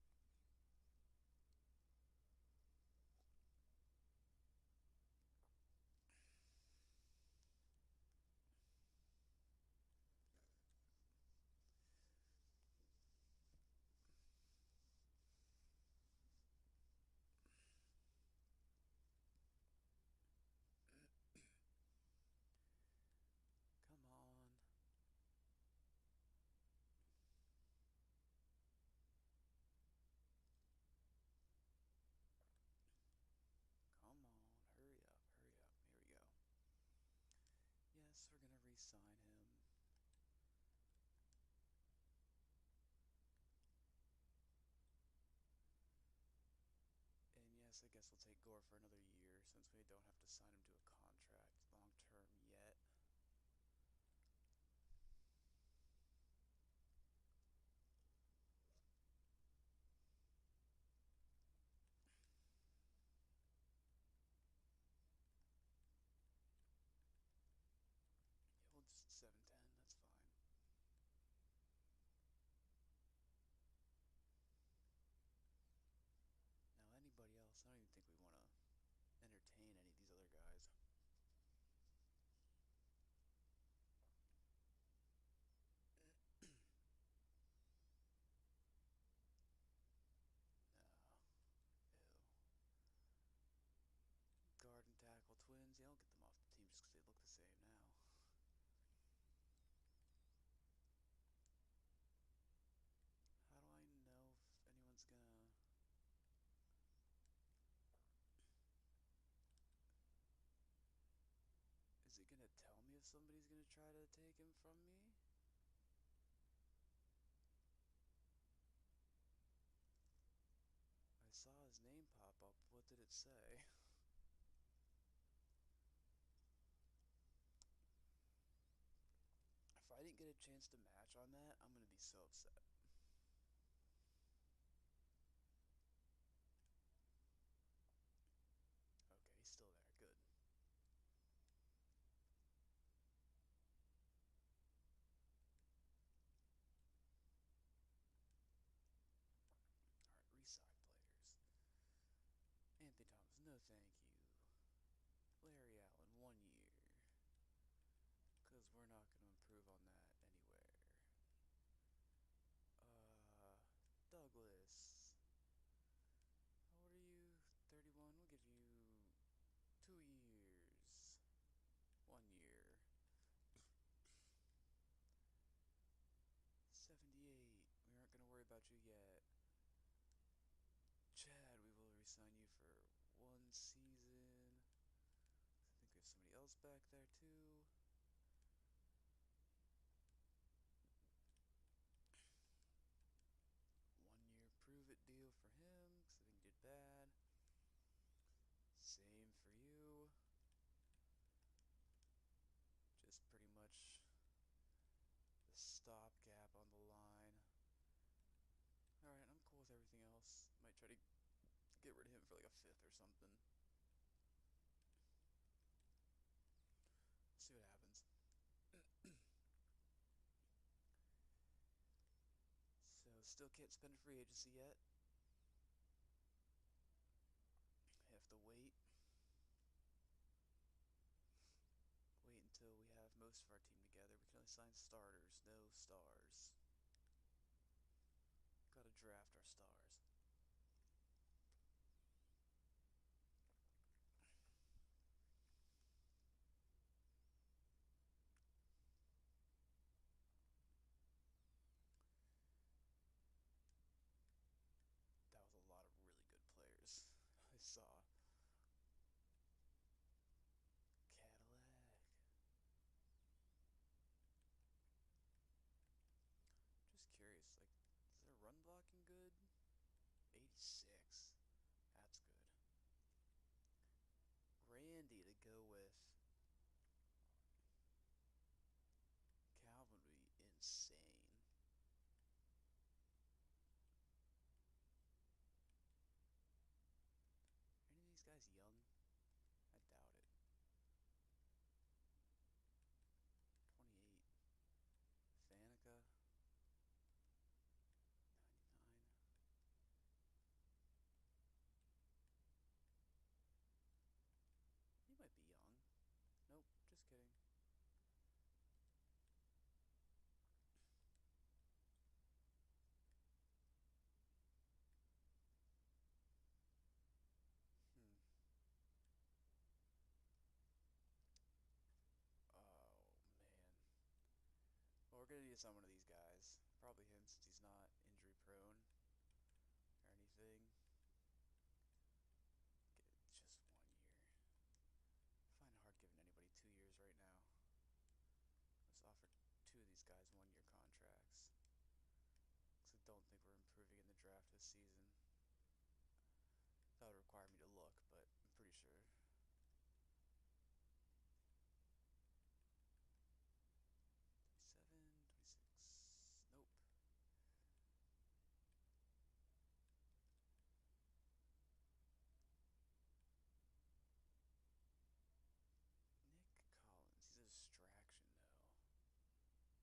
Come on. Hurry up. Hurry up. Here we go. Yes, we're going to re-sign him. And yes, I guess we'll take Gore for another year since we don't have to sign him to a contract long term yet. Yeah, we'll just 7-10, that's fine. Now anybody else, I don't even think we want to entertain any of these other guys. No. Ew. Guard and tackle twins, yeah, I'll get them off the team just because they look the same now. How do I know if anyone's gonna... Is it gonna tell me if somebody's gonna try to take him from me? I saw his name pop up. What did it say? If I didn't get a chance to match on that, I'm gonna be so upset. Okay, he's still there. Good. Alright, re-sign players. Anthony Thomas, no thank you. Larry Allen, 1 year. Because we're not going to improve on that anywhere. Douglas. How old are you? 31. We'll give you 2 years. 1 year. 78. We aren't going to worry about you yet. Chad, we will resign you for 1 season. I think we have somebody else back there too. One-year prove-it deal for him, because I think he did bad. Same for you. Just pretty much the stopgap on the line. Alright, I'm cool with everything else. Might try to get rid of him for like a 5th or something. See what happens. So, still can't spend a free agency yet. Have to wait. Wait until we have most of our team together. We can only sign starters, no stars. Gotta draft our stars. That was a lot of really good players I saw. Cadillac. Just curious, like, is their run blocking good? 86. That's good. Randy to go with. Calvin would be insane. Any of these guys young? to sign one of these guys. Probably him since he's not injury prone or anything. Get just 1 year. I find it hard giving anybody 2 years right now. Let's offer 2 of these guys 1-year contracts. Because I don't think we're improving in the draft this season. That would require me to look, but I'm pretty sure. 27, 26. Nope. Nick Collins. He's a distraction, though.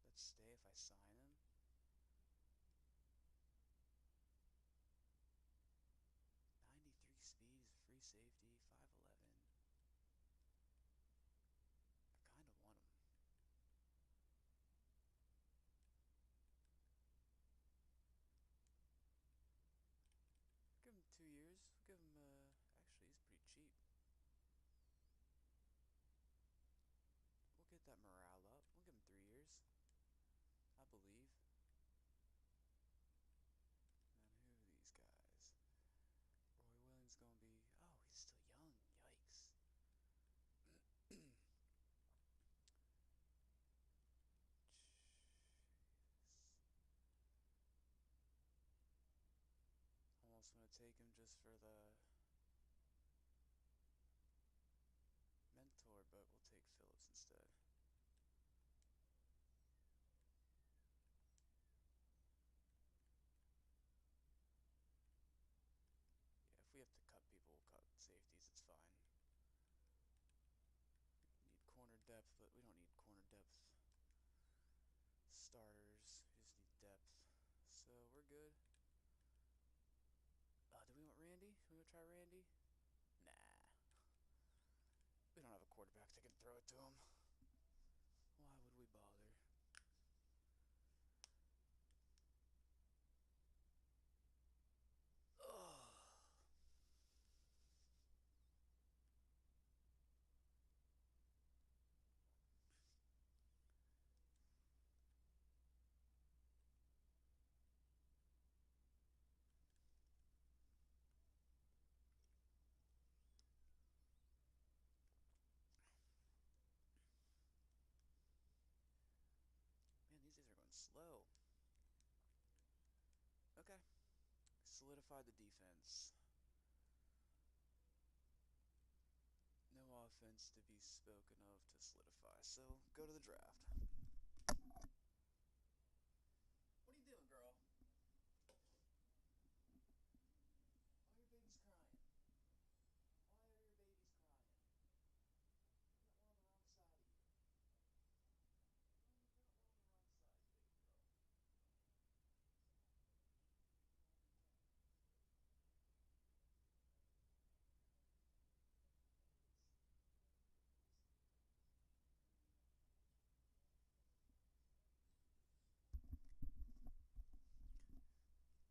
Let's stay if I sign him. 93 speed. He's a free safety. 5'11". I kind of want him. Give him 2 years. We'll give him, actually, he's pretty cheap. We'll get that morale up. We'll give him 3 years. I believe. And then who are these guys? Roy Williams gonna be... Oh, he's still young. Yikes. Jeez. Almost gonna take him just for the mentor, but we'll take Phillips instead. Yeah, if we have to cut people, we'll cut safeties, it's fine. We need corner depth, but we don't need corner depth starters. We just need depth. So we're good. Do we want Randy? We want to try Randy? Nah. We don't have a quarterback that can throw it to him. Why would we bother? Ugh. Man, these days are going slow. Okay. Solidify the defense. No offense to be spoken of to solidify. So, go to the draft. What are you doing, girl? Why are your babies crying? Why are your babies crying? You got one on the wrong side of you. You got one on the wrong side, you baby girl.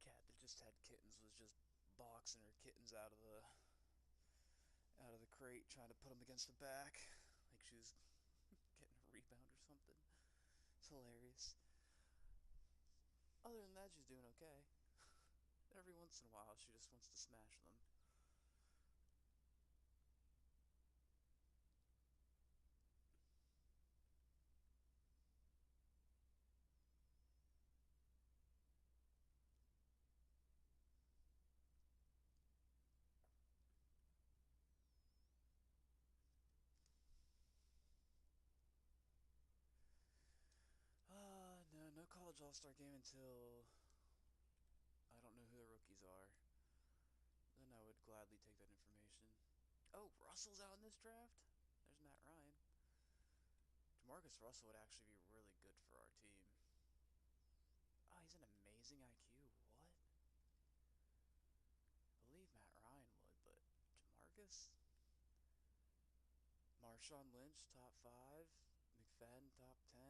Cat that just had kittens was just boxing her kittens out of the crate, trying to put them against the back, like she was getting a rebound or something. It's hilarious. Other than that, she's doing okay. Every once in a while, she just wants to smash them. No college all-star game until I don't know who the rookies are. Then I would gladly take that information. Oh, Russell's out in this draft? There's Matt Ryan. Jamarcus Russell would actually be really good for our team. Oh, he's an amazing IQ. What? I believe Matt Ryan would, but Jamarcus? Marshawn Lynch, top 5. McFadden, top 10.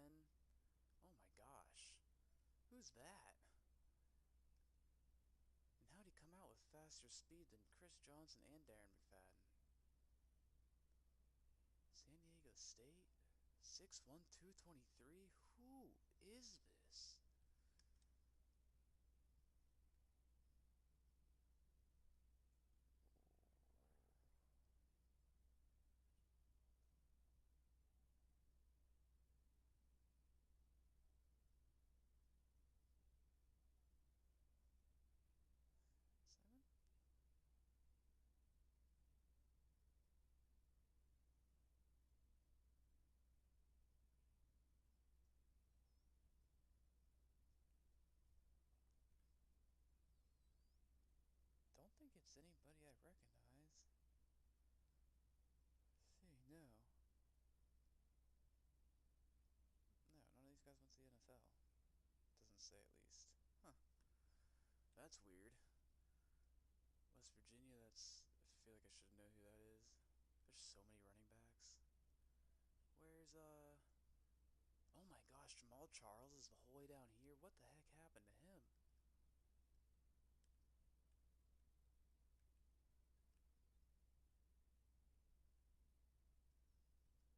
Oh my gosh. Who's that? And how'd he come out with faster speed than Chris Johnson and Darren McFadden? San Diego State? 6'1", 223? Who is this? say at least. Huh. That's weird. West Virginia, that's... I feel like I should know who that is. There's so many running backs. Where's, Oh my gosh, Jamal Charles is the whole way down here? What the heck happened to him?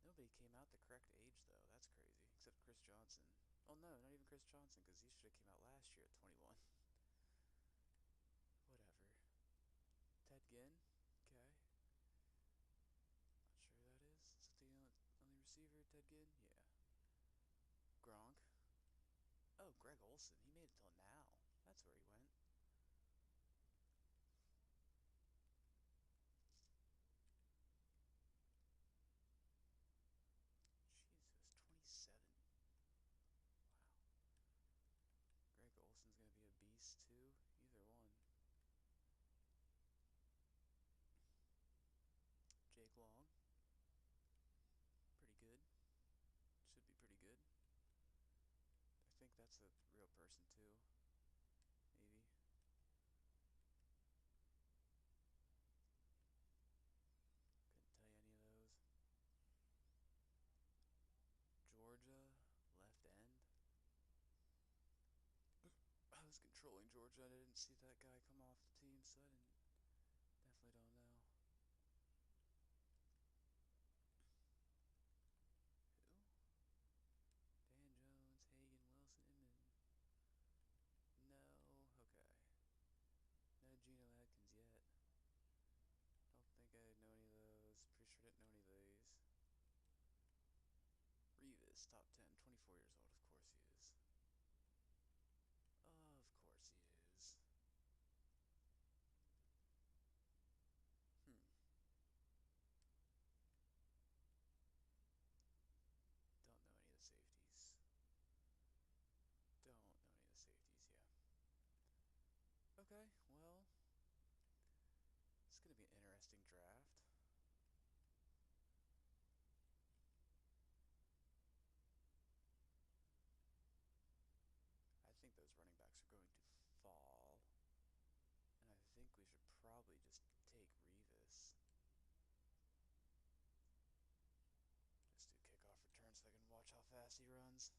Nobody came out the correct age, though. That's crazy. Except Chris Johnson. Oh no, not even Chris Johnson, because he should have came out last year at 21. Whatever. Ted Ginn? Okay. Not sure who that is. Is that the only receiver, Ted Ginn? Yeah. Gronk? Oh, Greg Olson. He made it till now. That's where he went. Jesus, 27. Wow. Greg Olson's gonna be a beast too. Either one. Jake Long. Pretty good. Should be pretty good. I think that's a real person too. Maybe. Couldn't tell you any of those. Georgia, left end. I was controlling Georgia. I didn't see that guy come off the team, so I definitely don't know. Who? Dan Jones, Hagan, Wilson, Inman. No, okay. No Geno Atkins yet. Don't think I know any of those. Pretty sure I didn't know any of these. Revis, top 10, 24 years old. Of course he is. Of course he is. Don't know any of the safeties. Don't know any of the safeties, yeah. Okay, well, it's going to be an interesting draft. I think those running backs are going to fall. And I think we should probably just take Revis. Just do kickoff return so I can watch how fast he runs.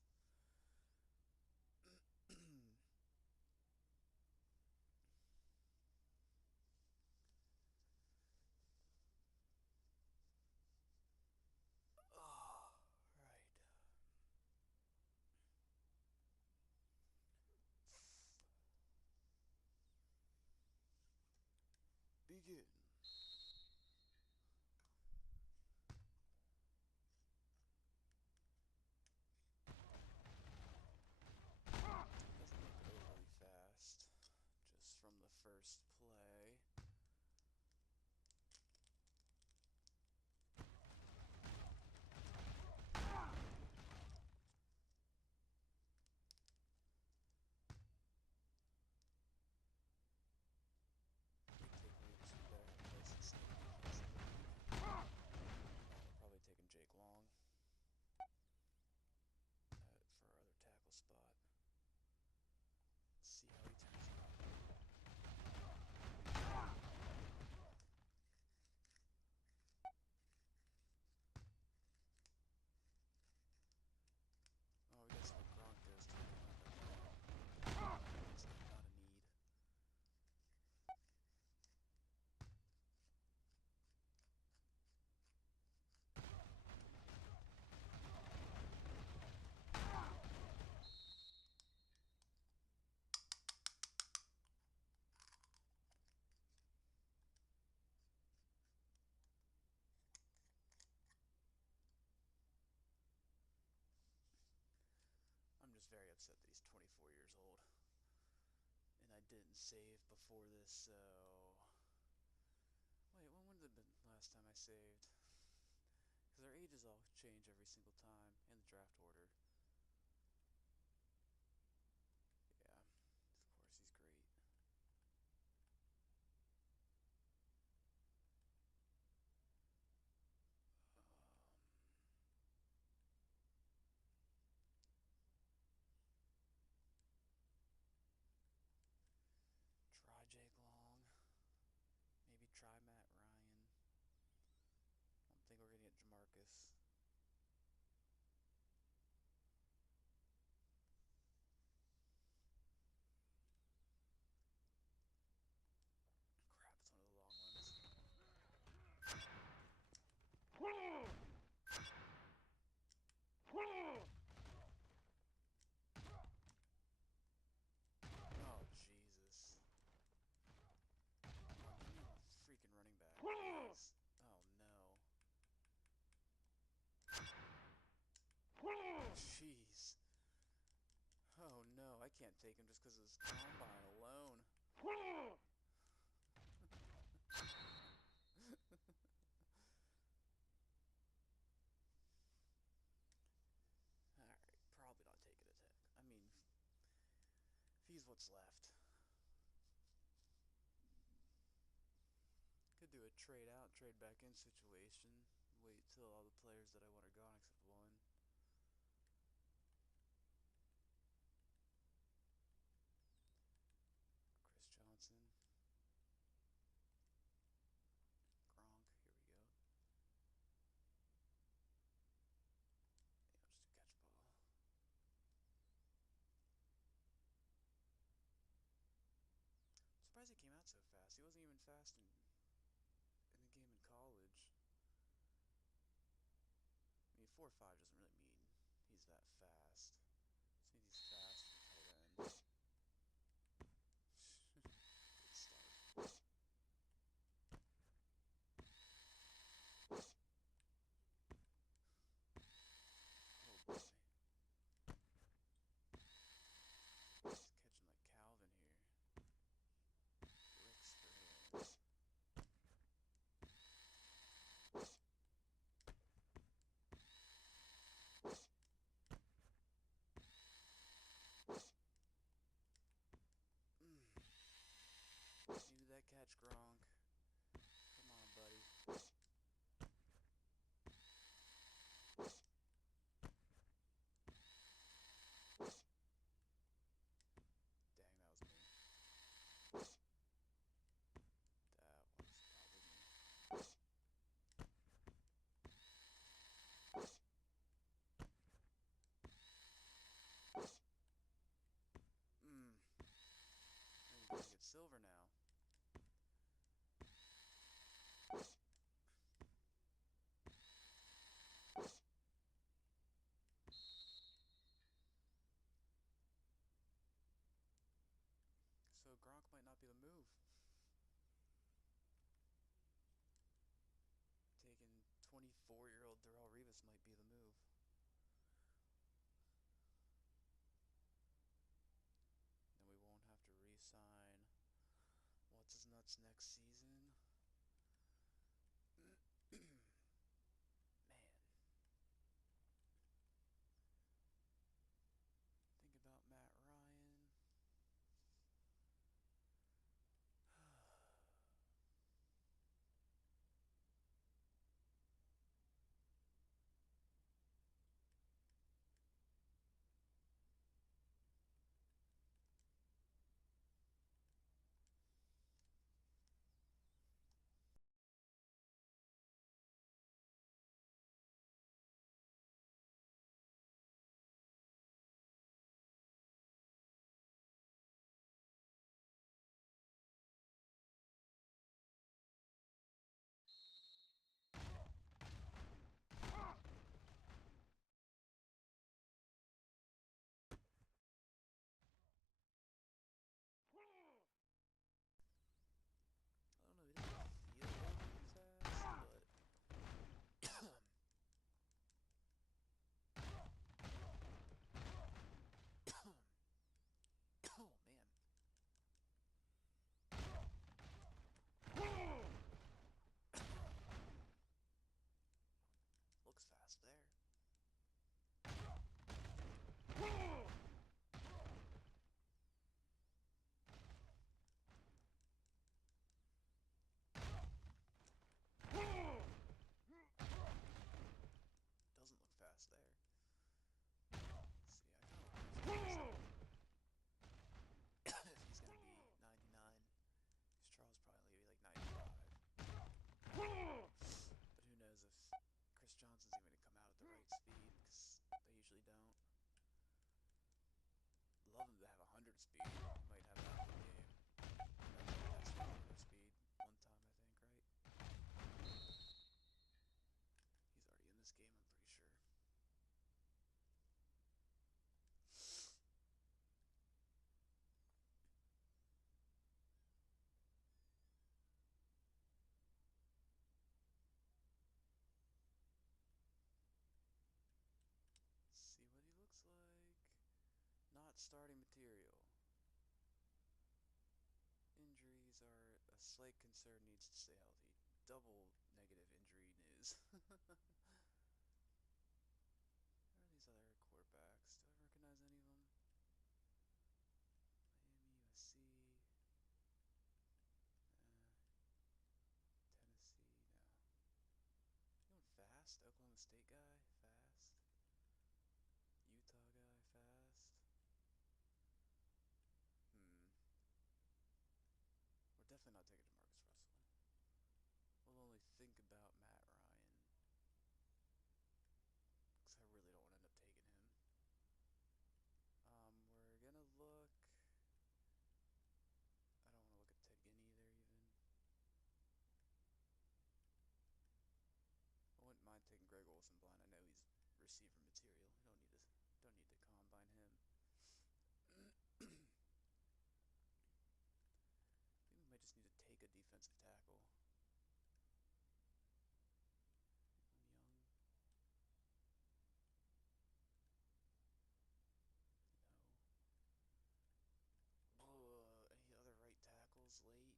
Right. Begin. Doesn't look overly fast, just from the first play. Probably taking Jake Long for our other tackle spot. Let's see how he turns out. Oh, we got some Broncos taking on the it's not a need. I'm just very upset that he's 24 years old. And I didn't save before this, so... Wait, when would it have been last time I saved? Because their ages all change every single time, and the draft order. Yeah, of course he's great. can't take him just because of his combine alone. Alright, probably not taking a tech. I mean, if he's what's left. Could do a trade out, trade back in situation. Wait till all the players that I want are gone except one. Chris Johnson. Gronk, here we go. Yeah, I'll just do catch ball. I'm surprised he came out so fast. He wasn't even fast in the game in college. I mean, 4.5 doesn't really mean he's that fast. It means he's fast for tight end. Good start. Oh boy. He's catching like Calvin here. Bricks for him. Maybe that catch, Gronk. Come on, buddy. Dang, that was me. That was probably me. I'm gonna get silver now. So Gronk might not be the move. Taking 24-year-old Darrelle Revis might be the move. Then we won't have to re-sign what's-his-nuts next season. Man. Think about Matt Ryan. I don't know, he doesn't feel overly fast, but oh man. Looks fast there. Doesn't look fast there. Let's see, if he's gonna be 99, Charles probably be like 95. But who knows if Chris Johnson's even gonna come out at the right speed, because they usually don't. Love him to have 100 speed. Might have that one game. That's 100 speed one time, I think, right? He's already in this game, I'm pretty sure. See what he looks like. Not starting material. injuries are a slight concern, needs to stay healthy. Double negative injury news. Who are these other quarterbacks? Do I recognize any of them? Miami, USC, Tennessee, no. You know, fast? Oklahoma State guy, fast. Utah guy, fast. We're definitely not taking DeMarcus Russell. We'll only think about Matt Ryan. Because I really don't want to end up taking him. We're gonna look... I don't want to look at Ted Ginn either, even. I wouldn't mind taking Greg Olsen blind. I know he's receiver material. We don't need to combine him. I think we might just need to take a defensive tackle. Young. No. Any other right tackles late?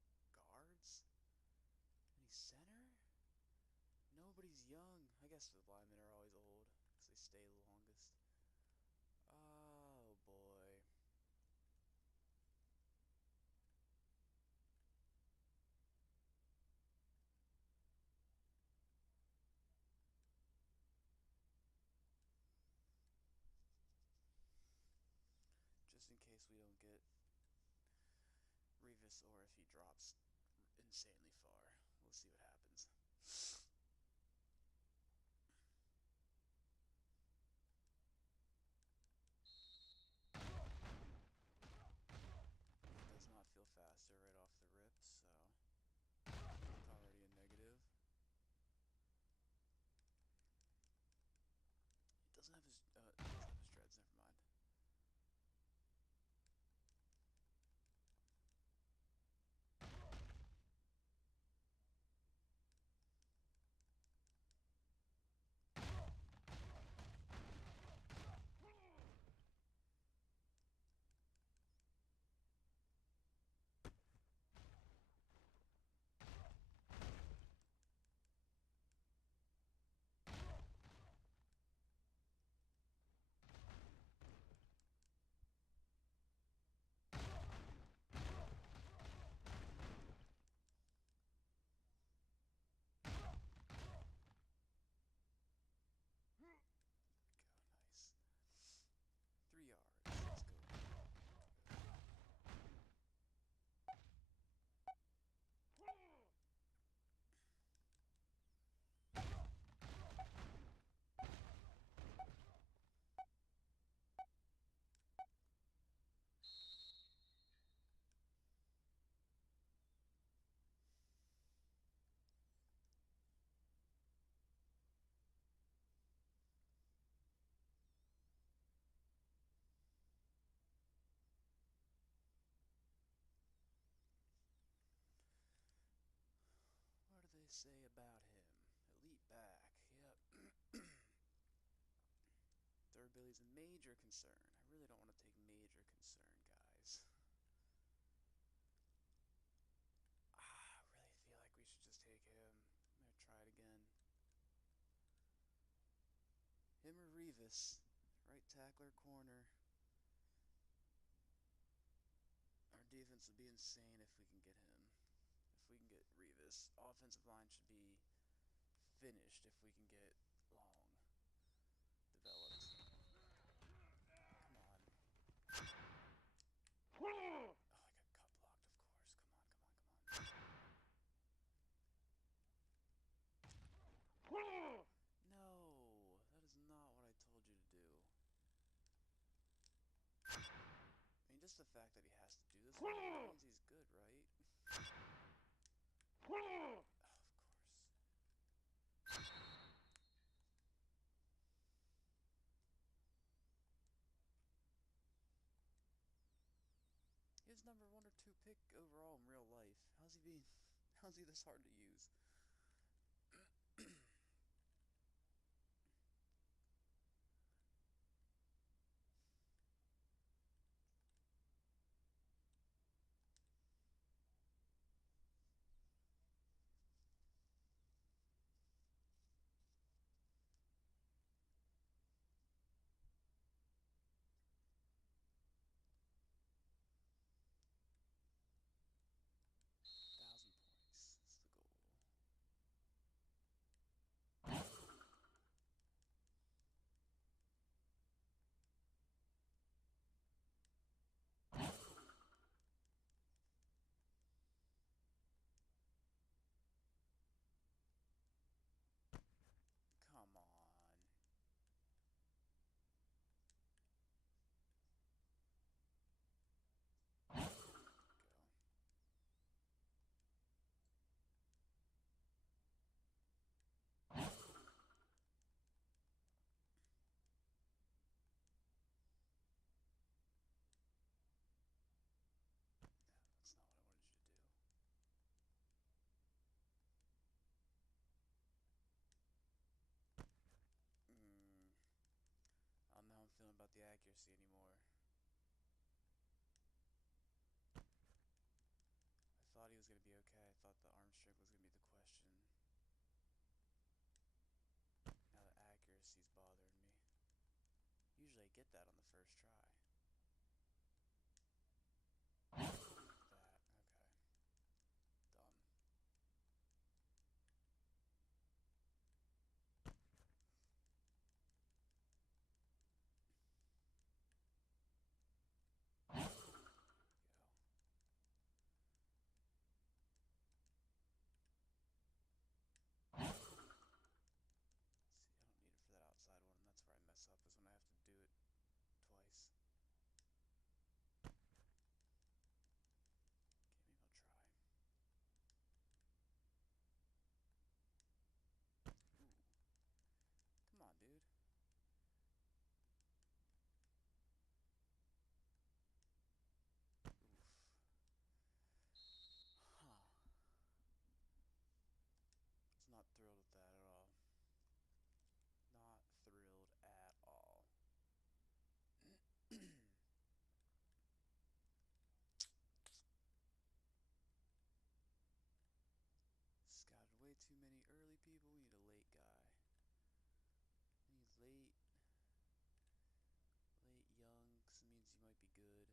Any other guards? Any center? Nobody's young. I guess the linemen are always old, because they stay the longest. Oh, boy. Just in case we don't get Revis, or if he drops insanely far. We'll see what happens. Does not feel faster right off the rip, so it's already a negative. He doesn't have his dreads, never mind. Nice. 3 yards. Let's go. What do they say about him? Elite back. Yep. Durability is a major concern. I really don't want to take major concern, guys. I really feel like we should just take him. I'm going to try it again. Him or Revis. Right tackler, corner. Our defense would be insane if we can get him. If we can get Revis. Offensive line should be finished if we can get Long developed. Come on. Oh, I got cut blocked, of course. Come on, come on, come on. No, that is not what I told you to do. I mean, just the fact that he has to do this means he's good, right? Oh, of course. He was number 1 or 2 pick overall in real life. How's he this hard to use? accuracy anymore. I thought he was going to be okay. I thought the arm strength was going to be the question. Now the accuracy's bothering me. Usually I get that on the first try. That, okay. Dumb. Go. See, I don't need it for that outside one. That's where I mess up, is when I have to do it twice. Okay, maybe I'll try. Ooh. Come on, dude. Oof. Huh. Was not thrilled with that at all. Not thrilled at all. Scouted way too many early people. We need a late guy. We need late young, 'cause it means you might be good. Oklahoma, Florida, Toledo,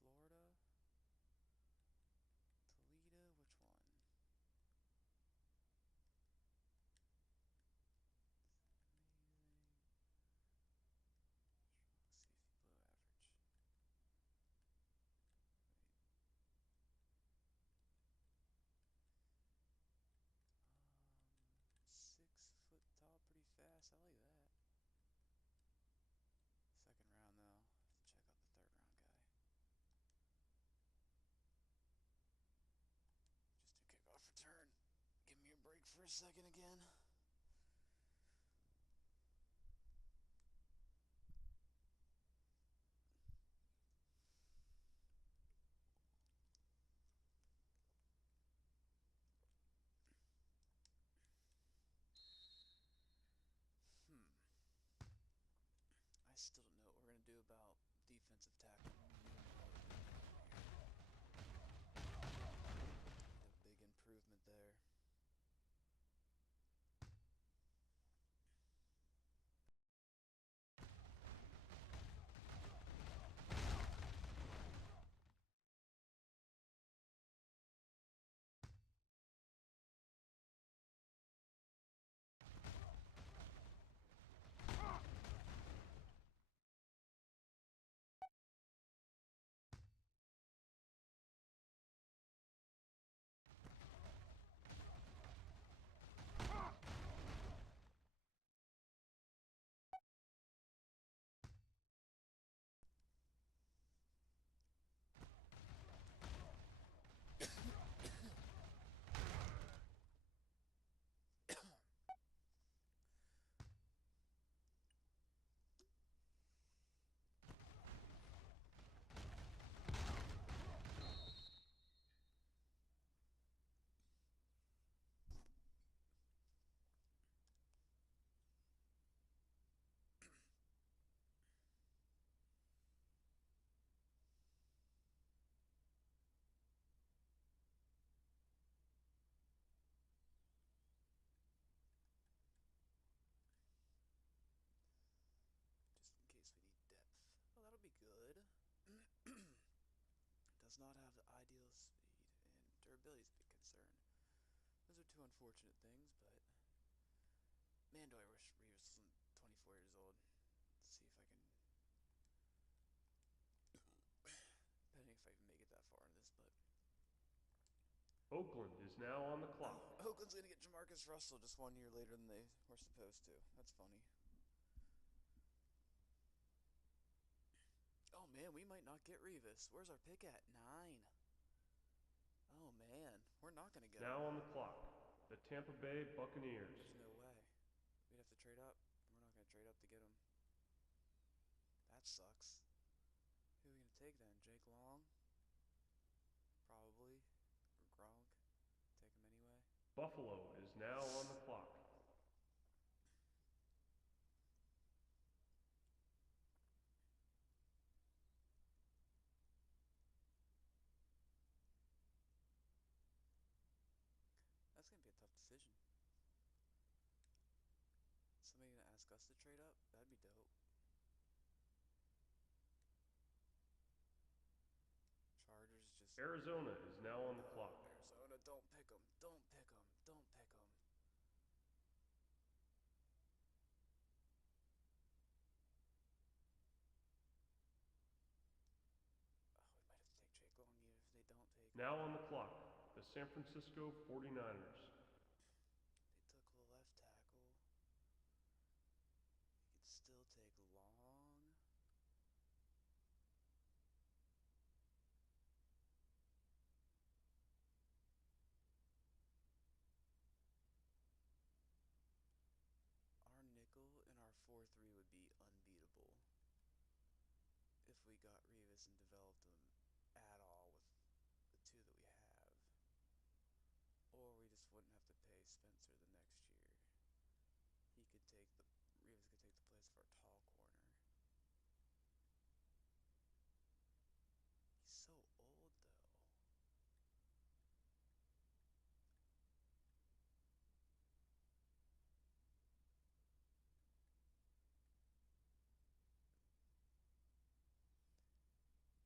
which one? Amazing. Strong safety, below average. Wait. 6 foot tall, pretty fast. I like that. Second round though. Check out the third round guy. Just do kickoff return. Give me a break for a second again. I still don't know what we're going to do about defensive tackle. A big improvement there. Just in case we need depth. Well, that'll be good. Does not have the ideal speed, and durability is a big concern. Those are two unfortunate things, but man, do I wish Reeves wasn't 24 years old. Let's see if I can, depending if I even make it that far into this, but Oakland is now on the clock. oh, Oakland's gonna get Jamarcus Russell just 1 year later than they were supposed to. That's funny. Oh man, we might not get Revis. Where's our pick at? 9. Oh man, we're not gonna get Now him. on the clock, the Tampa Bay Buccaneers. There's no way. We'd have to trade up. We're not gonna trade up to get him. That sucks. Who are we gonna take then? Jake Long? Probably. Or Gronk. Take him anyway. Buffalo is now on the clock. ask us to trade up? That'd be dope. Chargers just... Arizona is now on the clock. Arizona, don't pick them. Don't pick them. Don't pick them. Oh, we might have to take Jake Long even if they don't take him. Now on the clock, the San Francisco 49ers. They took the left tackle. They could still take Long. Our nickel and our 4-3 would be unbeatable if we got Revis and developed them at all with the two that we have. Or we just wouldn't have to pay Spencer the next year. Revis could take the place of our tall corner. He's so old though.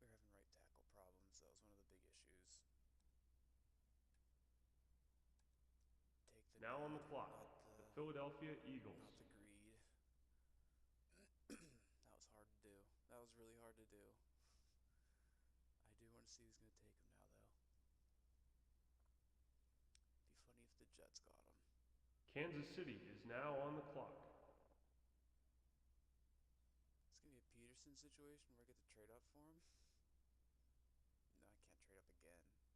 We're having right tackle problems. That was one of the big issues. Take the Now on the need, clock, the Philadelphia Eagles. not the greed. That was hard to do. That was really hard to do. I do want to see who's going to take him now, though. Be funny if the Jets got him. Kansas City is now on the clock. It's going to be a Peterson situation where I get to trade up for him. No, I can't trade up again.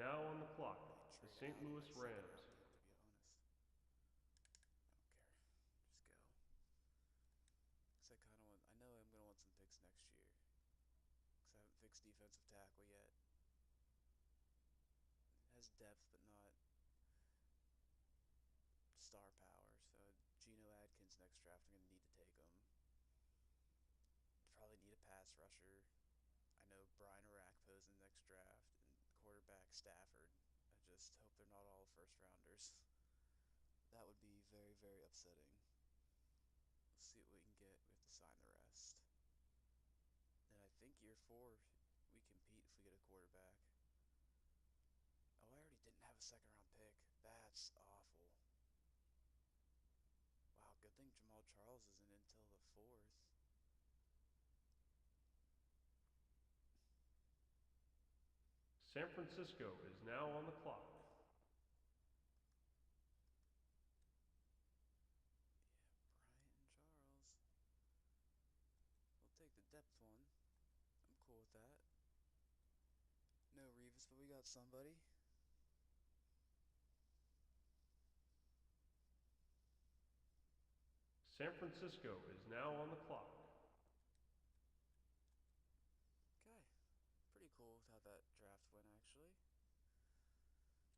Now on the clock, the Trade St. out of Louis my second Rams. round pick, to be honest. I don't care. Just go. Because I know I'm going to want some picks next year. Because I haven't fixed defensive tackle yet. It has depth, but not star power. So Geno Atkins next draft, I'm going to need to take him. Probably need a pass rusher. I know Brian Orakpo's in the next draft, and quarterback Stafford. I just hope they're not all first rounders. That would be very, very upsetting. Let's see what we can get. We have to sign the rest. And I think year 4, we compete if we get a quarterback. Oh, I already didn't have a second round pick. That's awful. Wow, good thing Jamal Charles isn't until the 4th. San Francisco is now on the clock. Yeah, Bryant and Charles. We'll take the depth one. I'm cool with that. No Revis, but we got somebody. San Francisco is now on the clock. Okay. Pretty cool with how that draft went, actually.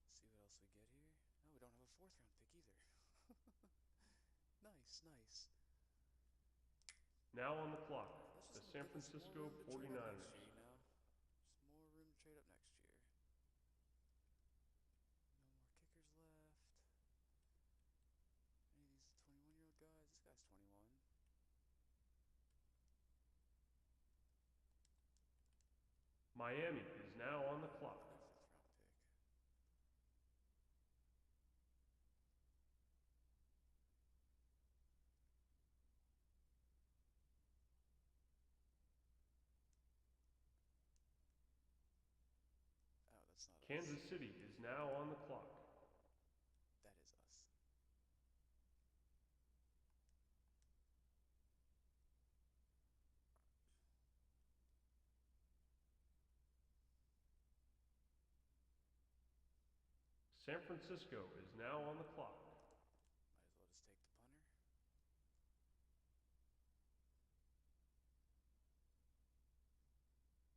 Let's see what else we get here. No, we don't have a 4th round pick either. Nice, nice. Now on the clock, That's the just San gonna give us Francisco more room to trade up 49ers. next year, you know? Just more room to trade up next year. No more kickers left. Any of these 21-year-old guys? This guy's 21. Miami is now on the clock. Another 5th round pick. Oh, that's not Kansas us. City is now on the clock. That is us. San Francisco is now on the clock.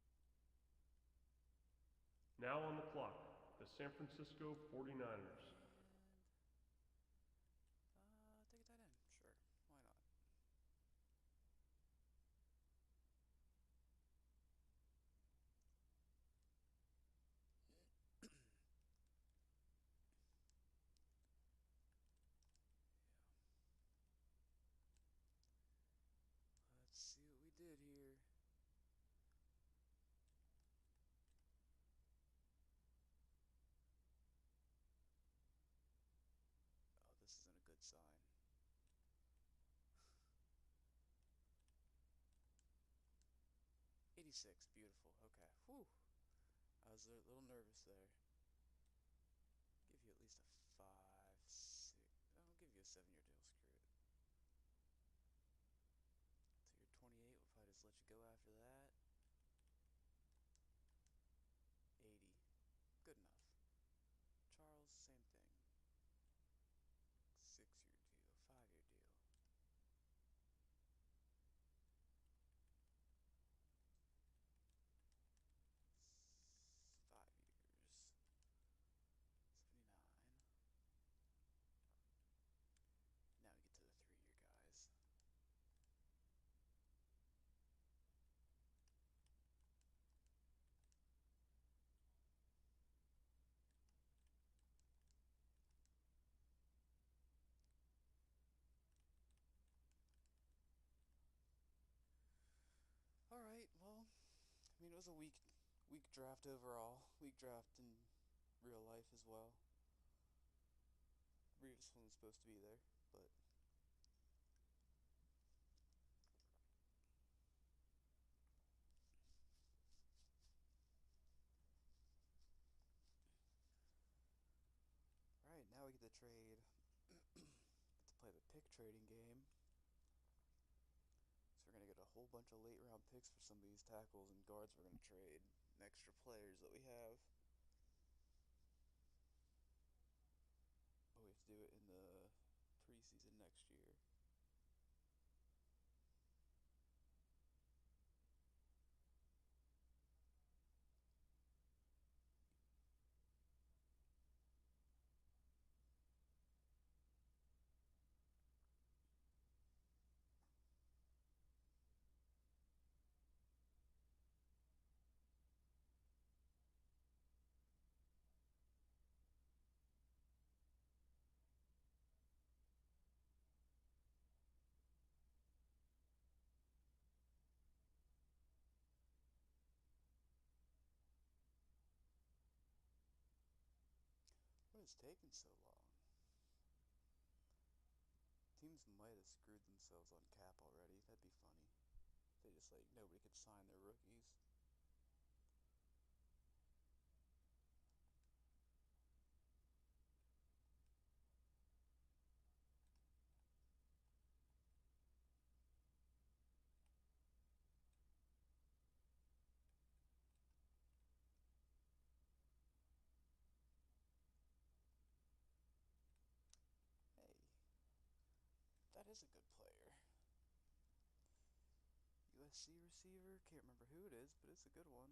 Might as well just take the punter. Now on the clock, the San Francisco 49ers. And take a tight end. Sure, why not? 36. Beautiful. Okay. Whew. I was a little nervous there. Give you at least a 5, 6. I'll give you a 7-year deal. Screw it. So you're 28. We'll probably just let you go after that. 80. Good enough. Charles, same thing. 6-year deal. 5-year deal. 5 years. 79. Now we get to the 3-year guys. Alright, well, I mean, it was a weak draft overall. Weak draft in real life as well. Reeves wasn't supposed to be there, but alright, now we get to trade. Get to play the pick trading game. So we're going to get a whole bunch of late round picks for some of these tackles and guards we're going to trade. And extra players that we have. But we have to do it in the preseason next year. What is taking so long? Teams might have screwed themselves on cap already. That'd be funny. They just, like, nobody could sign their rookies. Hey, that is a good player. USC receiver, can't remember who it is, but it's a good one.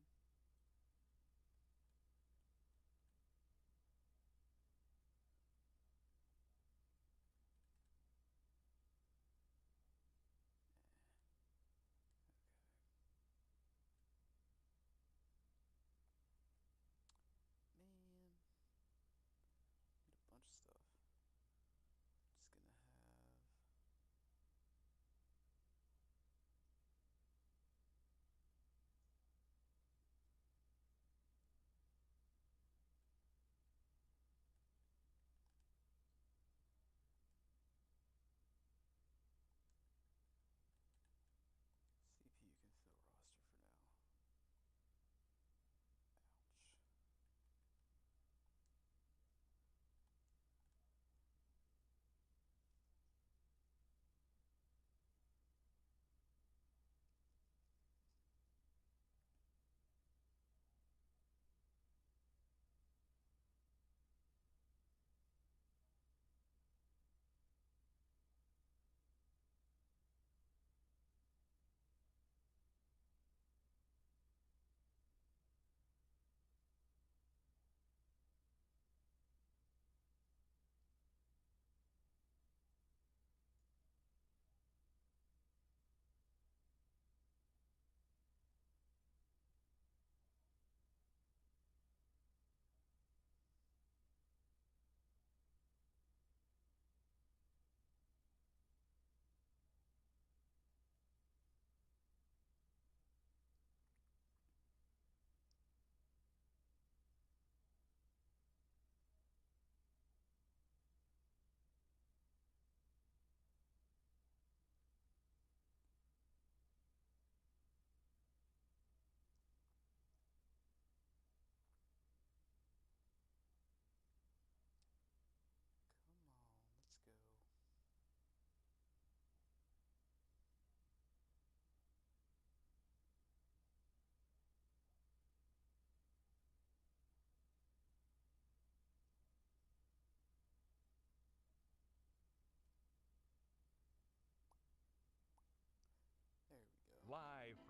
Man, need a bunch of stuff. Just gonna have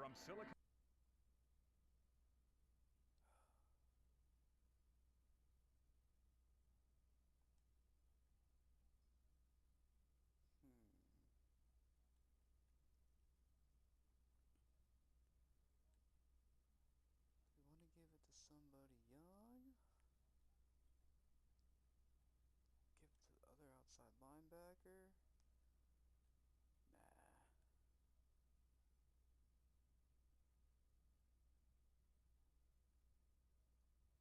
from Silicon. Do we want to give it to somebody young? Give it to the other outside linebacker? Nah.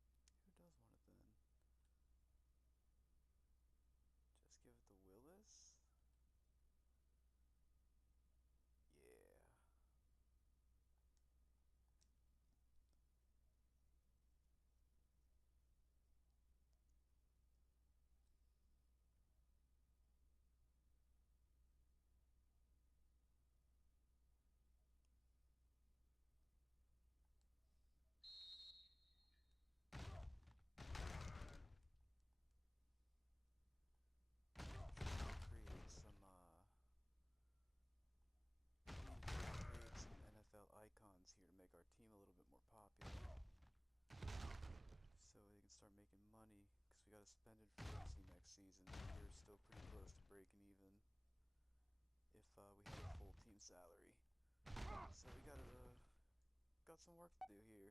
Who does want it then? Just give it to Willis? Yeah. Create some NFL icons here to make our team a little bit more popular, so we can start making money, because we got to spend it for fantasy next season. We're still pretty close to breaking even if we had a full team salary. So we got some work to do here.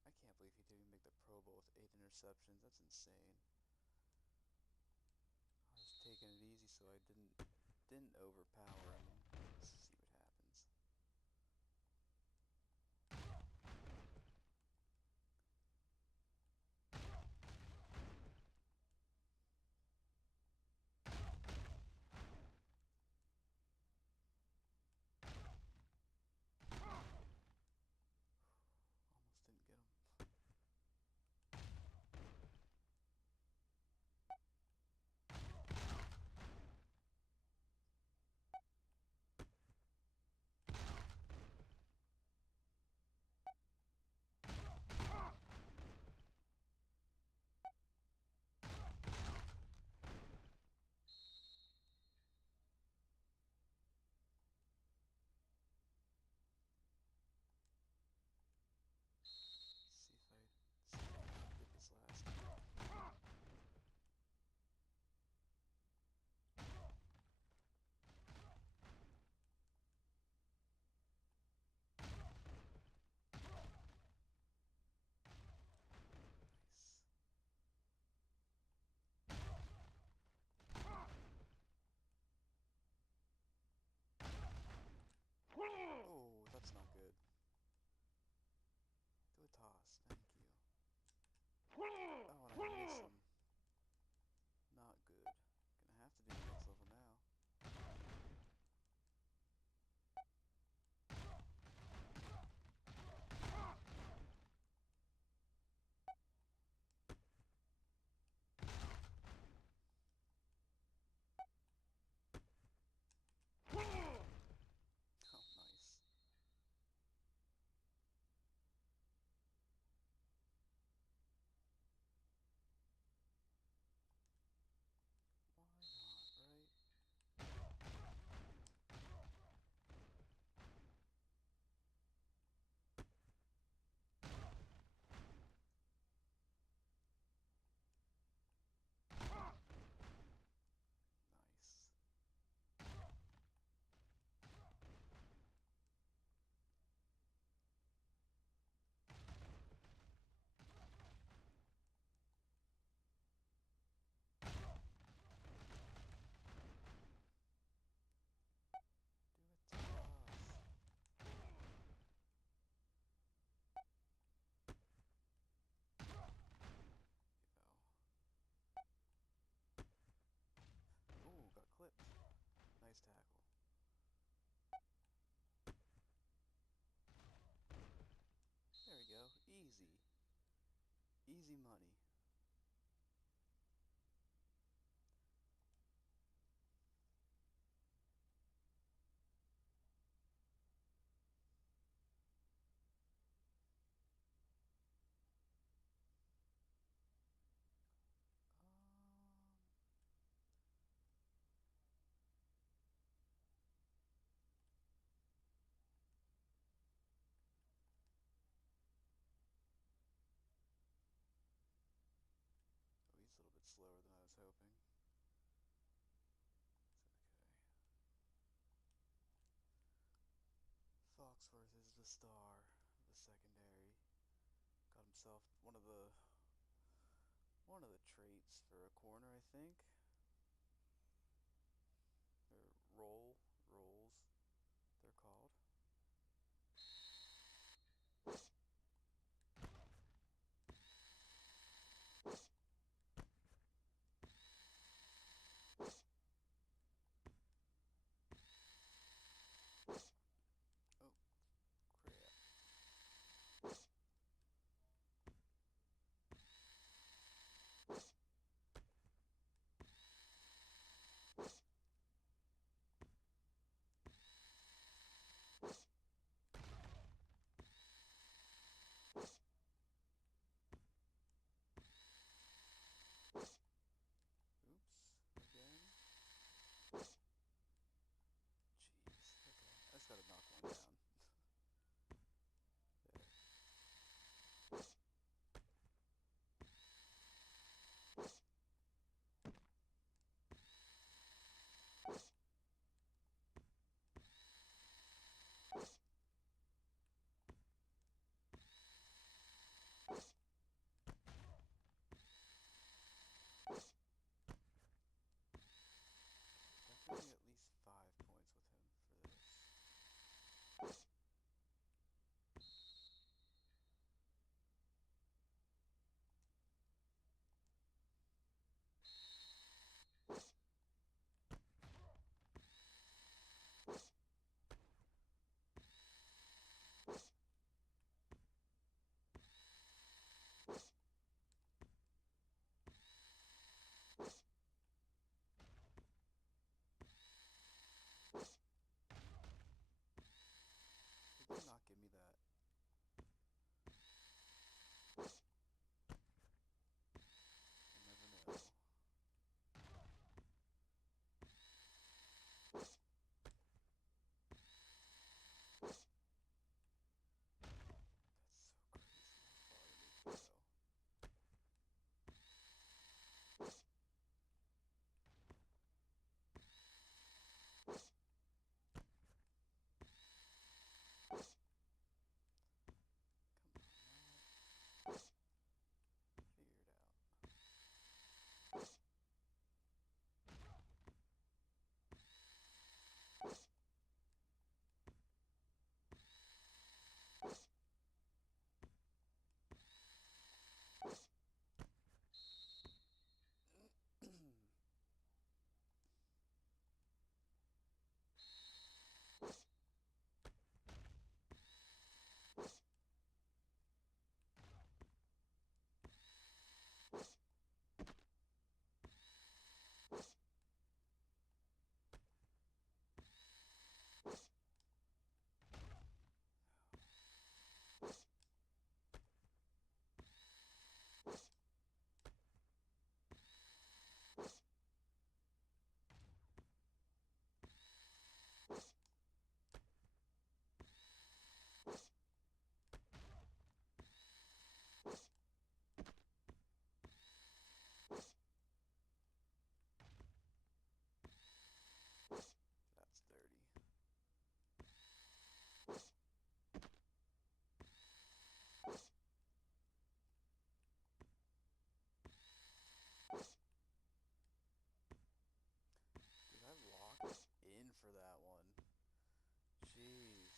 I can't believe he didn't make the Pro Bowl with 8 interceptions. That's insane. I was taking it easy so I didn't overpower him. Let's see what happens. Almost didn't get him. See if I can get this last one. Nice. Oh, that's not good. Do a toss. Thank you. Oh, and I miss him. Not good. Gonna have to do the next level now. Oh, nice. Why not, right? Nice. Do a toss. Go. Ooh, got clipped. Nice tackle. There we go. Easy. Easy money. hoping. It's okay. Foxworth is the star of the secondary. Got himself one of the traits for a corner, I think. Or rolls, they're called. Oh, crap. Oops, again. Jeez, okay. I just gotta knock one down. There. Definitely at least 5 points with him for this. Did they not give me that? You never know. That's so crazy how far it needs to go. Come on, Matt. Figure it out. That's dirty. Dude, I locked in for that one. Jeez.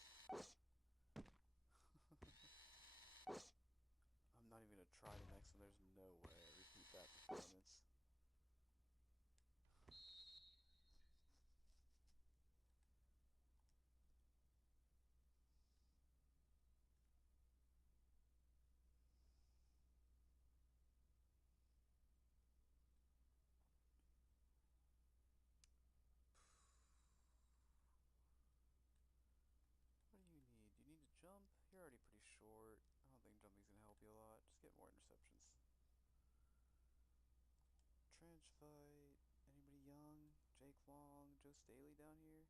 I'm not even gonna try the next one. There's no way I repeat that performance. What do you need? Do you need to jump? You're already pretty short. I don't think jumping's gonna help you a lot. Just get more interceptions. Trench fight. Anybody young? Jake Long? Joe Staley down here?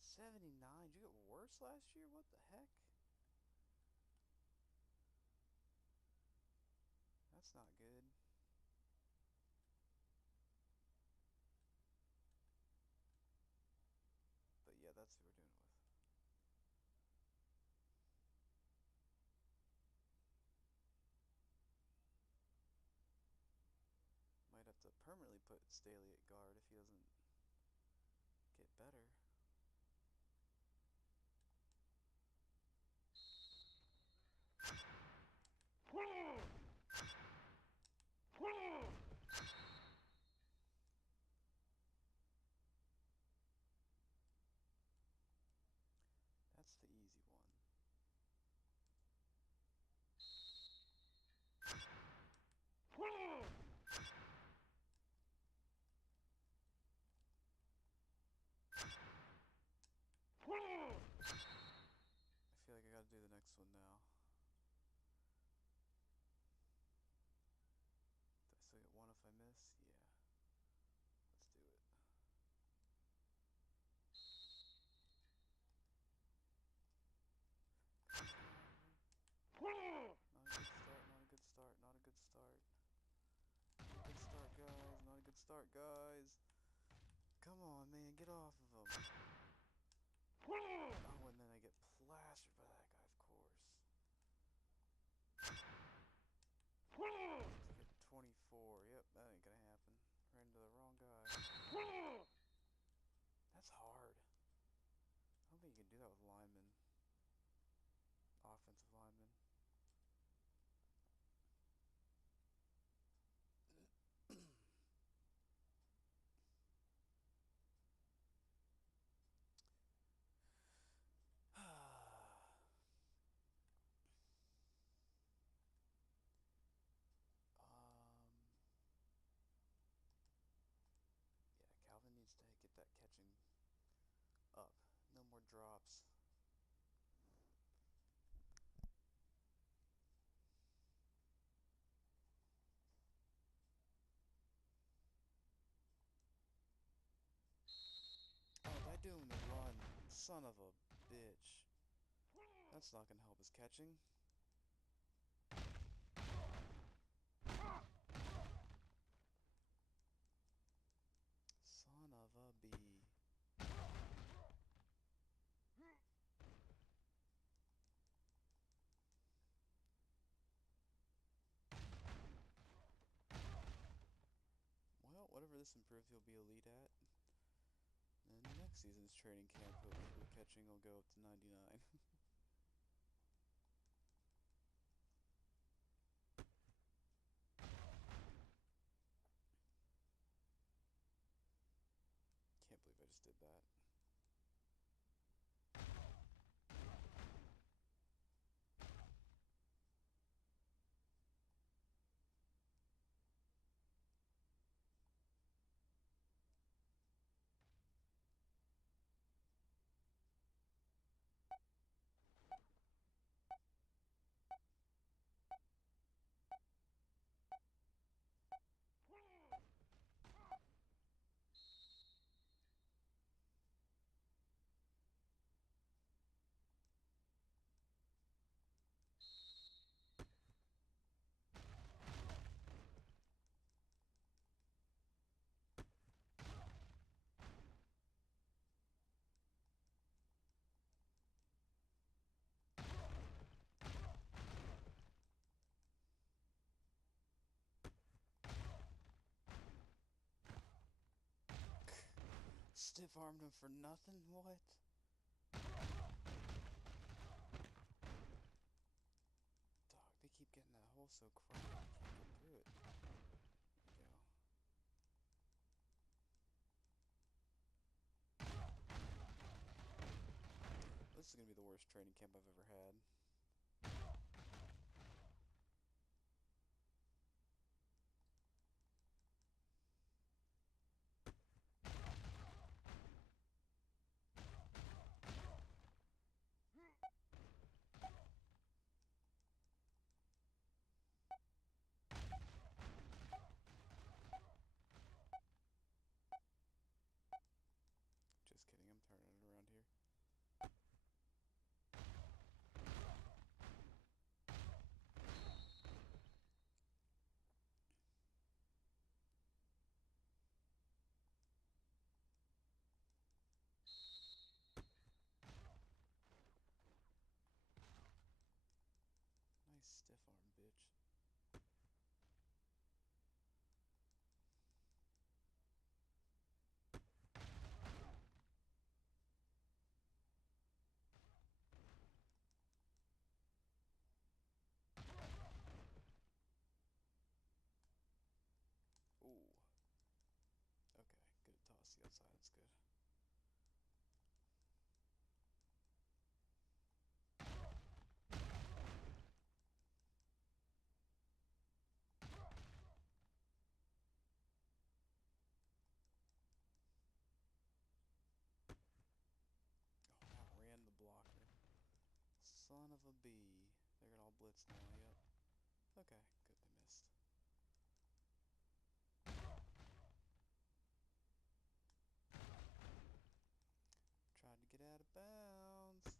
79? Did you get worse last year? What the heck? That's not good. put Staley at guard if he doesn't get better. That's the easy one. I feel like I gotta do the next one now. Do I still get one if I miss? Yeah. Let's do it. Not a good start, not a good start, not a good start. Not a good start, guys. Not a good start, guys. Come on, man, get off of him. Oh, and then I get plastered by that guy, of course. To get 24. Yep, that ain't gonna happen. Ran into the wrong guy. That's hard. I don't think you can do that with linemen. Offensive linemen. Yeah, Calvin needs to get that catching up. No more drops. Oh, that doing the run. Son of a bitch. That's not gonna help his catching. Son of a bee. Well, whatever this improves, he'll be elite at. And next season's training camp, hopefully catching will go up to 99. Can't believe I just did that. Stiff-armed him for nothing? What? Dog, they keep getting that hole so crowded, I can't get through it. There we go. This is gonna be the worst training camp I've ever had. Just kidding, I'm turning it around here. see outside. It's good. Oh, outran the blocker. Son of a bee. They're gonna all blitz now. Yep. Okay, good. They missed. Tried to get out of bounds.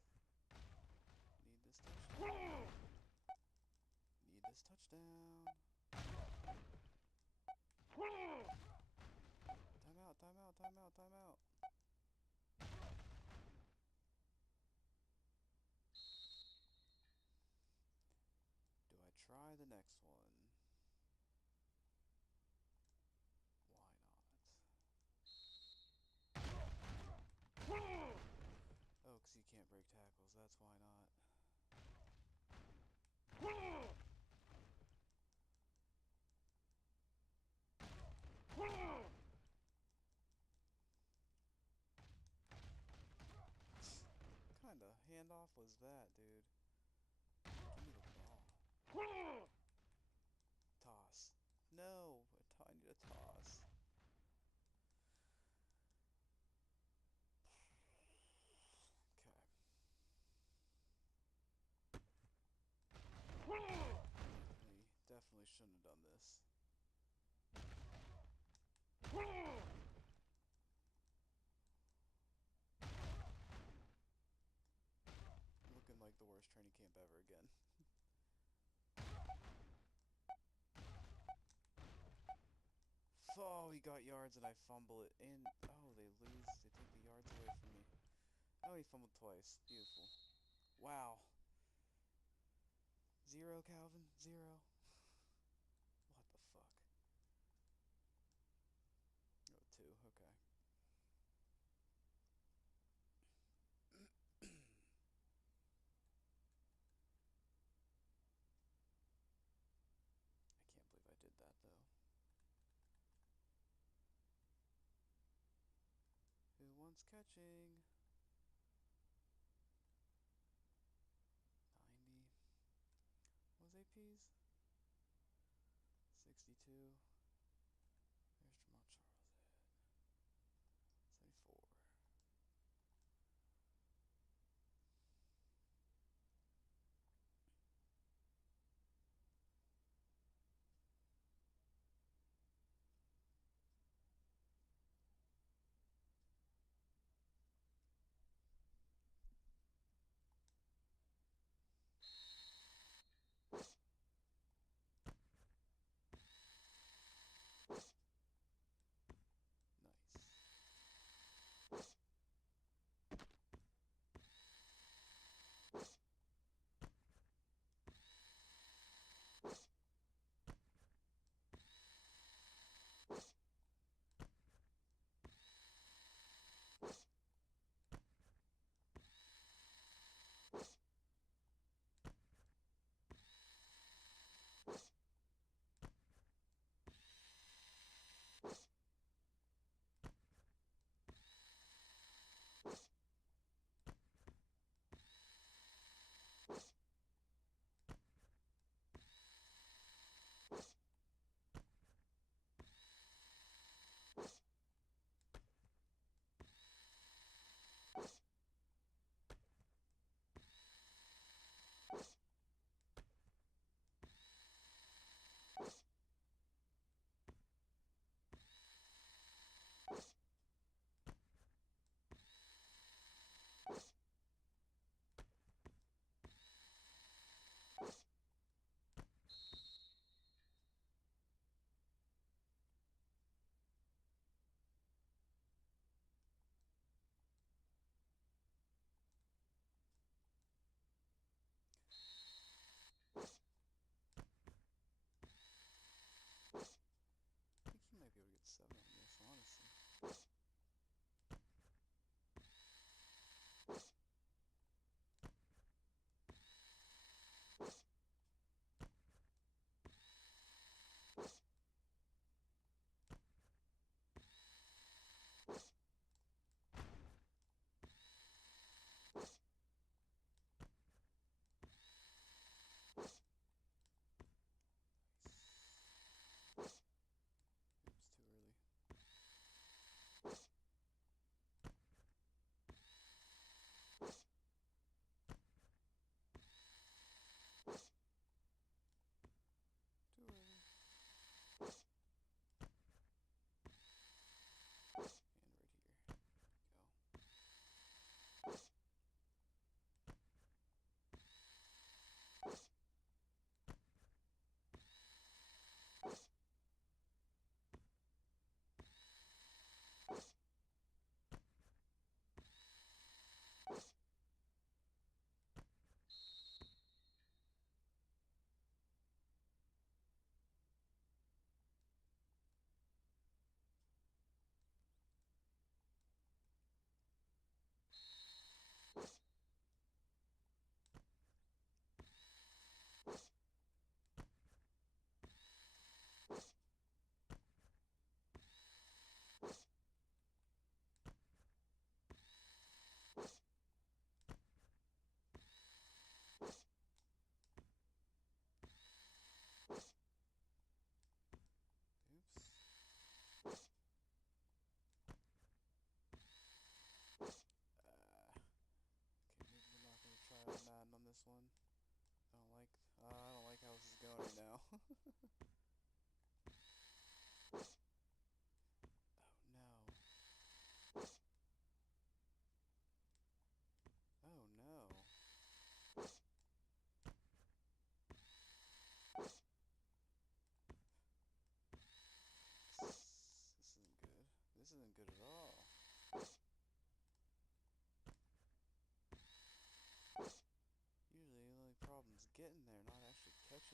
Need this touchdown. Need this touchdown. Timeout, timeout, timeout, timeout. Do I try the next one? Why not? Oh, 'cause you can't break tackles. That's why not. What kind of handoff was that, dude? Give me the ball. Toss. No, I need a toss. Okay. Definitely shouldn't have done this. Looking like the worst training camp ever again. Oh, he got yards and I fumble it. And, oh, they lose. They take the yards away from me. Oh, he fumbled twice. Beautiful. Wow. 0, Calvin. 0. What the fuck? Oh, 2. Okay. I can't believe I did that, though. Who wants catching? 90. What was APs? 62. There's Jamal Charles at 74.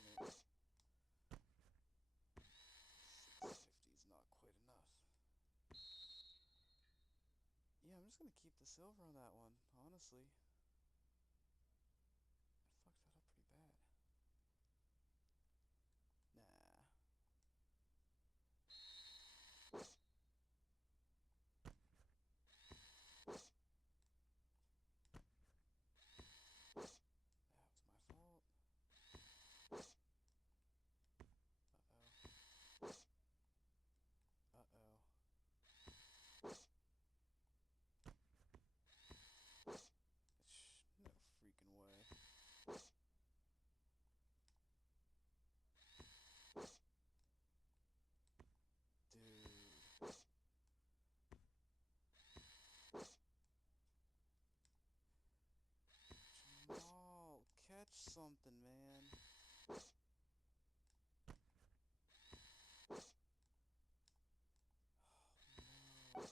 it. 650 is not quite enough. Yeah, I'm just gonna keep the silver on that one, honestly. I fucked that up pretty bad. Nah. That was my fault. Uh-oh. Uh-oh. No freaking way. Dude. Jamal, catch something, man. Oh, no.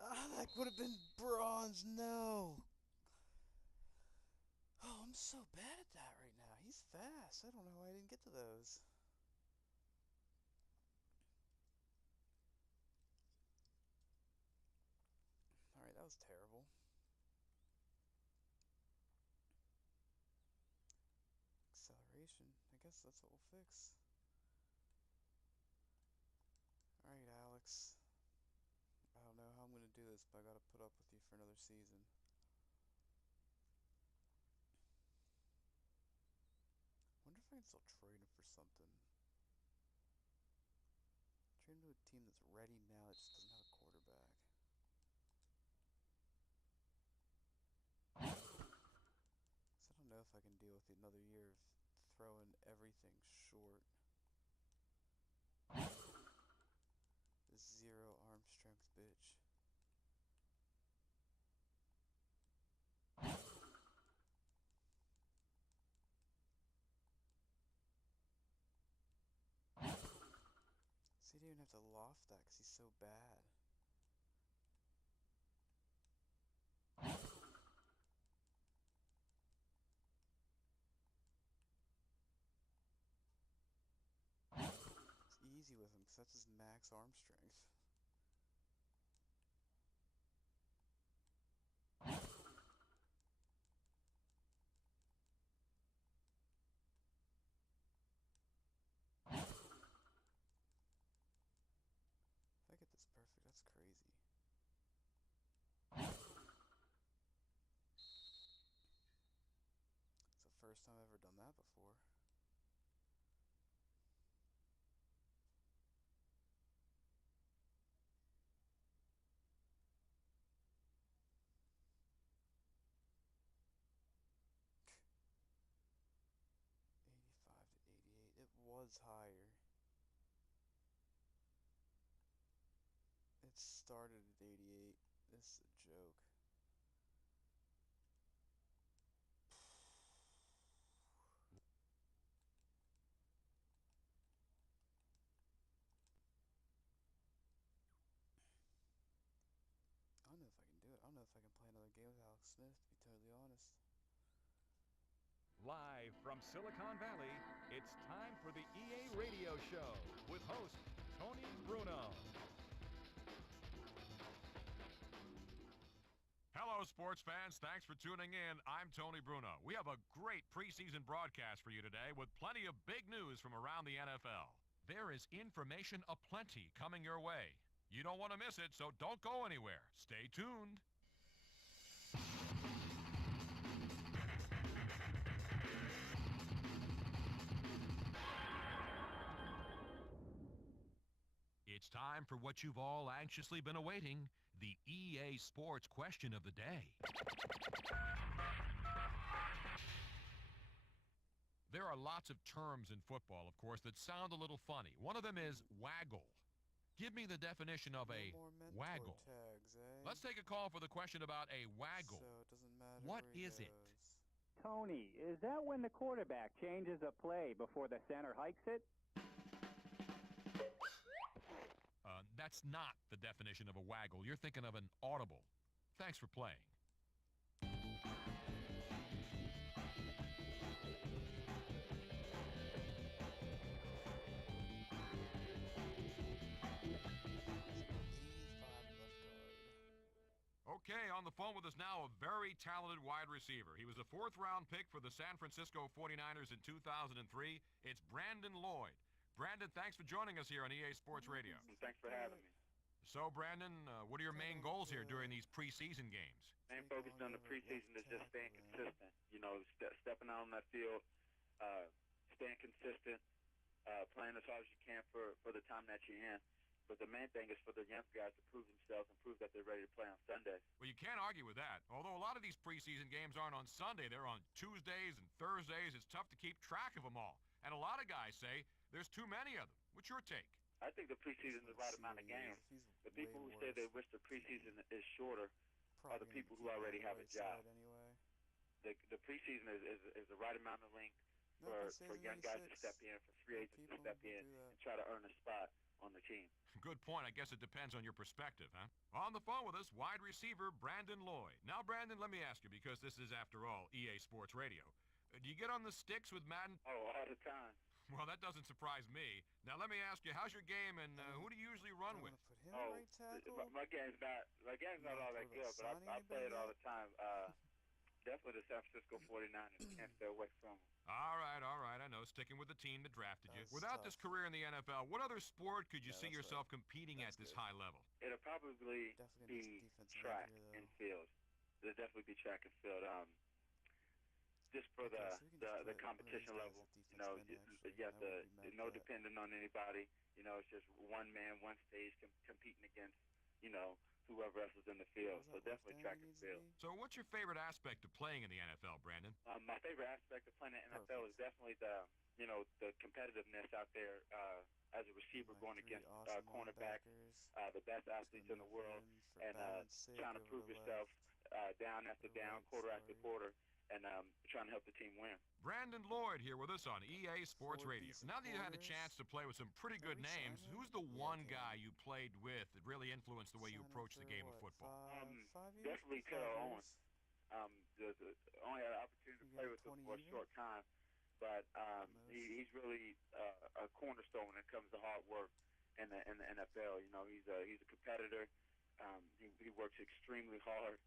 Ah, that would have been bronze. No. Oh, I'm so bad at that right now. He's fast. I don't know why I didn't get to those. Alright, that was terrible. Acceleration. I guess that's what we'll fix. Alright, Alex. I don't know how I'm gonna do this, but I gotta put up with you for another season. Wonder if I can still trade him for something. Trade him to a team that's ready now that just doesn't have a quarterback. So I don't know if I can deal with another year of throwing everything short. This zero arm strength bitch. So he didn't even have to loft that because he's so bad. It's easy with him because that's his max arm strength. If I get this perfect, that's crazy. It's the first time I've ever done that before. It was higher. It started at 88. This is a joke. I don't know if I can do it. I don't know if I can play another game with Alex Smith, to be totally honest. Live from Silicon Valley, it's time for the EA Radio Show with host Tony Bruno. Hello, sports fans. Thanks for tuning in. I'm Tony Bruno. We have a great preseason broadcast for you today with plenty of big news from around the NFL. There is information aplenty coming your way. You don't want to miss it, so don't go anywhere. Stay tuned. It's time for what you've all anxiously been awaiting, the EA Sports question of the day. There are lots of terms in football, of course, that sound a little funny. One of them is waggle. Give me the definition of a waggle. Tags, eh? Let's take a call for the question about a waggle. So it doesn't matter What where he is it? goes. Tony, is that when the quarterback changes a play before the center hikes it? That's not the definition of a waggle. You're thinking of an audible. Thanks for playing. Okay, on the phone with us now, a very talented wide receiver. He was a fourth-round pick for the San Francisco 49ers in 2003. It's Brandon Lloyd. Brandon, thanks for joining us here on EA Sports Radio. Thanks for having me. So, Brandon, what are your main goals here during these preseason games? Main focus on the preseason is just staying consistent. You know, stepping out on that field, staying consistent, playing as hard as you can for the time that you're in. But the main thing is for the young guys to prove themselves and prove that they're ready to play on Sunday. Well, you can't argue with that. Although a lot of these preseason games aren't on Sunday, they're on Tuesdays and Thursdays. It's tough to keep track of them all. And a lot of guys say there's too many of them. What's your take? I think the preseason is the right amount of games. The people who say they wish the preseason is shorter are the people who already have a job. The preseason is the right amount of length for young guys to step in, for free agents to step in and try to earn a spot on the team. Good point. I guess it depends on your perspective, huh? On the phone with us, wide receiver Brandon Lloyd. Now, Brandon, let me ask you, because this is, after all, EA Sports Radio. Do you get on the sticks with Madden? Oh, all the time. Well, that doesn't surprise me. Now, let me ask you, how's your game, and who do you usually run with? Oh, my game's not all that good, but I play it all the time. Definitely the San Francisco 49ers. Can't stay away from them. All right. I know, sticking with the team that drafted you. Without this career in the NFL, what other sport could you see yourself competing at this high level? It'll probably be track and field. It'll definitely be track and field. Just for the competition level, you know, you have to, no depending on anybody, you know, it's just one man, one stage competing against, you know, whoever else is in the field. So definitely track and field. So what's your favorite aspect of playing in the NFL, Brandon? My favorite aspect of playing in the NFL is definitely the competitiveness out there as a receiver going against cornerbacks, the best athletes in the world, and trying to prove yourself down after down, quarter after quarter, and trying to help the team win. Brandon Lloyd here with us on EA Sports Radio. Now that you had a chance to play with some pretty good names, who's the one guy you played with that really influenced the way you approach the game of football? Definitely Terrell Owens. Only had an opportunity to play with him for a short time, but he's really a cornerstone when it comes to hard work in the NFL. You know, he's a competitor. He works extremely hard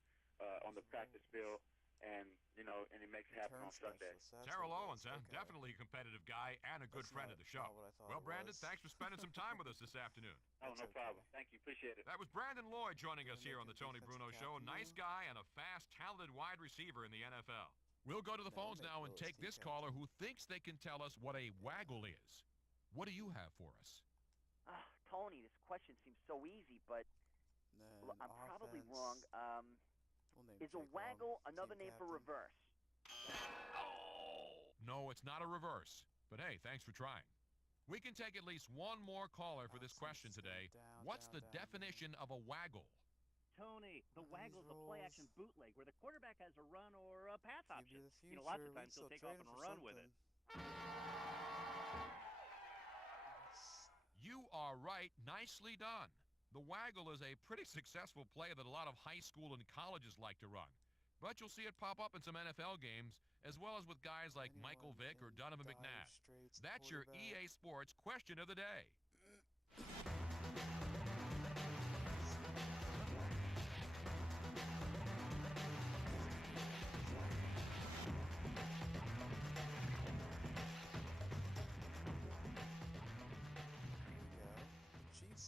on the practice field. And, you know, and he makes it happen on Sunday. Terrell Owens, huh? Definitely a competitive guy and a good friend of the show. Well, Brandon, thanks for spending some time with us this afternoon. Oh, no problem. Thank you. Appreciate it. That was Brandon Lloyd joining us here on the Tony Bruno Show. A nice guy and a fast, talented wide receiver in the NFL. We'll go to the phones now and take this caller who thinks they can tell us what a waggle is. What do you have for us? Tony, this question seems so easy, but I'm probably wrong. Is a waggle another name for reverse? No, it's not a reverse. But hey, thanks for trying. We can take at least one more caller for this question today. What's the definition of a waggle? Tony, the waggle's a play-action bootleg where the quarterback has a run or a pass option. You know, lots of times he'll take off and run with it. You are right. Nicely done. The waggle is a pretty successful play that a lot of high school and colleges like to run. But you'll see it pop up in some NFL games, as well as with guys like Michael Vick or Donovan McNabb. That's your EA Sports question of the day.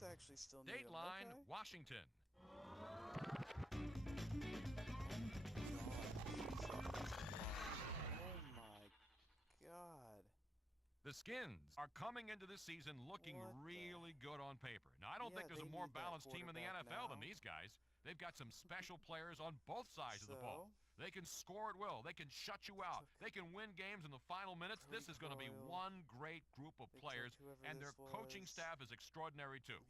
Actually still need Dateline, Washington. Oh my God. The Skins are coming into this season looking really good on paper. Now, I don't think there's a more balanced team in the NFL than these guys. They've got some special players on both sides of the ball. They can score at will. They can shut you out. They can win games in the final minutes. This is going to be one great group of players, and their coaching staff is extraordinary, too.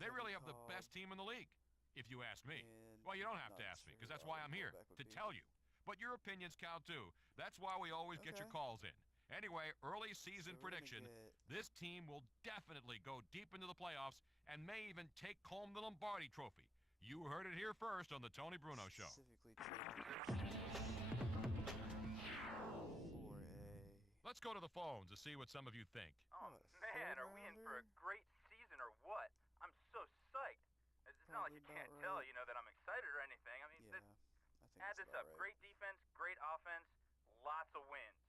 They really have the best team in the league, if you ask me. Well, you don't have to ask me, because that's why I'm here, to tell you. But your opinions count too. That's why we always get your calls in. Anyway, early season prediction, this team will definitely go deep into the playoffs and may even take home the Lombardi Trophy. You heard it here first on the Tony Bruno Show. Let's go to the phones to see what some of you think. Oh, man, are we in for a great season or what? I'm so psyched. It's not like you can't tell, you know, that I'm excited or anything. I mean, add this up. Great defense, great offense, lots of wins.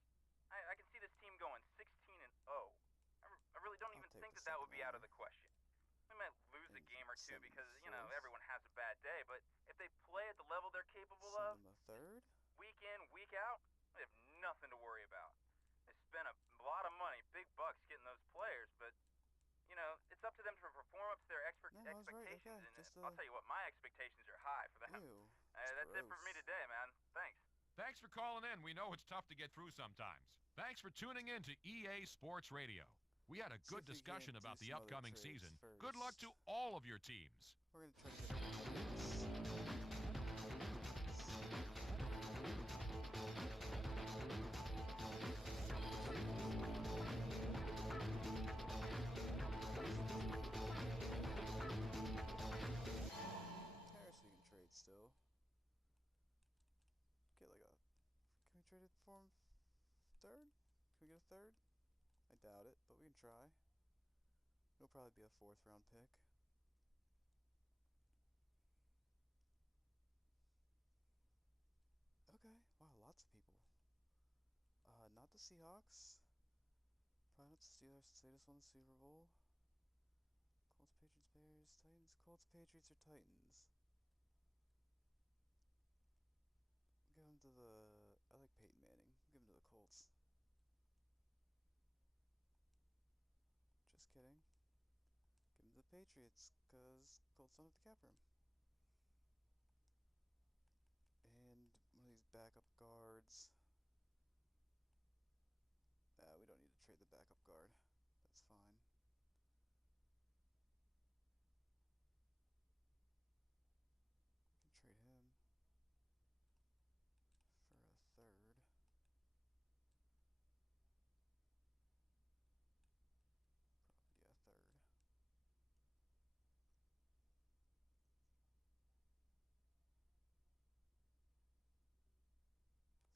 I can see this team going 16-0. I really don't even think that would be out of the question. We might lose a game or two because, you know, everyone has a bad day, but if they play at the level they're capable of, week in, week out, they have nothing to worry about. They spent a lot of money, big bucks getting those players, but, you know, it's up to them to perform up to their expectations, and I'll tell you what, my expectations are high for them. That's it for me today, man. Thanks. Thanks for calling in. We know it's tough to get through sometimes. Thanks for tuning in to EA Sports Radio. We had a good discussion about the upcoming season. Good luck to all of your teams. We're going to try to get still. Get like a... Can we trade it for him? Third? Can we get a third? I doubt it, but we can try. It'll probably be a 4th round pick. Okay. Wow, lots of people. Not the Seahawks. Probably not the Steelers since they just won the Super Bowl. Colts, Patriots, Bears, Titans. Colts, Patriots, or Titans? Give him to the... I like Peyton Manning. Give him to the Colts. Just kidding. Give him to the Patriots, because Colts don't have to cap room. And one of these backup guards. We don't need to trade the backup guard. That's fine. We can trade him. Third. Third.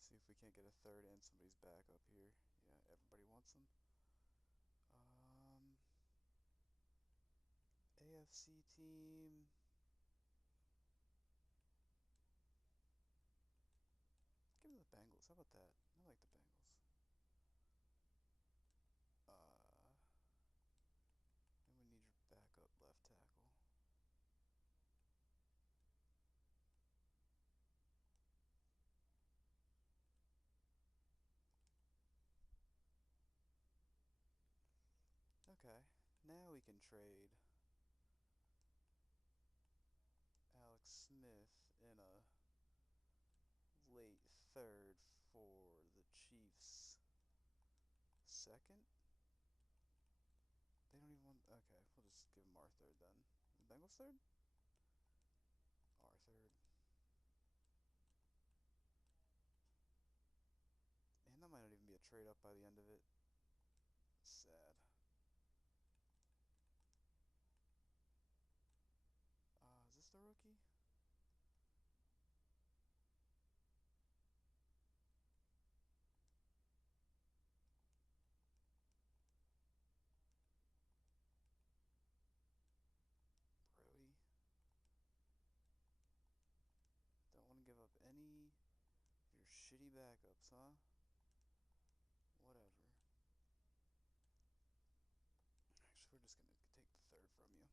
See if we can't get a third and somebody's back up here. Yeah, everybody wants them. AFC team. Give me the Bengals. How about that? I like the Bengals. And we need your backup left tackle. Okay, now we can trade Alex Smith in a late 3rd for the Chiefs 2nd. They don't even want... Okay, we'll just give them our 3rd then. The Bengals 3rd? Our 3rd. And that might not even be a trade up by the end of it. Sad. Is this the rookie? Brody. Don't want to give up any of your shitty backups, huh? Whatever. Actually, we're just going to take the 3rd from you.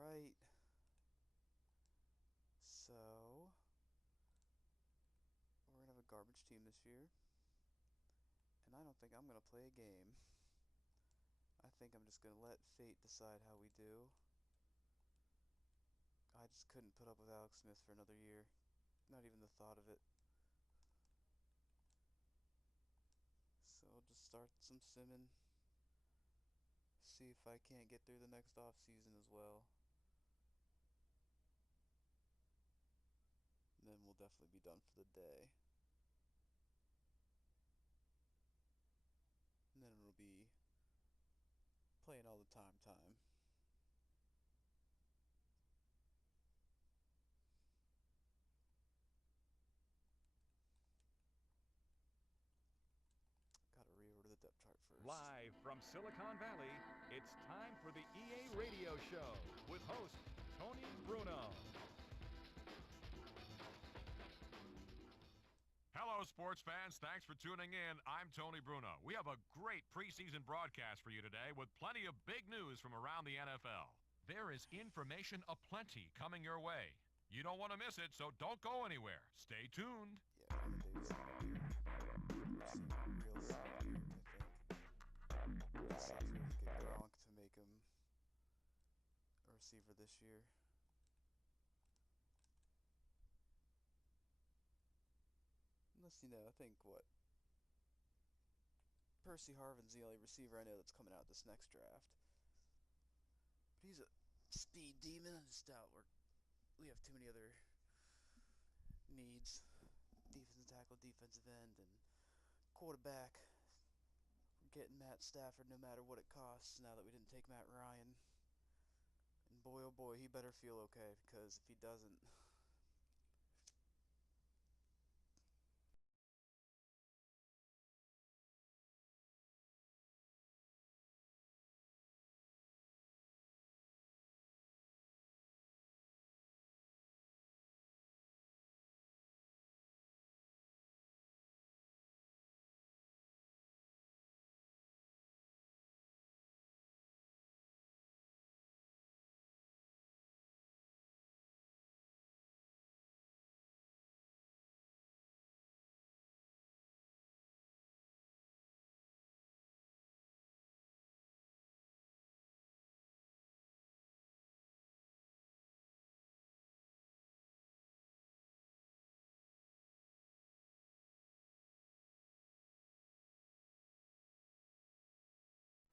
Alright. So, we're going to have a garbage team this year. And I don't think I'm going to play a game. I think I'm just going to let fate decide how we do. I just couldn't put up with Alex Smith for another year. Not even the thought of it. So I'll just start some simming. See if I can't get through the next off season as well. And then we'll definitely be done for the day. And then it'll be playing all the time. Gotta reorder the depth chart first. Live from Silicon Valley, it's time for the EA Radio Show with host Tony Bruno. Hello, sports fans. Thanks for tuning in. I'm Tony Bruno. We have a great preseason broadcast for you today with plenty of big news from around the NFL. There is information aplenty coming your way. You don't want to miss it, so don't go anywhere. Stay tuned. Yeah, we're seeing real solid, I think. Let's see if we can get Gronk to make him a receiver this year. Unless, I think Percy Harvin's the only receiver I know that's coming out this next draft. But he's a speed demon. I just doubt we have too many other needs. Defensive tackle, defensive end, and quarterback. We're getting Matt Stafford no matter what it costs now that we didn't take Matt Ryan. And boy, oh boy, he better feel okay, because if he doesn't...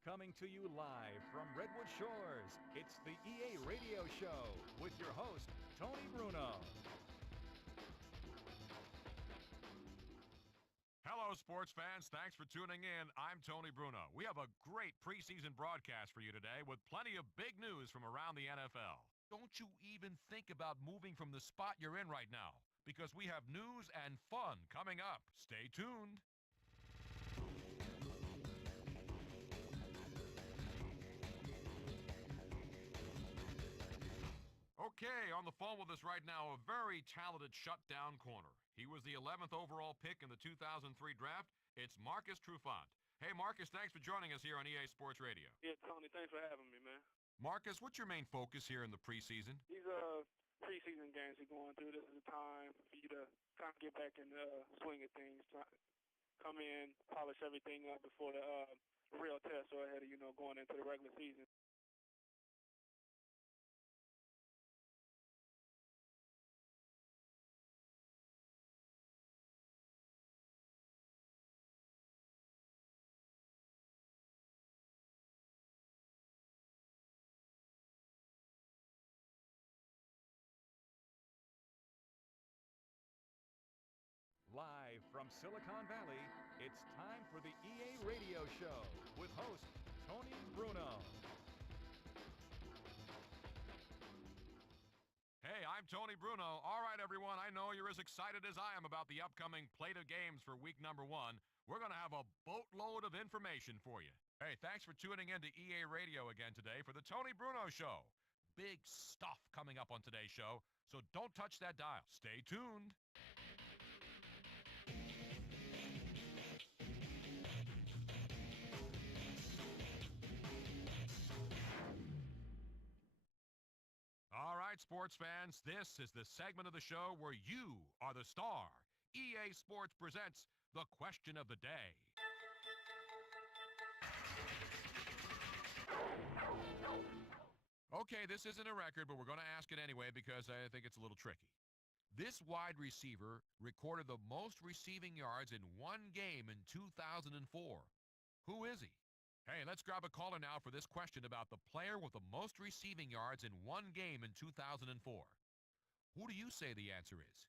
Coming to you live from Redwood Shores, it's the EA Radio Show with your host, Tony Bruno. Hello, sports fans. Thanks for tuning in. I'm Tony Bruno. We have a great preseason broadcast for you today with plenty of big news from around the NFL. Don't you even think about moving from the spot you're in right now, because we have news and fun coming up. Stay tuned. Okay, on the phone with us right now, a very talented shutdown corner. He was the 11th overall pick in the 2003 draft. It's Marcus Trufant. Hey, Marcus, thanks for joining us here on EA Sports Radio. Yeah, Tony, thanks for having me, man. Marcus, what's your main focus here in the preseason? These preseason games you're going through, this is the time for you to kind of get back in the swing of things. Come in, polish everything up before the real test or ahead of, going into the regular season. Live from Silicon Valley, it's time for the EA Radio Show with host Tony Bruno. Hey, I'm Tony Bruno. All right, everyone, I know you're as excited as I am about the upcoming plate of games for week number 1. We're going to have a boatload of information for you. Hey, thanks for tuning in to EA Radio again today for the Tony Bruno Show. Big stuff coming up on today's show, so don't touch that dial. Stay tuned. All right, sports fans, this is the segment of the show where you are the star. EA Sports presents the question of the day. Okay, this isn't a record, but we're going to ask it anyway because I think it's a little tricky. This wide receiver recorded the most receiving yards in one game in 2004. Who is he? Hey, let's grab a caller now for this question about the player with the most receiving yards in one game in 2004. Who do you say the answer is?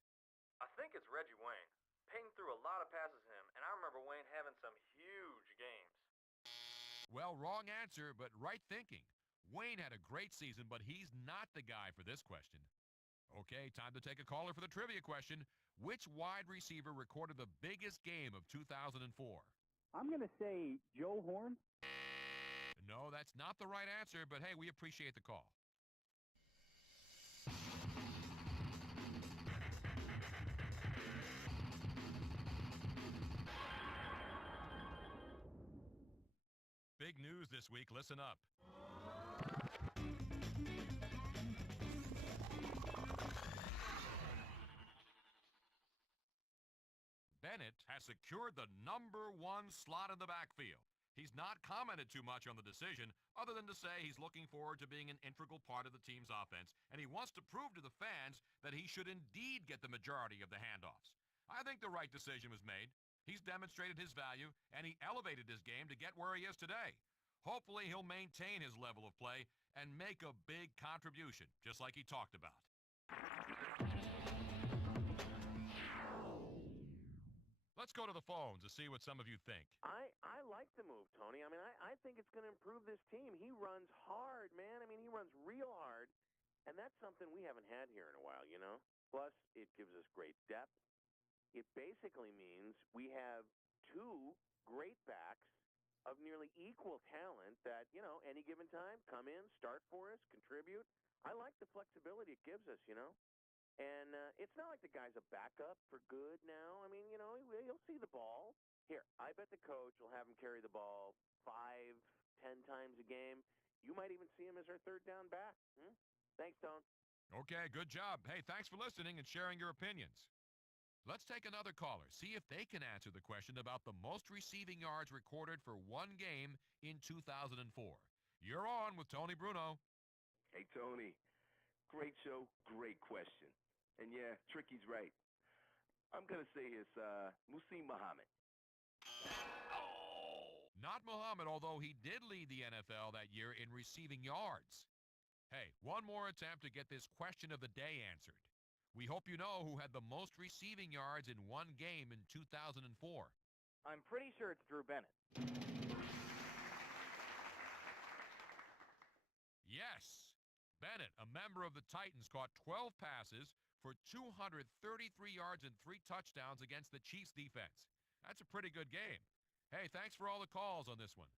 I think it's Reggie Wayne. Peyton threw a lot of passes to him, and I remember Wayne having some huge games. Well, wrong answer, but right thinking. Wayne had a great season, but he's not the guy for this question. Okay, time to take a caller for the trivia question. Which wide receiver recorded the biggest game of 2004? I'm going to say Joe Horn. No, that's not the right answer, but hey, we appreciate the call. Big news this week. Listen up. Bennett has secured the #1 slot in the backfield. He's not commented too much on the decision, other than to say he's looking forward to being an integral part of the team's offense, and he wants to prove to the fans that he should indeed get the majority of the handoffs. I think the right decision was made. He's demonstrated his value, and he elevated his game to get where he is today. Hopefully, he'll maintain his level of play and make a big contribution, just like he talked about. Let's go to the phones to see what some of you think. I like the move, Tony. I mean, I think it's going to improve this team. He runs hard, man. I mean, he runs real hard, and that's something we haven't had here in a while, you know? Plus, it gives us great depth. It basically means we have two great backs of nearly equal talent that, you know, any given time, come in, start for us, contribute. I like the flexibility it gives us, you know? And it's not like the guy's a backup for good now. I mean, you know, he'll see the ball. Here, I bet the coach will have him carry the ball 5, 10 times a game. You might even see him as our third down back. Thanks, Tone. Okay, good job. Hey, thanks for listening and sharing your opinions. Let's take another caller, see if they can answer the question about the most receiving yards recorded for one game in 2004. You're on with Tony Bruno. Hey, Tony. Great show, great question. And yeah, Tricky's right. I'm going to say it's Muhsin Muhammad. Not Muhammad, although he did lead the NFL that year in receiving yards. Hey, one more attempt to get this question of the day answered. We hope you know who had the most receiving yards in one game in 2004. I'm pretty sure it's Drew Bennett. Yes. Bennett, a member of the Titans, caught 12 passes for 233 yards and 3 touchdowns against the Chiefs defense. That's a pretty good game. Hey, thanks for all the calls on this one.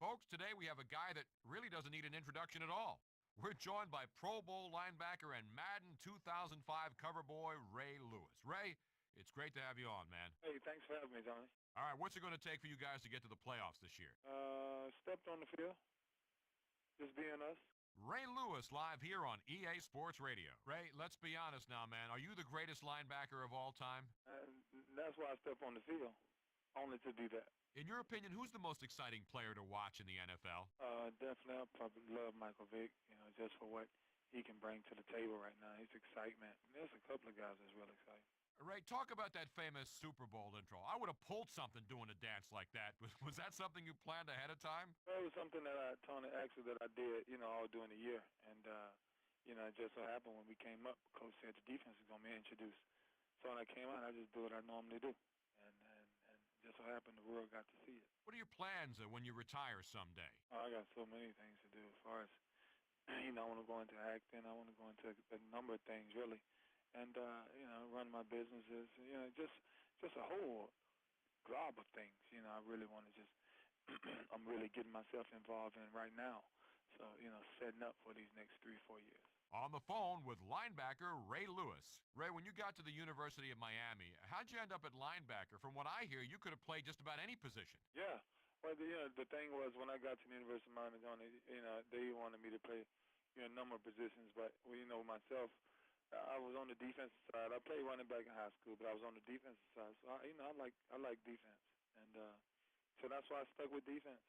Folks, today we have a guy that really doesn't need an introduction at all. We're joined by Pro Bowl linebacker and Madden 2005 cover boy, Ray Lewis. Ray, it's great to have you on, man. Hey, thanks for having me, Tony. All right, what's it going to take for you guys to get to the playoffs this year? Stepped on the field. Just being us. Ray Lewis live here on EA Sports Radio. Ray, let's be honest now, man. Are you the greatest linebacker of all time? That's why I step on the field, only to do that. In your opinion, who's the most exciting player to watch in the NFL? Definitely, I probably love Michael Vick, you know, just for what he can bring to the table right now. His excitement. There's a couple of guys that's real exciting. Ray, talk about that famous Super Bowl intro. I would have pulled something doing a dance like that. Was that something you planned ahead of time? Well, it was something that Tony actually that I did, you know, all during the year. And, you know, it just so happened when we came up, Coach said the defense is going to be introduced. So when I came out, I just do what I normally do. And just so happened the world got to see it. What are your plans when you retire someday? I got so many things to do as far as, you know, I want to go into acting. I want to go into a number of things, really. And, you know, run my businesses, you know, just a whole glob of things, you know, I really want to just, I'm really getting myself involved in right now. So, you know, setting up for these next 3-4 years. On the phone with linebacker Ray Lewis. Ray, when you got to the University of Miami, how'd you end up at linebacker? From what I hear, you could have played just about any position. Yeah. Well, you know, the thing was when I got to the University of Miami, you know, they wanted me to play, you know, a number of positions. But, well, you know, myself, I was on the defensive side. I played running back in high school, but I was on the defensive side. So, you know, I like defense. And so that's why I stuck with defense.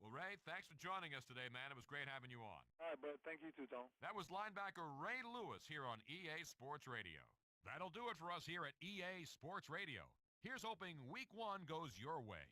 Well, Ray, thanks for joining us today, man. It was great having you on. All right, bud. Thank you too, Tom. That was linebacker Ray Lewis here on EA Sports Radio. That'll do it for us here at EA Sports Radio. Here's hoping Week 1 goes your way.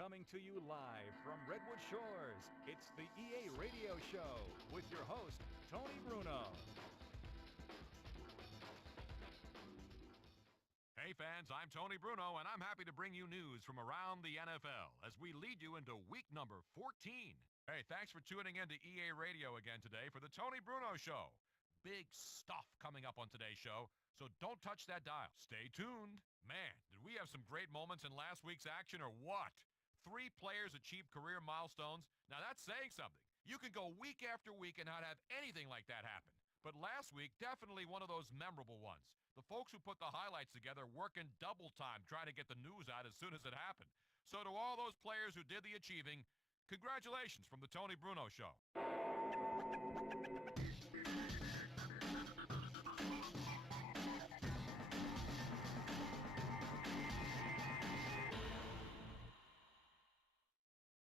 Coming to you live from Redwood Shores, it's the EA Radio Show with your host, Tony Bruno. Hey fans, I'm Tony Bruno, and I'm happy to bring you news from around the NFL as we lead you into week number 14. Hey, thanks for tuning in to EA Radio again today for the Tony Bruno Show. Big stuff coming up on today's show, so don't touch that dial. Stay tuned. Man, did we have some great moments in last week's action or what? 3 players achieved career milestones. Now that's saying something. You can go week after week and not have anything like that happen. But last week, definitely one of those memorable ones. The folks who put the highlights together working double time trying to get the news out as soon as it happened. So to all those players who did the achieving, congratulations from the Tony Bruno Show.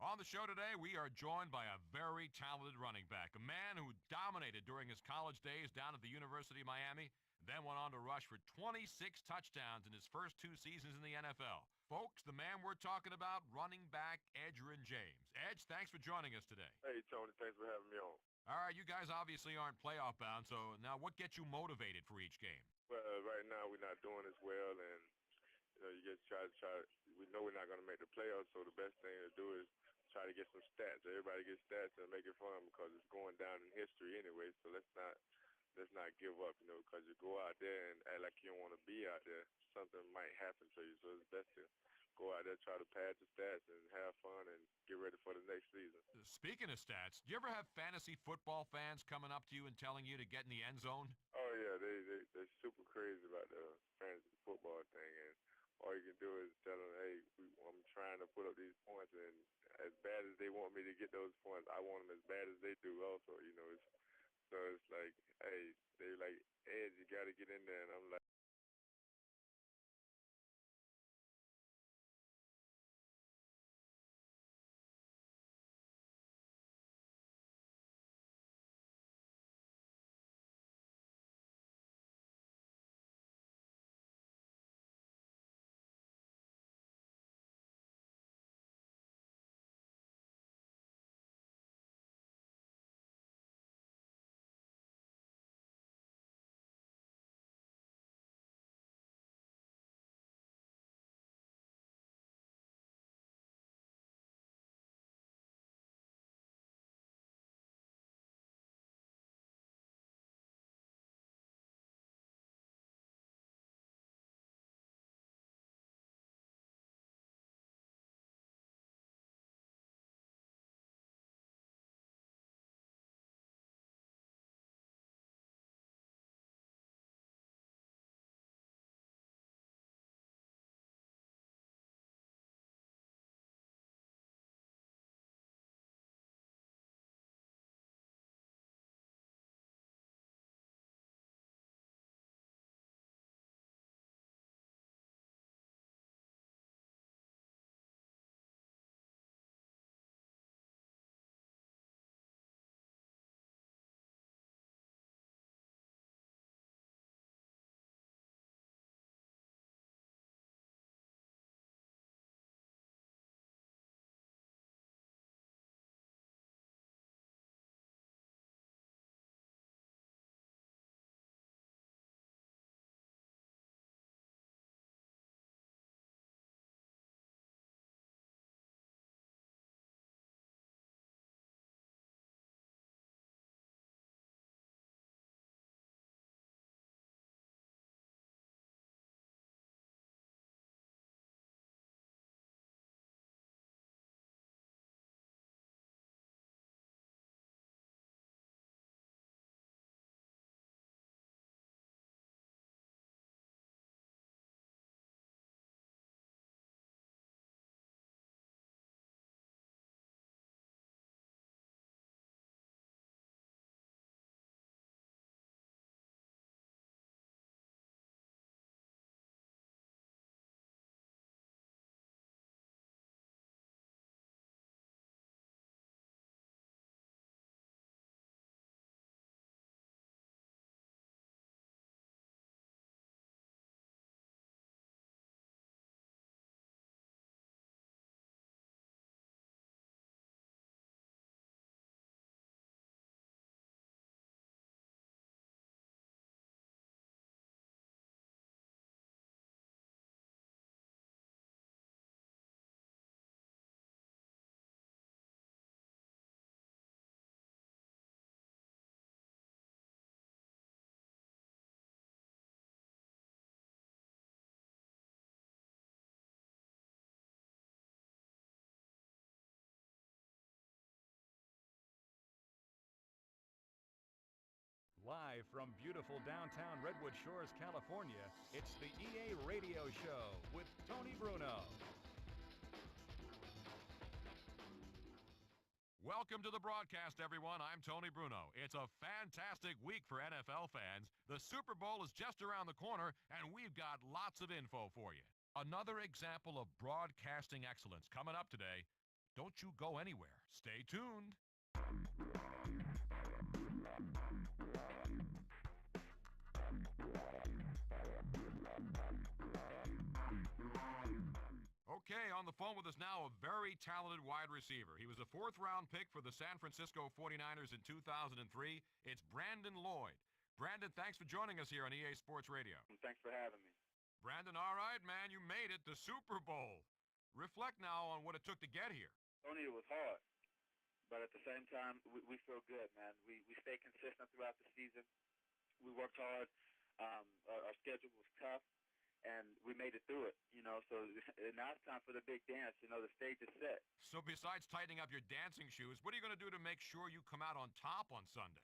On the show today, we are joined by a very talented running back, a man who dominated during his college days down at the University of Miami, then went on to rush for 26 touchdowns in his first 2 seasons in the NFL. Folks, the man we're talking about, running back Edgerrin James. Edge, thanks for joining us today. Hey, Tony, thanks for having me on. All right, you guys obviously aren't playoff bound, so now what gets you motivated for each game? Well, right now we're not doing as well, and you just try. We know we're not going to make the playoffs, so the best thing to do is try to get some stats. Everybody gets stats and make it fun because it's going down in history anyway. So let's not give up, because you go out there and act like you don't want to be out there. Something might happen to you. So it's best to go out there, try to pad the stats and have fun and get ready for the next season. Speaking of stats, do you ever have fantasy football fans coming up to you and telling you to get in the end zone? Oh yeah, they're super crazy about the fantasy football thing, and all you can do is tell them, hey, I'm trying to put up these points, and as bad as they want me to get those points, I want them as bad as they do also, so it's like, hey, they're like, Ed, you got to get in there, and I'm like, Live from beautiful downtown Redwood Shores, California, it's the EA Radio Show with Tony Bruno. Welcome to the broadcast, everyone. I'm Tony Bruno. It's a fantastic week for NFL fans. The Super Bowl is just around the corner, and we've got lots of info for you. Another example of broadcasting excellence coming up today. Don't you go anywhere. Stay tuned. Okay, on the phone with us now, a very talented wide receiver. He was a fourth-round pick for the San Francisco 49ers in 2003. It's Brandon Lloyd. Brandon, thanks for joining us here on EA Sports Radio. Thanks for having me. Brandon, all right, man, you made it, the Super Bowl. Reflect now on what it took to get here. Tony, it was hard, but at the same time, we feel good, man. We stayed consistent throughout the season. We worked hard. Our schedule was tough, and we made it through it, so now it's time for the big dance. The stage is set. So besides tightening up your dancing shoes, what are you going to do to make sure you come out on top on Sunday?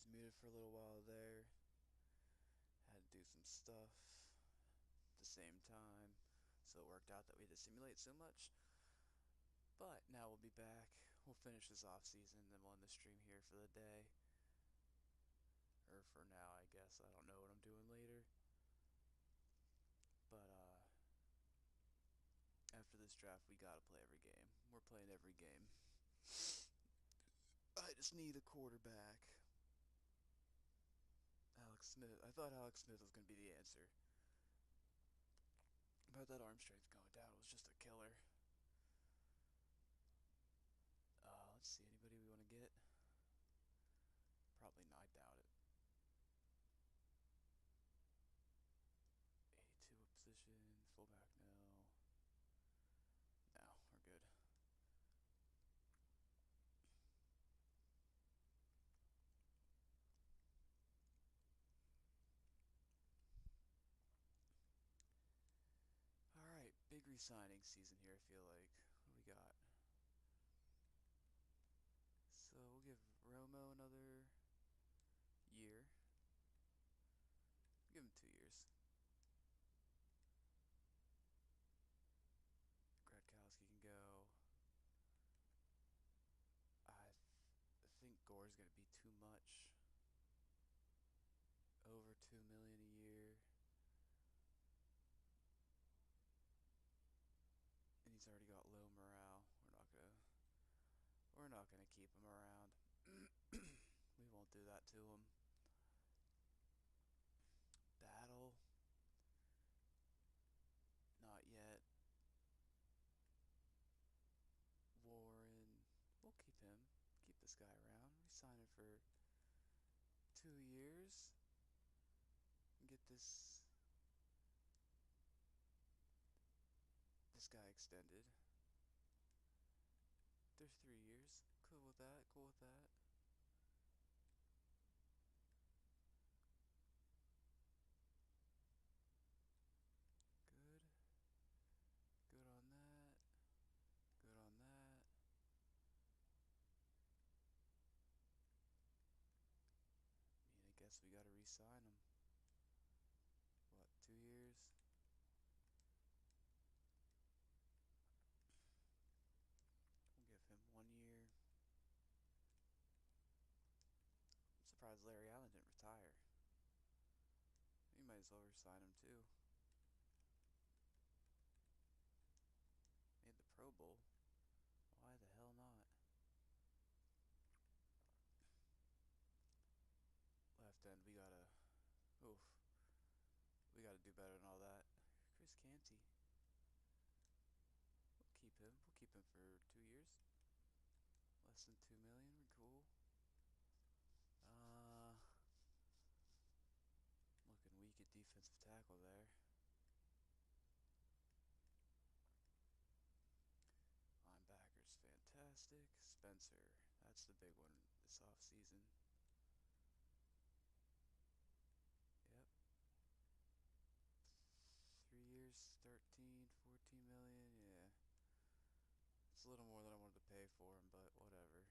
was muted for a little while there. Had to do some stuff at the same time, so it worked out that we had to simulate so much. But now we'll be back. We'll finish this off season, then we'll end the stream here for the day. Or for now, I guess. I don't know what I'm doing later. But after this draft, we gotta play every game. We're playing every game. I just need a quarterback. Alex Smith. I thought Alex Smith was going to be the answer. But that arm strength going down was just a killer. Let's see, anybody we want to get? Probably not, I doubt it. 82 position, fullback, no. No, we're good. Alright, big re-signing season here, I feel like. What do we got? So we'll give Romo another year. Give him 2 years. Gradkowski can go. I think Gore's going to be too much. Over $2 million a year. And he's already got low morale. We're not gonna keep him around. We won't do that to him. Battle. Not yet. Warren. We'll keep him. Keep this guy around. Resign him for 2 years. And get this guy extended. There's 3 years. Cool with that. Cool with that. Good. Good on that. Good on that. I guess we gotta re-sign him. What, 2 years? We'll give him 1 year. I'm surprised Larry Allen didn't retire. We might as well re-sign him too. Made the Pro Bowl. Why the hell not? Left end, we gotta... Oof. We gotta do better than all that. Chris Canty. We'll keep him. We'll keep him for 2 years. Less than $2 million. We're cool. Looking weak at defensive tackle there. Linebackers, fantastic. Spencer. That's the big one this offseason. Yep. 3 years, 13, 14 million. Yeah. It's a little more than I wanted to pay for him, but whatever.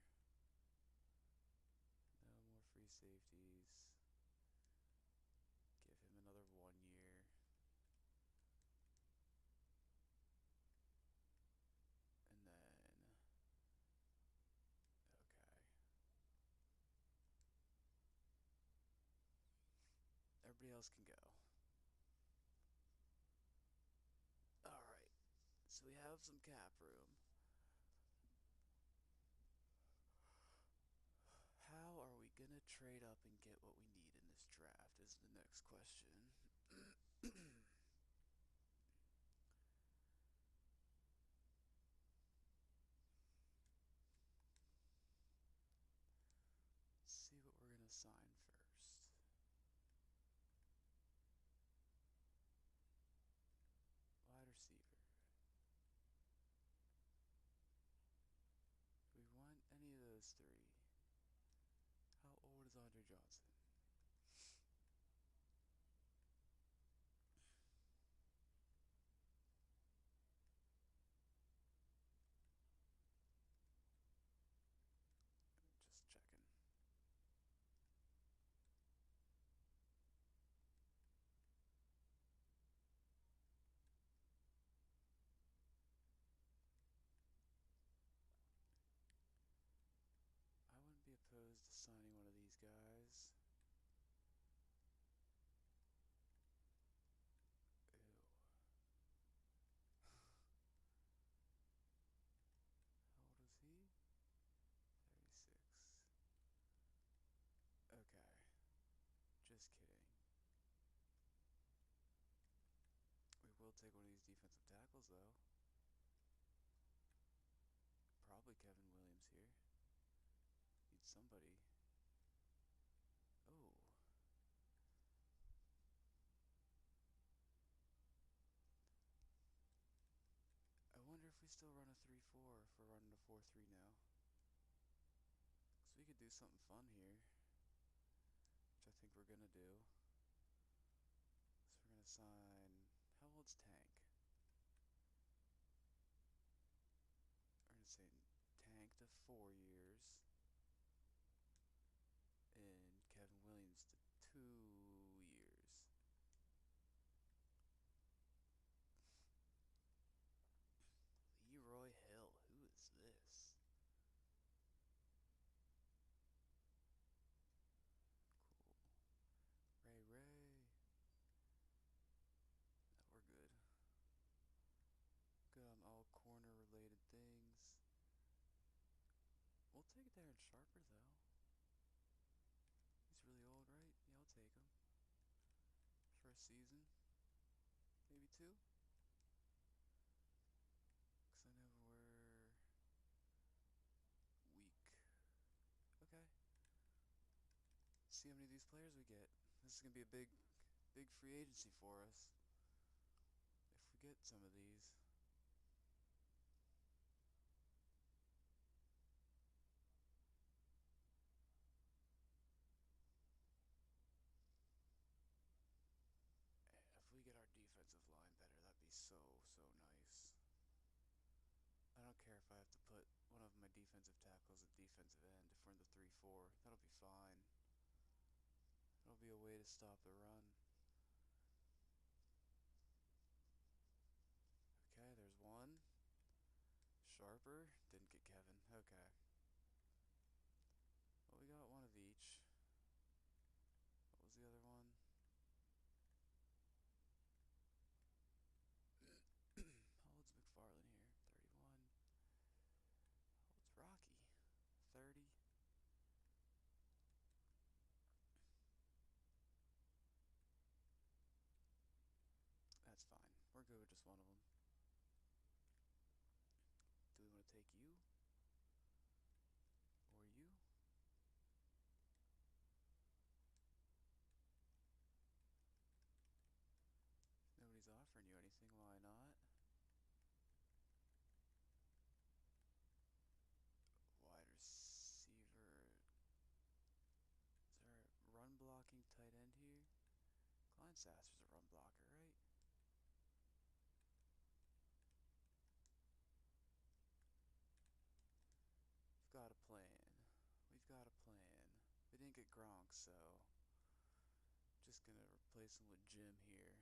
No more free safeties. Give him another 1 year. And then... Okay. Everybody else can go. Alright. So we have some cap room. How are we gonna trade up and get what we need in this draft is the next question. Let's see what we're gonna sign first. Wide receiver. Do we want any of those 3? How old is Andre Johnson? Just checking. guys. Ew. How old is he? 36. Okay. Just kidding. We will take one of these defensive tackles, though. Probably Kevin Williams here. Need somebody. Oh. I wonder if we still run a 3-4 if we're running a 4-3 now. Because we could do something fun here. Which I think we're going to do. So we're going to sign... How old's Tank? We're going to say Tank to 4 years. And Kevin Williams to 2 years. Leroy Hill, who is this? Cool. Ray. No, we're good. Good on all corner related things. We'll take Darren Sharper though. He's really old, right? Yeah, I'll take him. For a season. Maybe 2. Because I know we're weak. Okay. See how many of these players we get. This is going to be a big free agency for us. If we get some of these. If we get our defensive line better, that'd be so nice. I don't care if I have to put one of my defensive tackles at defensive end if we're in the 3-4. That'll be fine. It'll be a way to stop the run. Okay, there's one. Sharper. Didn't get Kevin. Okay. Well, we got one of each. What was the other one? How old's McFarlane here? 31. How old's Rocky? 30. That's fine. We're good with just one of them. Do we want to take you? Or you? If nobody's offering you anything, why not? Wide receiver. Is there a run blocking tight end here? Klein Sasser's a run blocker, right? We've got a plan. We've got a plan. We didn't get Gronk, so just gonna replace him with Jim here.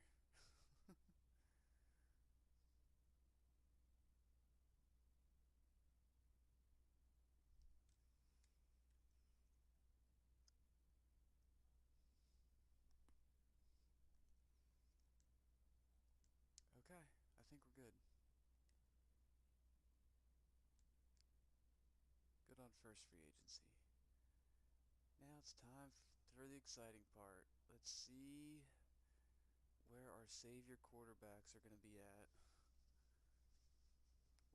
Okay, I think we're good. Good on first free agency. Now it's time for the exciting part. Let's see where our savior quarterbacks are going to be at.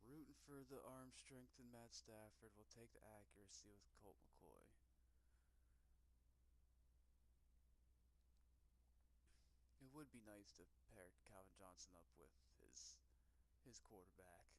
Rooting for the arm strength in Matt Stafford. We'll take the accuracy with Colt McCoy. It would be nice to pair Calvin Johnson up with his quarterback.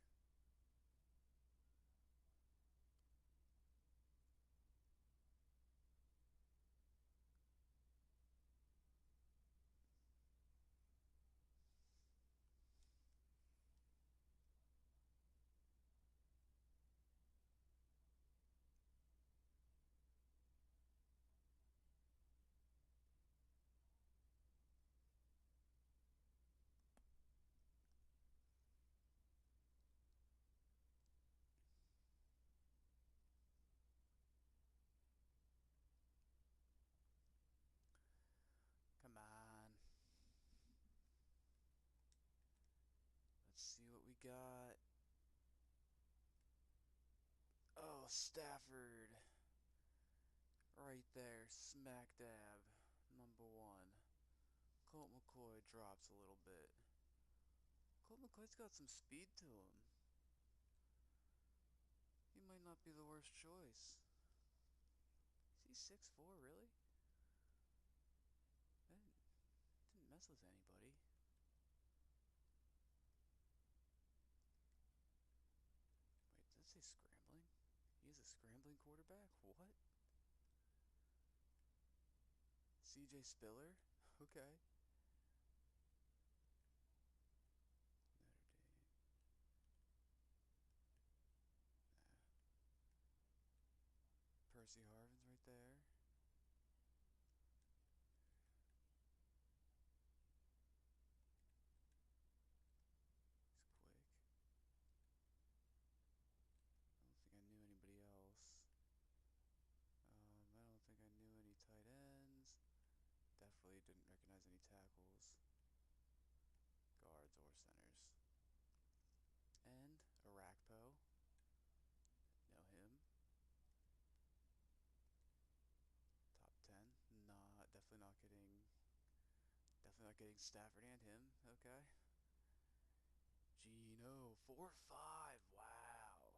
Stafford. Right there, smack dab. Number 1. Colt McCoy drops a little bit. Colt McCoy's got some speed to him. He might not be the worst choice. Is he 6'4", really? Didn't mess with anybody. Wait, did it say scrambling? He is a scrambling quarterback? What? CJ Spiller? Okay. Percy Harvin's right there. He's quick. I don't think I knew anybody else. I don't think I knew any tight ends. Definitely didn't recognize any tackles, guards, or centers. And Arakpo. Know him. Top 10. Not definitely not getting Stafford and him. Okay. Gino 4-5. Wow.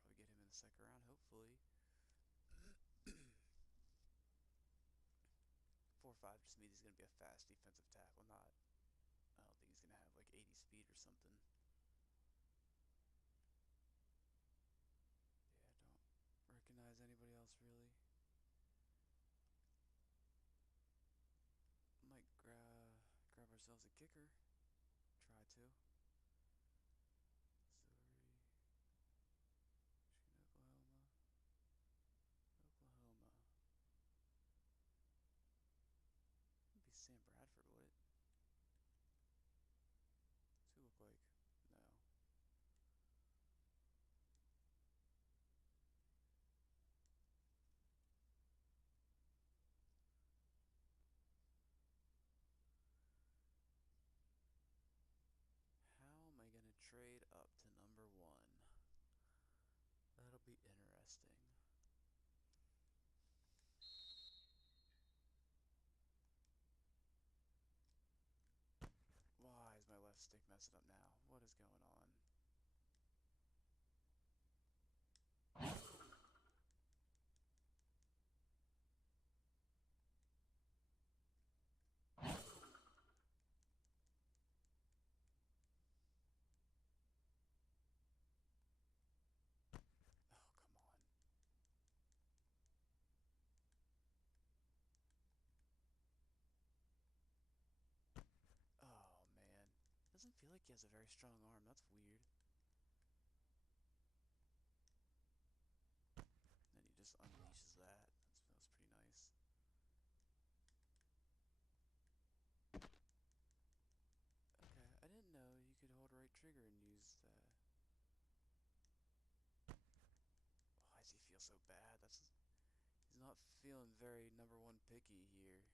Probably get him in the second round, hopefully. 4-5 just means he's gonna be a fast defensive tackle, not. I don't think he's gonna have like 80 speed or something. Yeah, don't recognize anybody else really. Might grab ourselves a kicker. Try to. It'd be Sam Bradford, would it? What's he look like? No. How am I gonna trade up to number 1? That'll be interesting. Why is my left stick messing up now? What is going on? Oh, man. Doesn't feel like he has a very strong arm. That's weird. Then he just unleashes that. That feels pretty nice. Okay, I didn't know you could hold right trigger and use the... Why does he feel so bad? He's not feeling very number 1 picky here.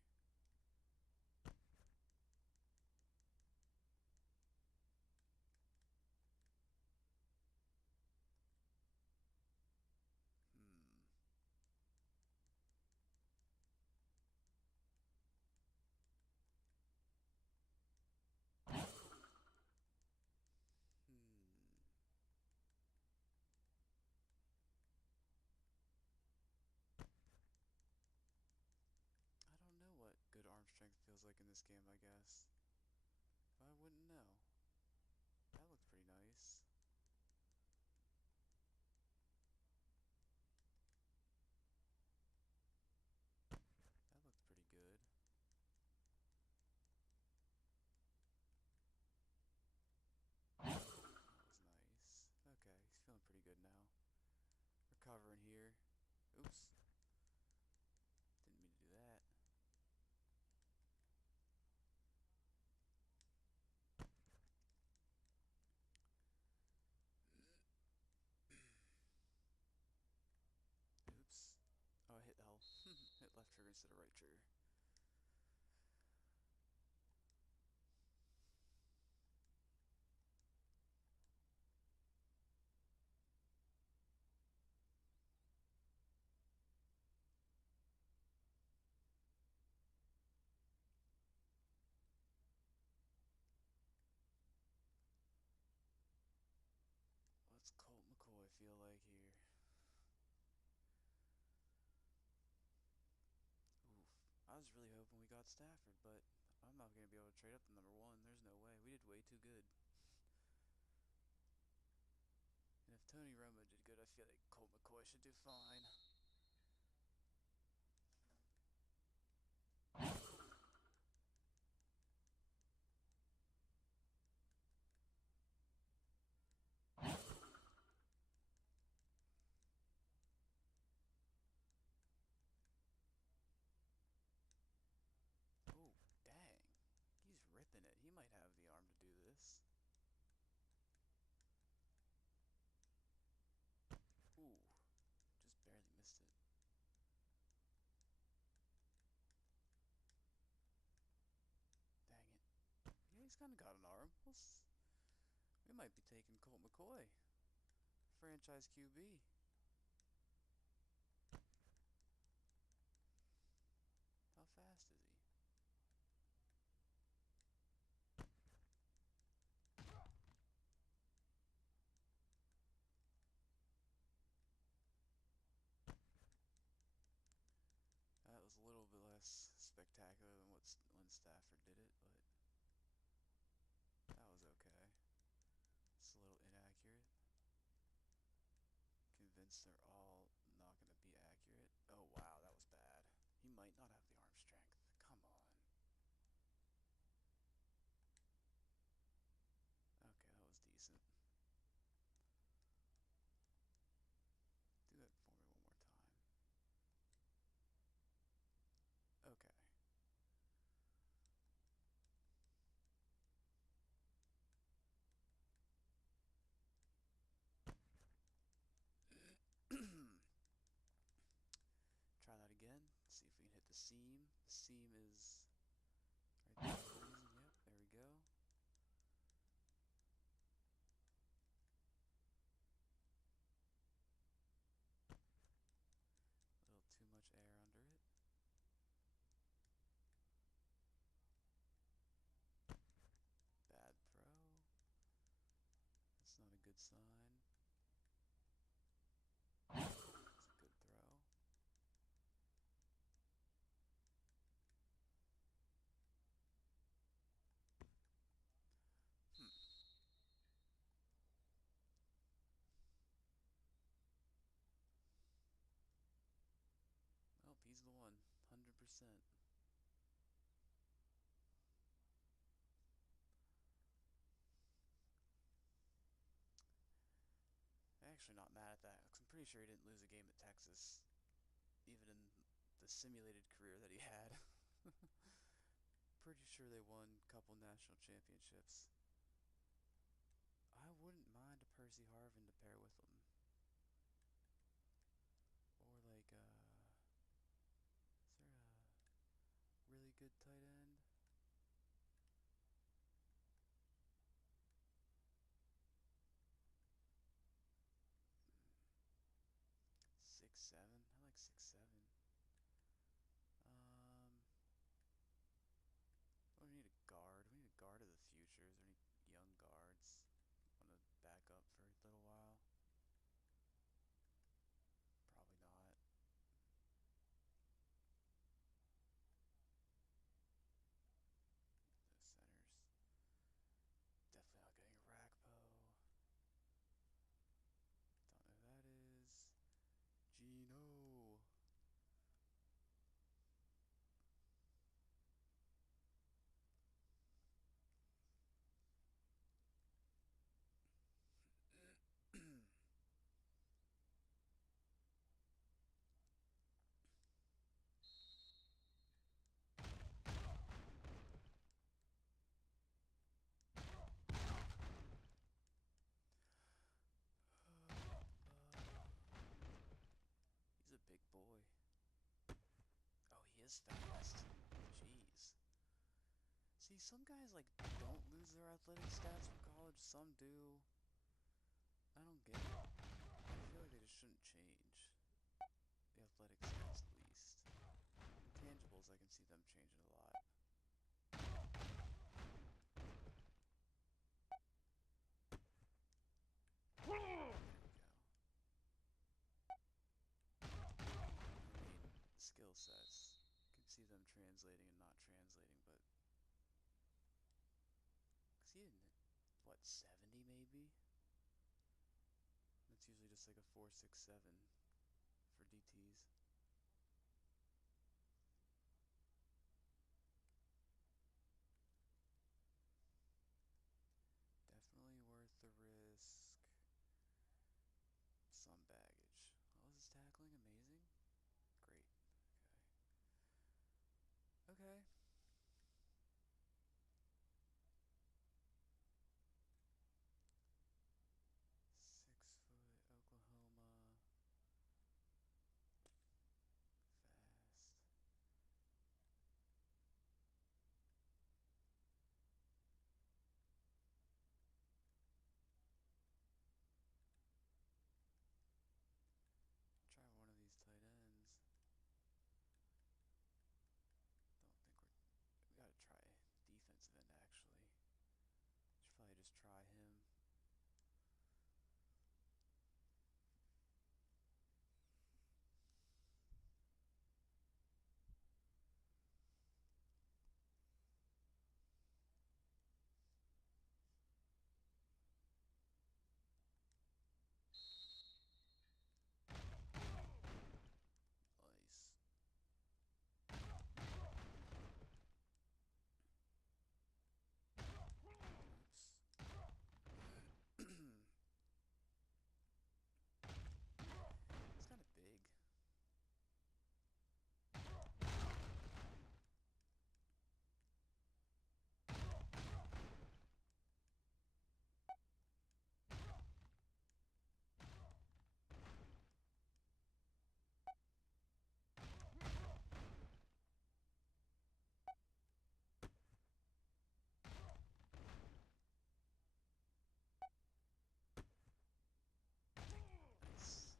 I don't know what good arm strength feels like in this game, I guess. I wouldn't know. That looks pretty nice. That looked pretty good. That was nice. Okay, he's feeling pretty good now. Recovering here. Oops. Didn't mean to do that. Oops. Oh, I hit L. Hit left trigger instead of right trigger. about Stafford, but I'm not going to be able to trade up to number 1. There's no way. We did way too good. And if Tony Romo did good, I feel like Colt McCoy should do fine. Oh, dang. He's ripping it. He might have the arm to do this. Ooh, just barely missed it. Dang it. Yeah, he's kind of got an arm. We might be taking Colt McCoy. Franchise QB. How fast is he? That was a little bit less spectacular than when Stafford did it, but that was okay. It's a little inaccurate. Convinced they're all not going to be accurate. Oh wow, that was bad. He might not have the arm strength. Come on. Okay, that was decent. Do that for me one more time. Okay. Try that again. See if we can hit the seam. The seam is right there. Yep, there we go. A little too much air under it. Bad throw. That's not a good sign. That's a good throw. Well, he's the one. 100%. Actually not mad at that, 'cause I'm pretty sure he didn't lose a game at Texas, even in the simulated career that he had. Pretty sure they won a couple national championships. I wouldn't mind a Percy Harvin to pair with him. Or like, is there a really good tight end? Hmm. 6'7"? I like 6'7". We need a guard. We need a guard of the future. Is there any young guards? Want to back up for a little while? Probably not. The centers. Definitely not getting a Rakpo. Don't know who that is. Gino. He's a big boy. Oh, he is fast. Jeez. See, some guys, like, don't lose their athletic stats from college. Some do. I don't get it. I feel like they just shouldn't change. The athletic stats, at least. Intangibles, I can see them changing a lot. There we go. I mean, skill sets. You can see them translating and not translating, but because he didn't, what, 70 maybe? That's usually just like a 4.67 for DTs. Definitely worth the risk. Some baggage. Oh, is his tackling amazing? Great. Okay. Okay. 6 foot Oklahoma. Fast. Try one of these tight ends. We gotta try defensive end actually. Should probably just try him. Nice. It's kind of big. Nice.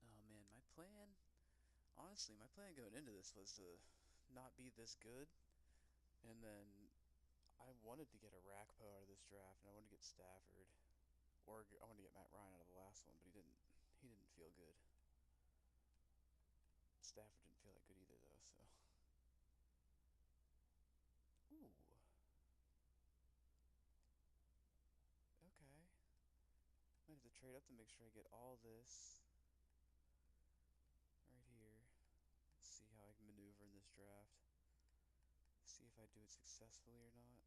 Oh man, honestly, my plan going into this was to not be this good, and then I wanted to get a Rakpo out of this draft, and I wanted to get Stafford, or I wanted to get Matt Ryan out of the last one, but he didn't feel good. Stafford didn't feel that good either, though, so. Ooh. Okay. Might have to trade up to make sure I get all this right here. Let's see how I can maneuver in this draft. See if I do it successfully or not.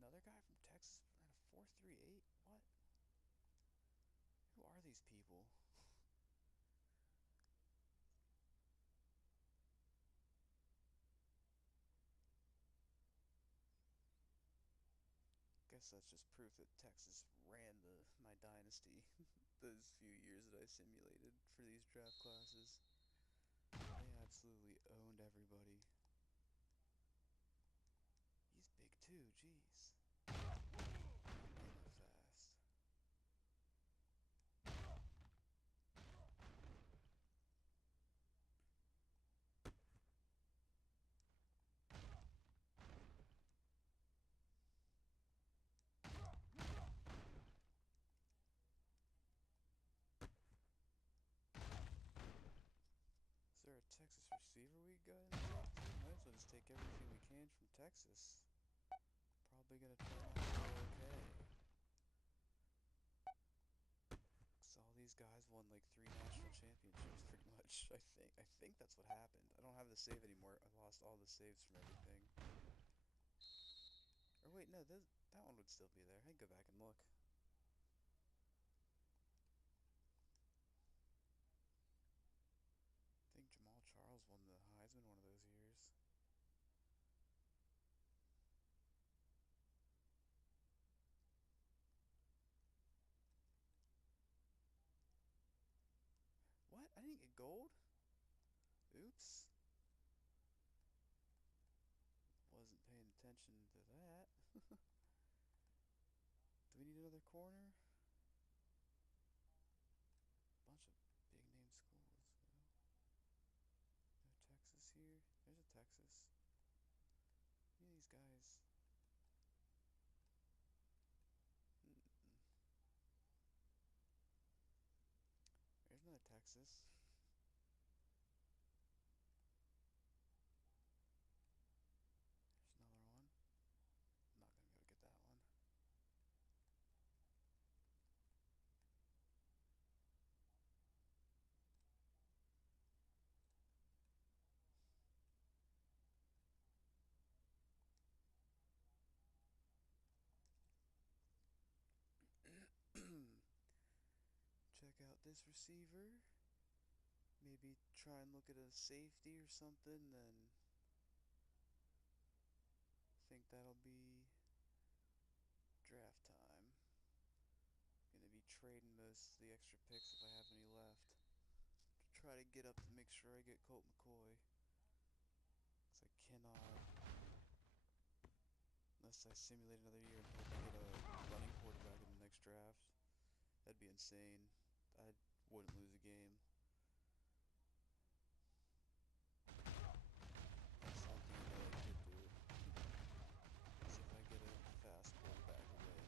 Another guy from Texas ran a 4.38? What? Who are these people? Guess that's just proof that Texas ran my dynasty those few years that I simulated for these draft classes. They absolutely owned everybody. He's big too, jeez. Fast. Is there a Texas receiver we got in the draft? Might as well just take everything we can from Texas. Probably gonna turn out okay. Cause all these guys won like 3 national championships pretty much, I think. I think that's what happened. I don't have the save anymore. I lost all the saves from everything. Or wait, no, that one would still be there. I can go back and look. I think Jamal Charles won the Heisman one of those years. What? I didn't get gold? Oops. Wasn't paying attention to that. Do we need another corner? Bunch of big name schools. No Texas here. There's a Texas. These guys. Texas. There's another one. I'm not going to be able to get that one. Check out this receiver. Maybe try and look at a safety or something, then think that'll be draft time. Gonna be trading most of the extra picks if I have any left to try to get up to make sure I get Colt McCoy. Because I cannot, unless I simulate another year and hope I get a running quarterback in the next draft. That'd be insane. I wouldn't lose a game. That's something I know I could do. See if I get a fast quarterback away.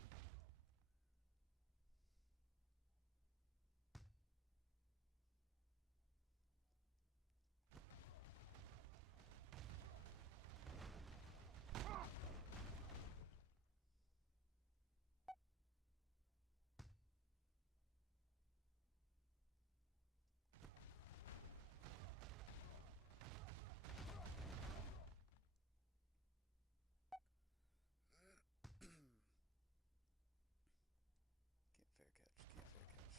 Can't fair catch.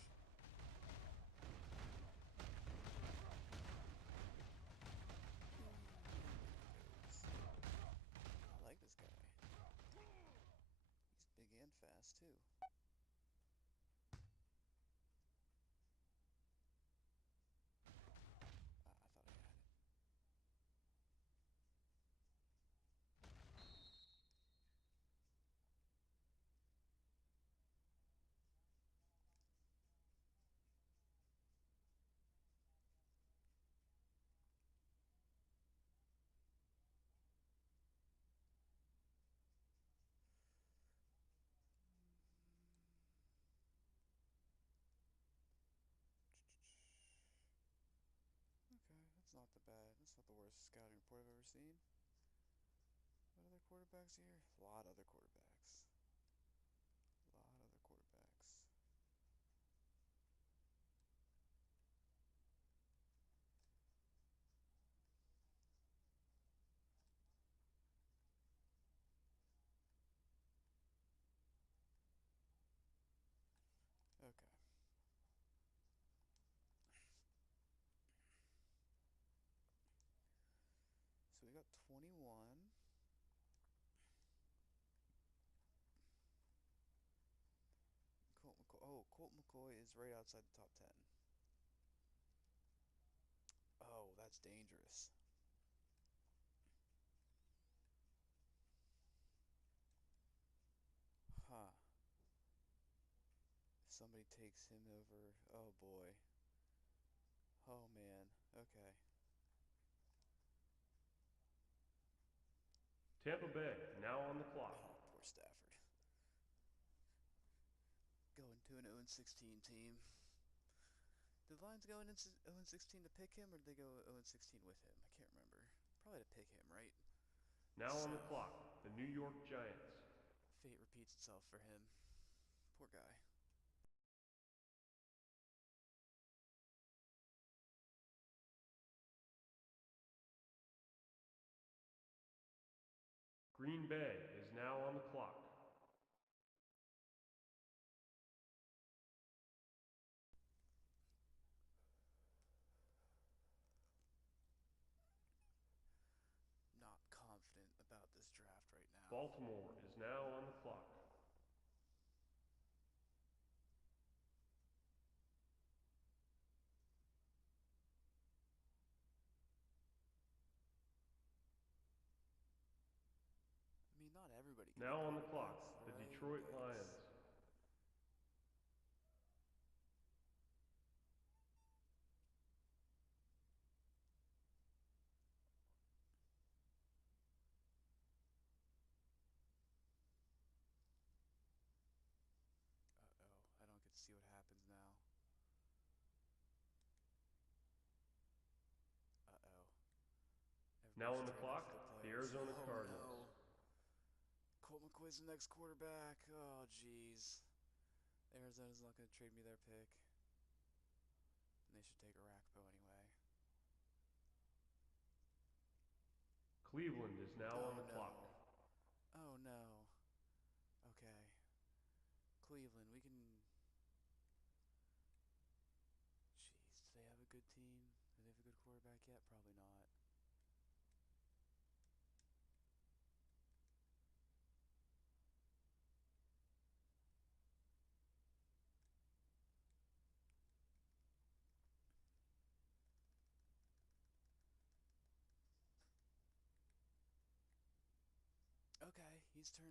I like this guy. He's big and fast too. I thought I had it. Okay, that's not the bad. That's not the worst scouting report I've ever seen. What other quarterbacks here? A lot of other quarterbacks. A lot of other quarterbacks. Okay. So we got 21. Colt McCoy. Oh, Colt McCoy is right outside the top 10. Oh, that's dangerous. Huh. If somebody takes him over, oh boy. Oh man. Okay. Tampa Bay, now on the clock. Oh, poor Stafford. Going to an 0-16 team. Did the Lions go in 0-16 to pick him, or did they go 0-16 with him? I can't remember. Probably to pick him, right? Now on the clock, the New York Giants. Fate repeats itself for him. Poor guy. Green Bay is now on the clock. Not confident about this draft right now. Baltimore is now on the clock. I mean, not everybody can Now be on the clock, quarterbacks, the right? Detroit Like, Lions. uh-oh, I don't get to see what happens now. Now on the clock, the Arizona Oh, Cardinals. no. Colt McCoy's the next quarterback. Oh, jeez. Arizona's not going to trade me their pick. And they should take Arakpo anyway. Cleveland is now on the clock. Oh, no. Okay. Cleveland, we can... Jeez, do they have a good team? Do they have a good quarterback yet? Probably not. Okay,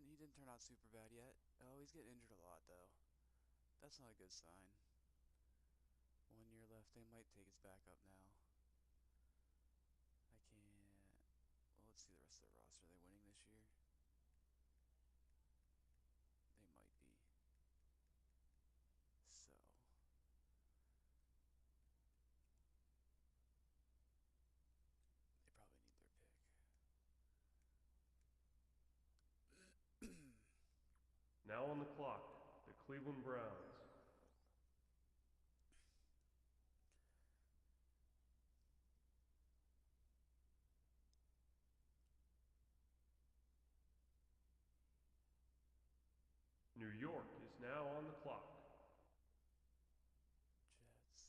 he didn't turn out super bad yet. Oh, he's getting injured a lot though. That's not a good sign. 1 year left. They might take his back up now. I can't. Well, let's see the rest of their roster. Are they winning this year? They might be. So. They probably need their pick. Now on the clock, the Cleveland Browns. New York is now on the clock. Jets.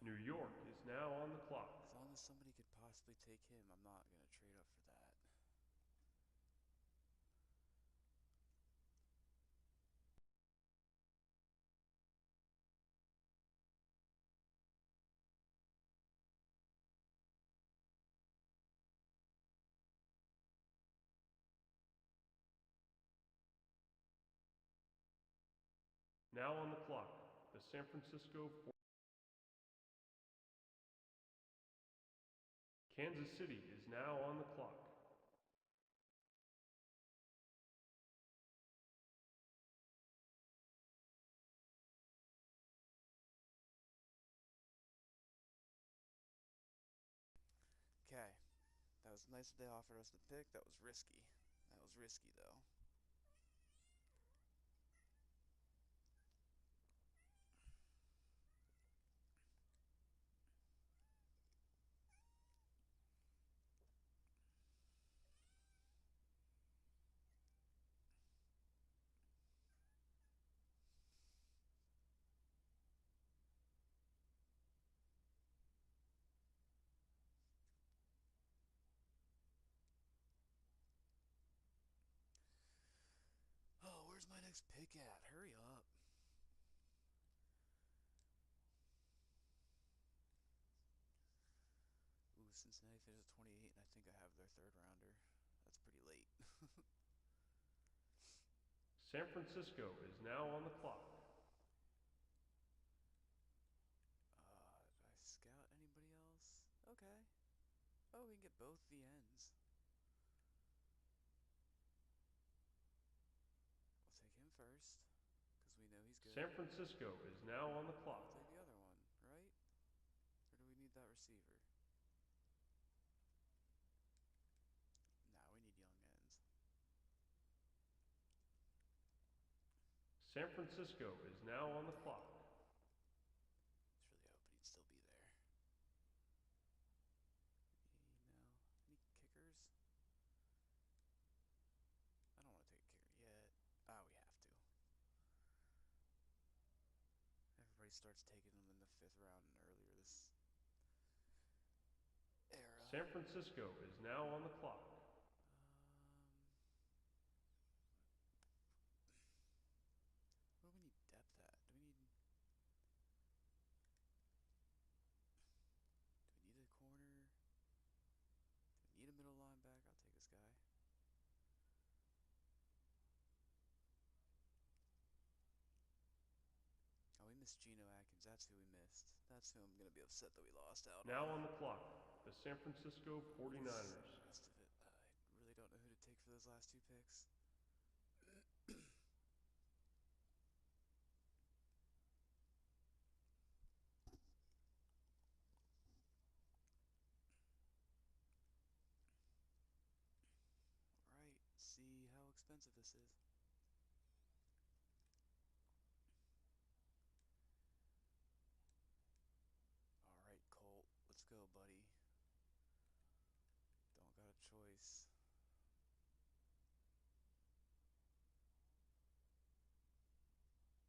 New York is now on the clock. As long as somebody could possibly take him, I'm not going to trade up for that. Now on the clock, the San Francisco 49ers. Kansas City is now on the clock. Okay. That was nice that they offered us the pick. That was risky. That was risky, though. Oh, where's my next pick at? Hurry up. Ooh, Cincinnati finished at 28, and I think I have their third rounder. That's pretty late. San Francisco is now on the clock. Did I scout anybody else? Okay. Oh, we can get both the ends. We'll take him first, because we know he's good. San Francisco is now on the clock. We'll take the other one, right? Or do we need that receiver? Nah, we need young ends. San Francisco is now on the clock. Just really hoping he'd still be there. Any kickers? I don't want to take a kicker yet. Ah, we have to. Everybody starts taking them in the 5th round and earlier this era. San Francisco is now on the clock. What do we need depth at? Do we need a corner? Do we need a middle linebacker? I'll take this guy. missed Geno Atkins. That's who we missed. That's who I'm going to be upset that we lost out Now on. on the clock, the San Francisco 49ers. Rest of it, I really don't know who to take for those last 2 picks. Alright, see how expensive this is. Alright, Colt, let's go, buddy. Don't got a choice. That'd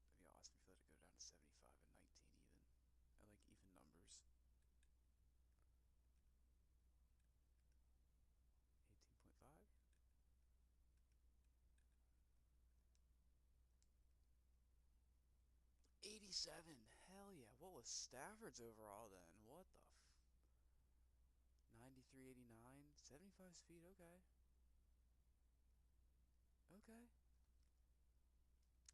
be awesome if you let it go down to 75 and 19 even. I like even numbers. 18.5? 87. Hell yeah. What was Stafford's overall then? What the 93, 89, 75 speed. Okay. Okay.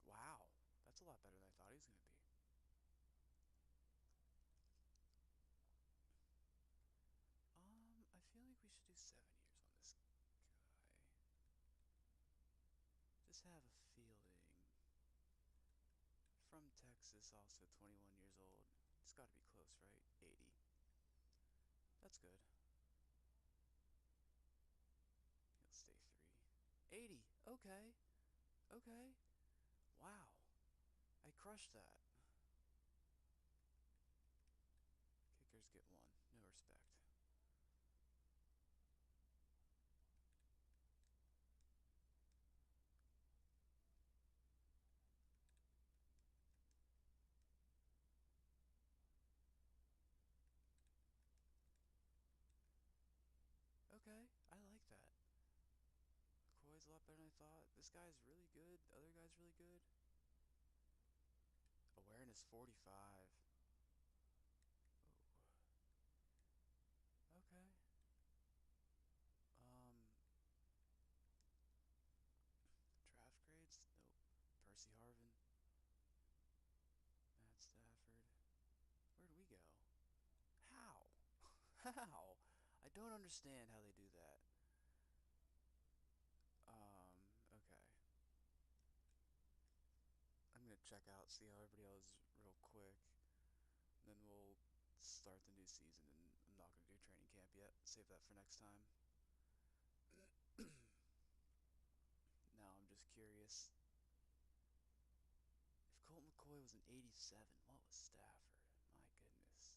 Wow. That's a lot better than I thought he was going to be. I feel like we should do 7 years on this guy. Just have a feeling. From Texas, also 21 years old. It's got to be close, right? 80. That's good. He'll stay 3. 80. Okay. Okay. Wow. I crushed that. Kickers get 1. No respect. Okay, I like that. McCoy's a lot better than I thought. This guy's really good. The other guy's really good. Awareness 45. Ooh. Okay. Draft grades? Nope. Percy Harvin. Matt Stafford. Where do we go? How? How? I don't understand how they do that. Okay. I'm gonna check out, see how everybody else is real quick. And then we'll start the new season, and I'm not gonna do training camp yet. Save that for next time. Now I'm just curious. If Colt McCoy was an 87, what was Stafford? My goodness.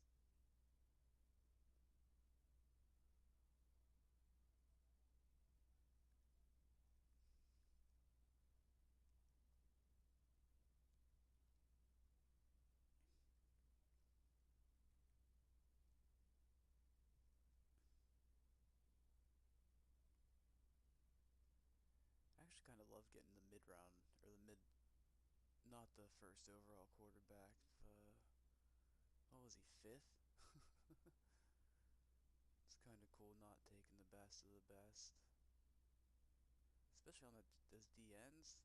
I actually kind of love getting the mid-round, or the mid, not the first overall quarterback. What was he, 5th? It's kind of cool not taking the best of the best. Especially on those DNs.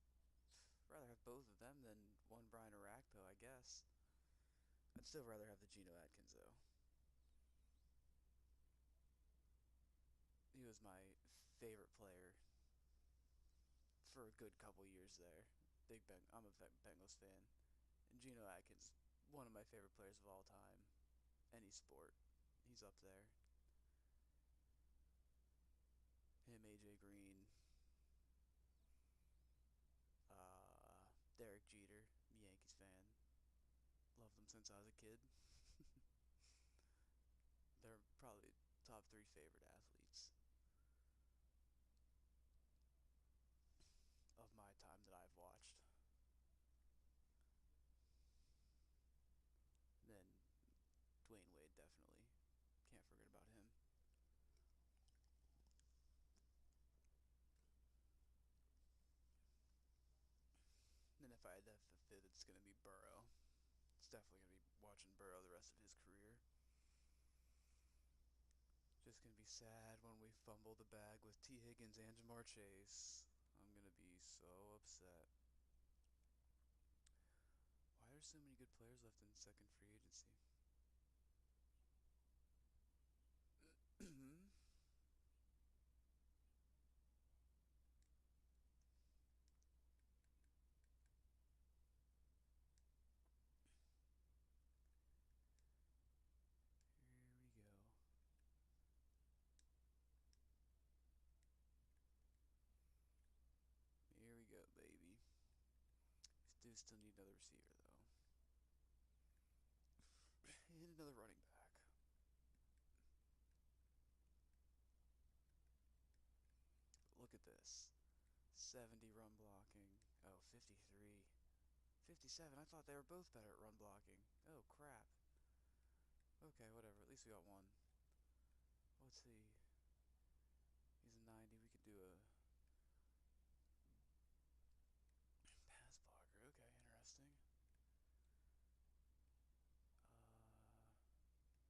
I'd rather have both of them than one Brian Arakpo, I guess. I'd still rather have the Geno Atkins, though. He was my favorite player for a good couple years there. I'm a Bengals fan. And Geno Atkins, one of my favorite players of all time. Any sport. He's up there. Him, AJ Green. Derek Jeter, Yankees fan. Loved them since I was a kid. They're probably top 3 favorite athletes of my time that I've watched. And then Dwayne Wade, definitely. Can't forget about him. And then if I had to have the 5th, it's going to be Burrow. It's definitely going to be watching Burrow the rest of his career. Just going to be sad when we fumble the bag with T. Higgins and Jamar Chase. I'm going to be so upset. Wide are so many good players left in second free agency. Here we go, baby. Do still need another receiver, though. And another running back. Look at this. 70 run blocking. Oh, 53. 57. I thought they were both better at run blocking. Oh, crap. Okay, whatever. At least we got one. Let's see. He's a 90. We could do a pass blocker. Okay, interesting. We will put the rookie at right guard. How about that? And then put one of them old guys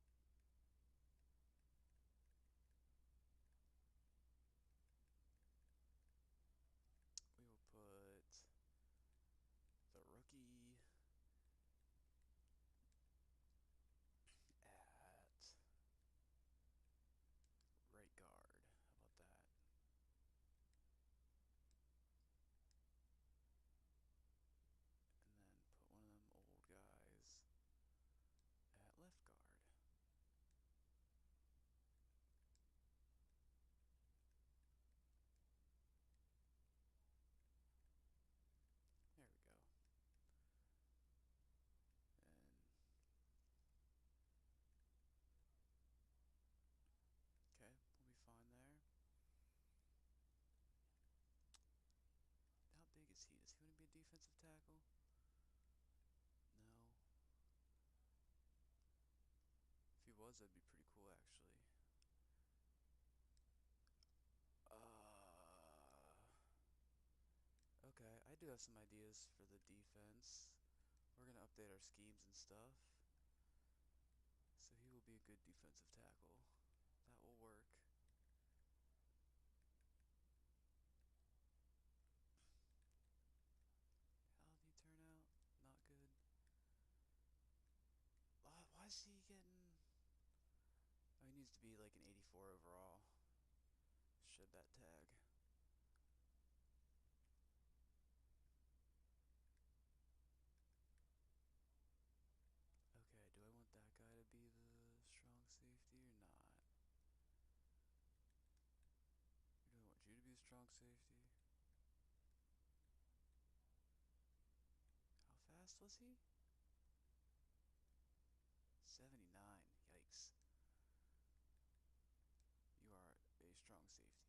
at left guard. There we go. And okay, we'll be fine there. How big is he? Does he want to be a defensive tackle? No. If he was, that'd be pretty cool, actually. Okay, I do have some ideas for the defense. We're going to update our schemes and stuff. So he will be a good defensive tackle. That will work. How did he turn out? Not good. Why is he getting... Oh, he needs to be like an 84 overall. Shed that tag. Okay, do I want that guy to be the strong safety or not? Or do I want you to be the strong safety? How fast was he? 79. Yikes. You are a strong safety.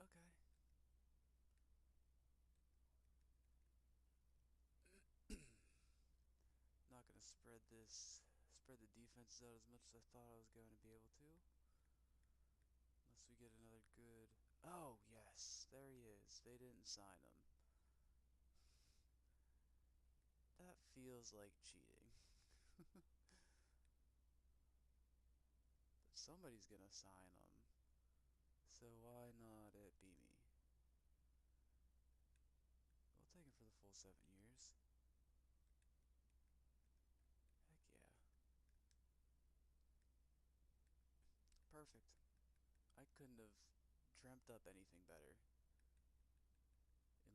Okay. Not gonna spread the defenses out as much as I thought I was going to be able to. Unless we get another good... Oh, yes. There he is. They didn't sign him. That feels like cheating. But somebody's gonna sign him. So why not it be me? We'll take him for the full 7 years. Heck yeah. Perfect. I couldn't have dreamt up anything better.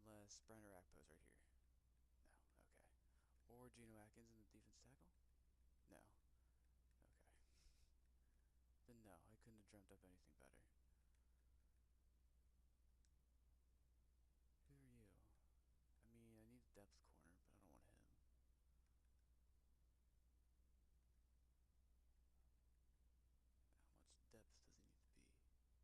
Unless Brenner Akpo's right here. No, okay. Or Geno Atkins in the defense tackle? No. Okay. Then no, I couldn't have dreamt up anything better. Who are you? I mean, I need a depth corner, but I don't want him. How much depth does he need to be? How about that?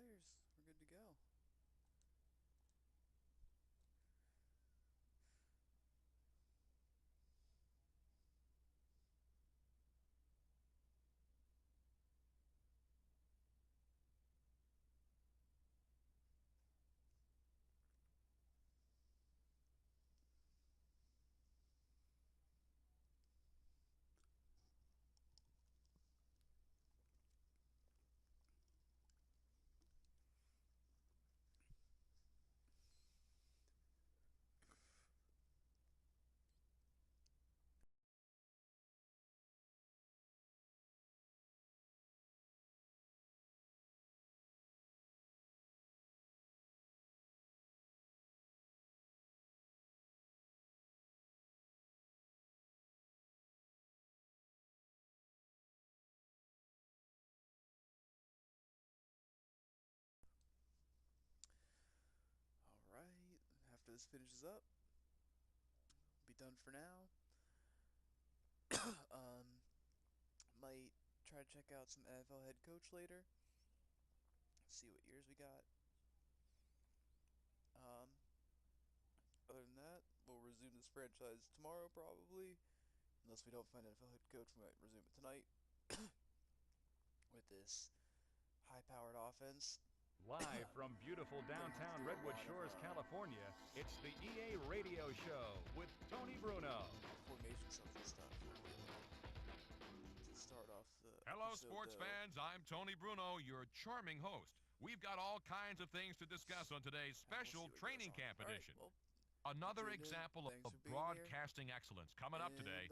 players. We're good to go. Alright, after this finishes up, be done for now. Might try to check out some NFL head coach later. See what years we got. Other than that, we'll resume this franchise tomorrow probably. Unless we don't find an NFL head coach, we might resume it tonight. With this high-powered offense. Live from beautiful downtown Redwood Shores, California, it's the EA Radio Show with Tony Bruno. Formation stuff and stuff. To start off the Hello, episode, sports fans. I'm Tony Bruno, your charming host. We've got all kinds of things to discuss on today's special training camp edition. Another example of broadcasting excellence coming up today.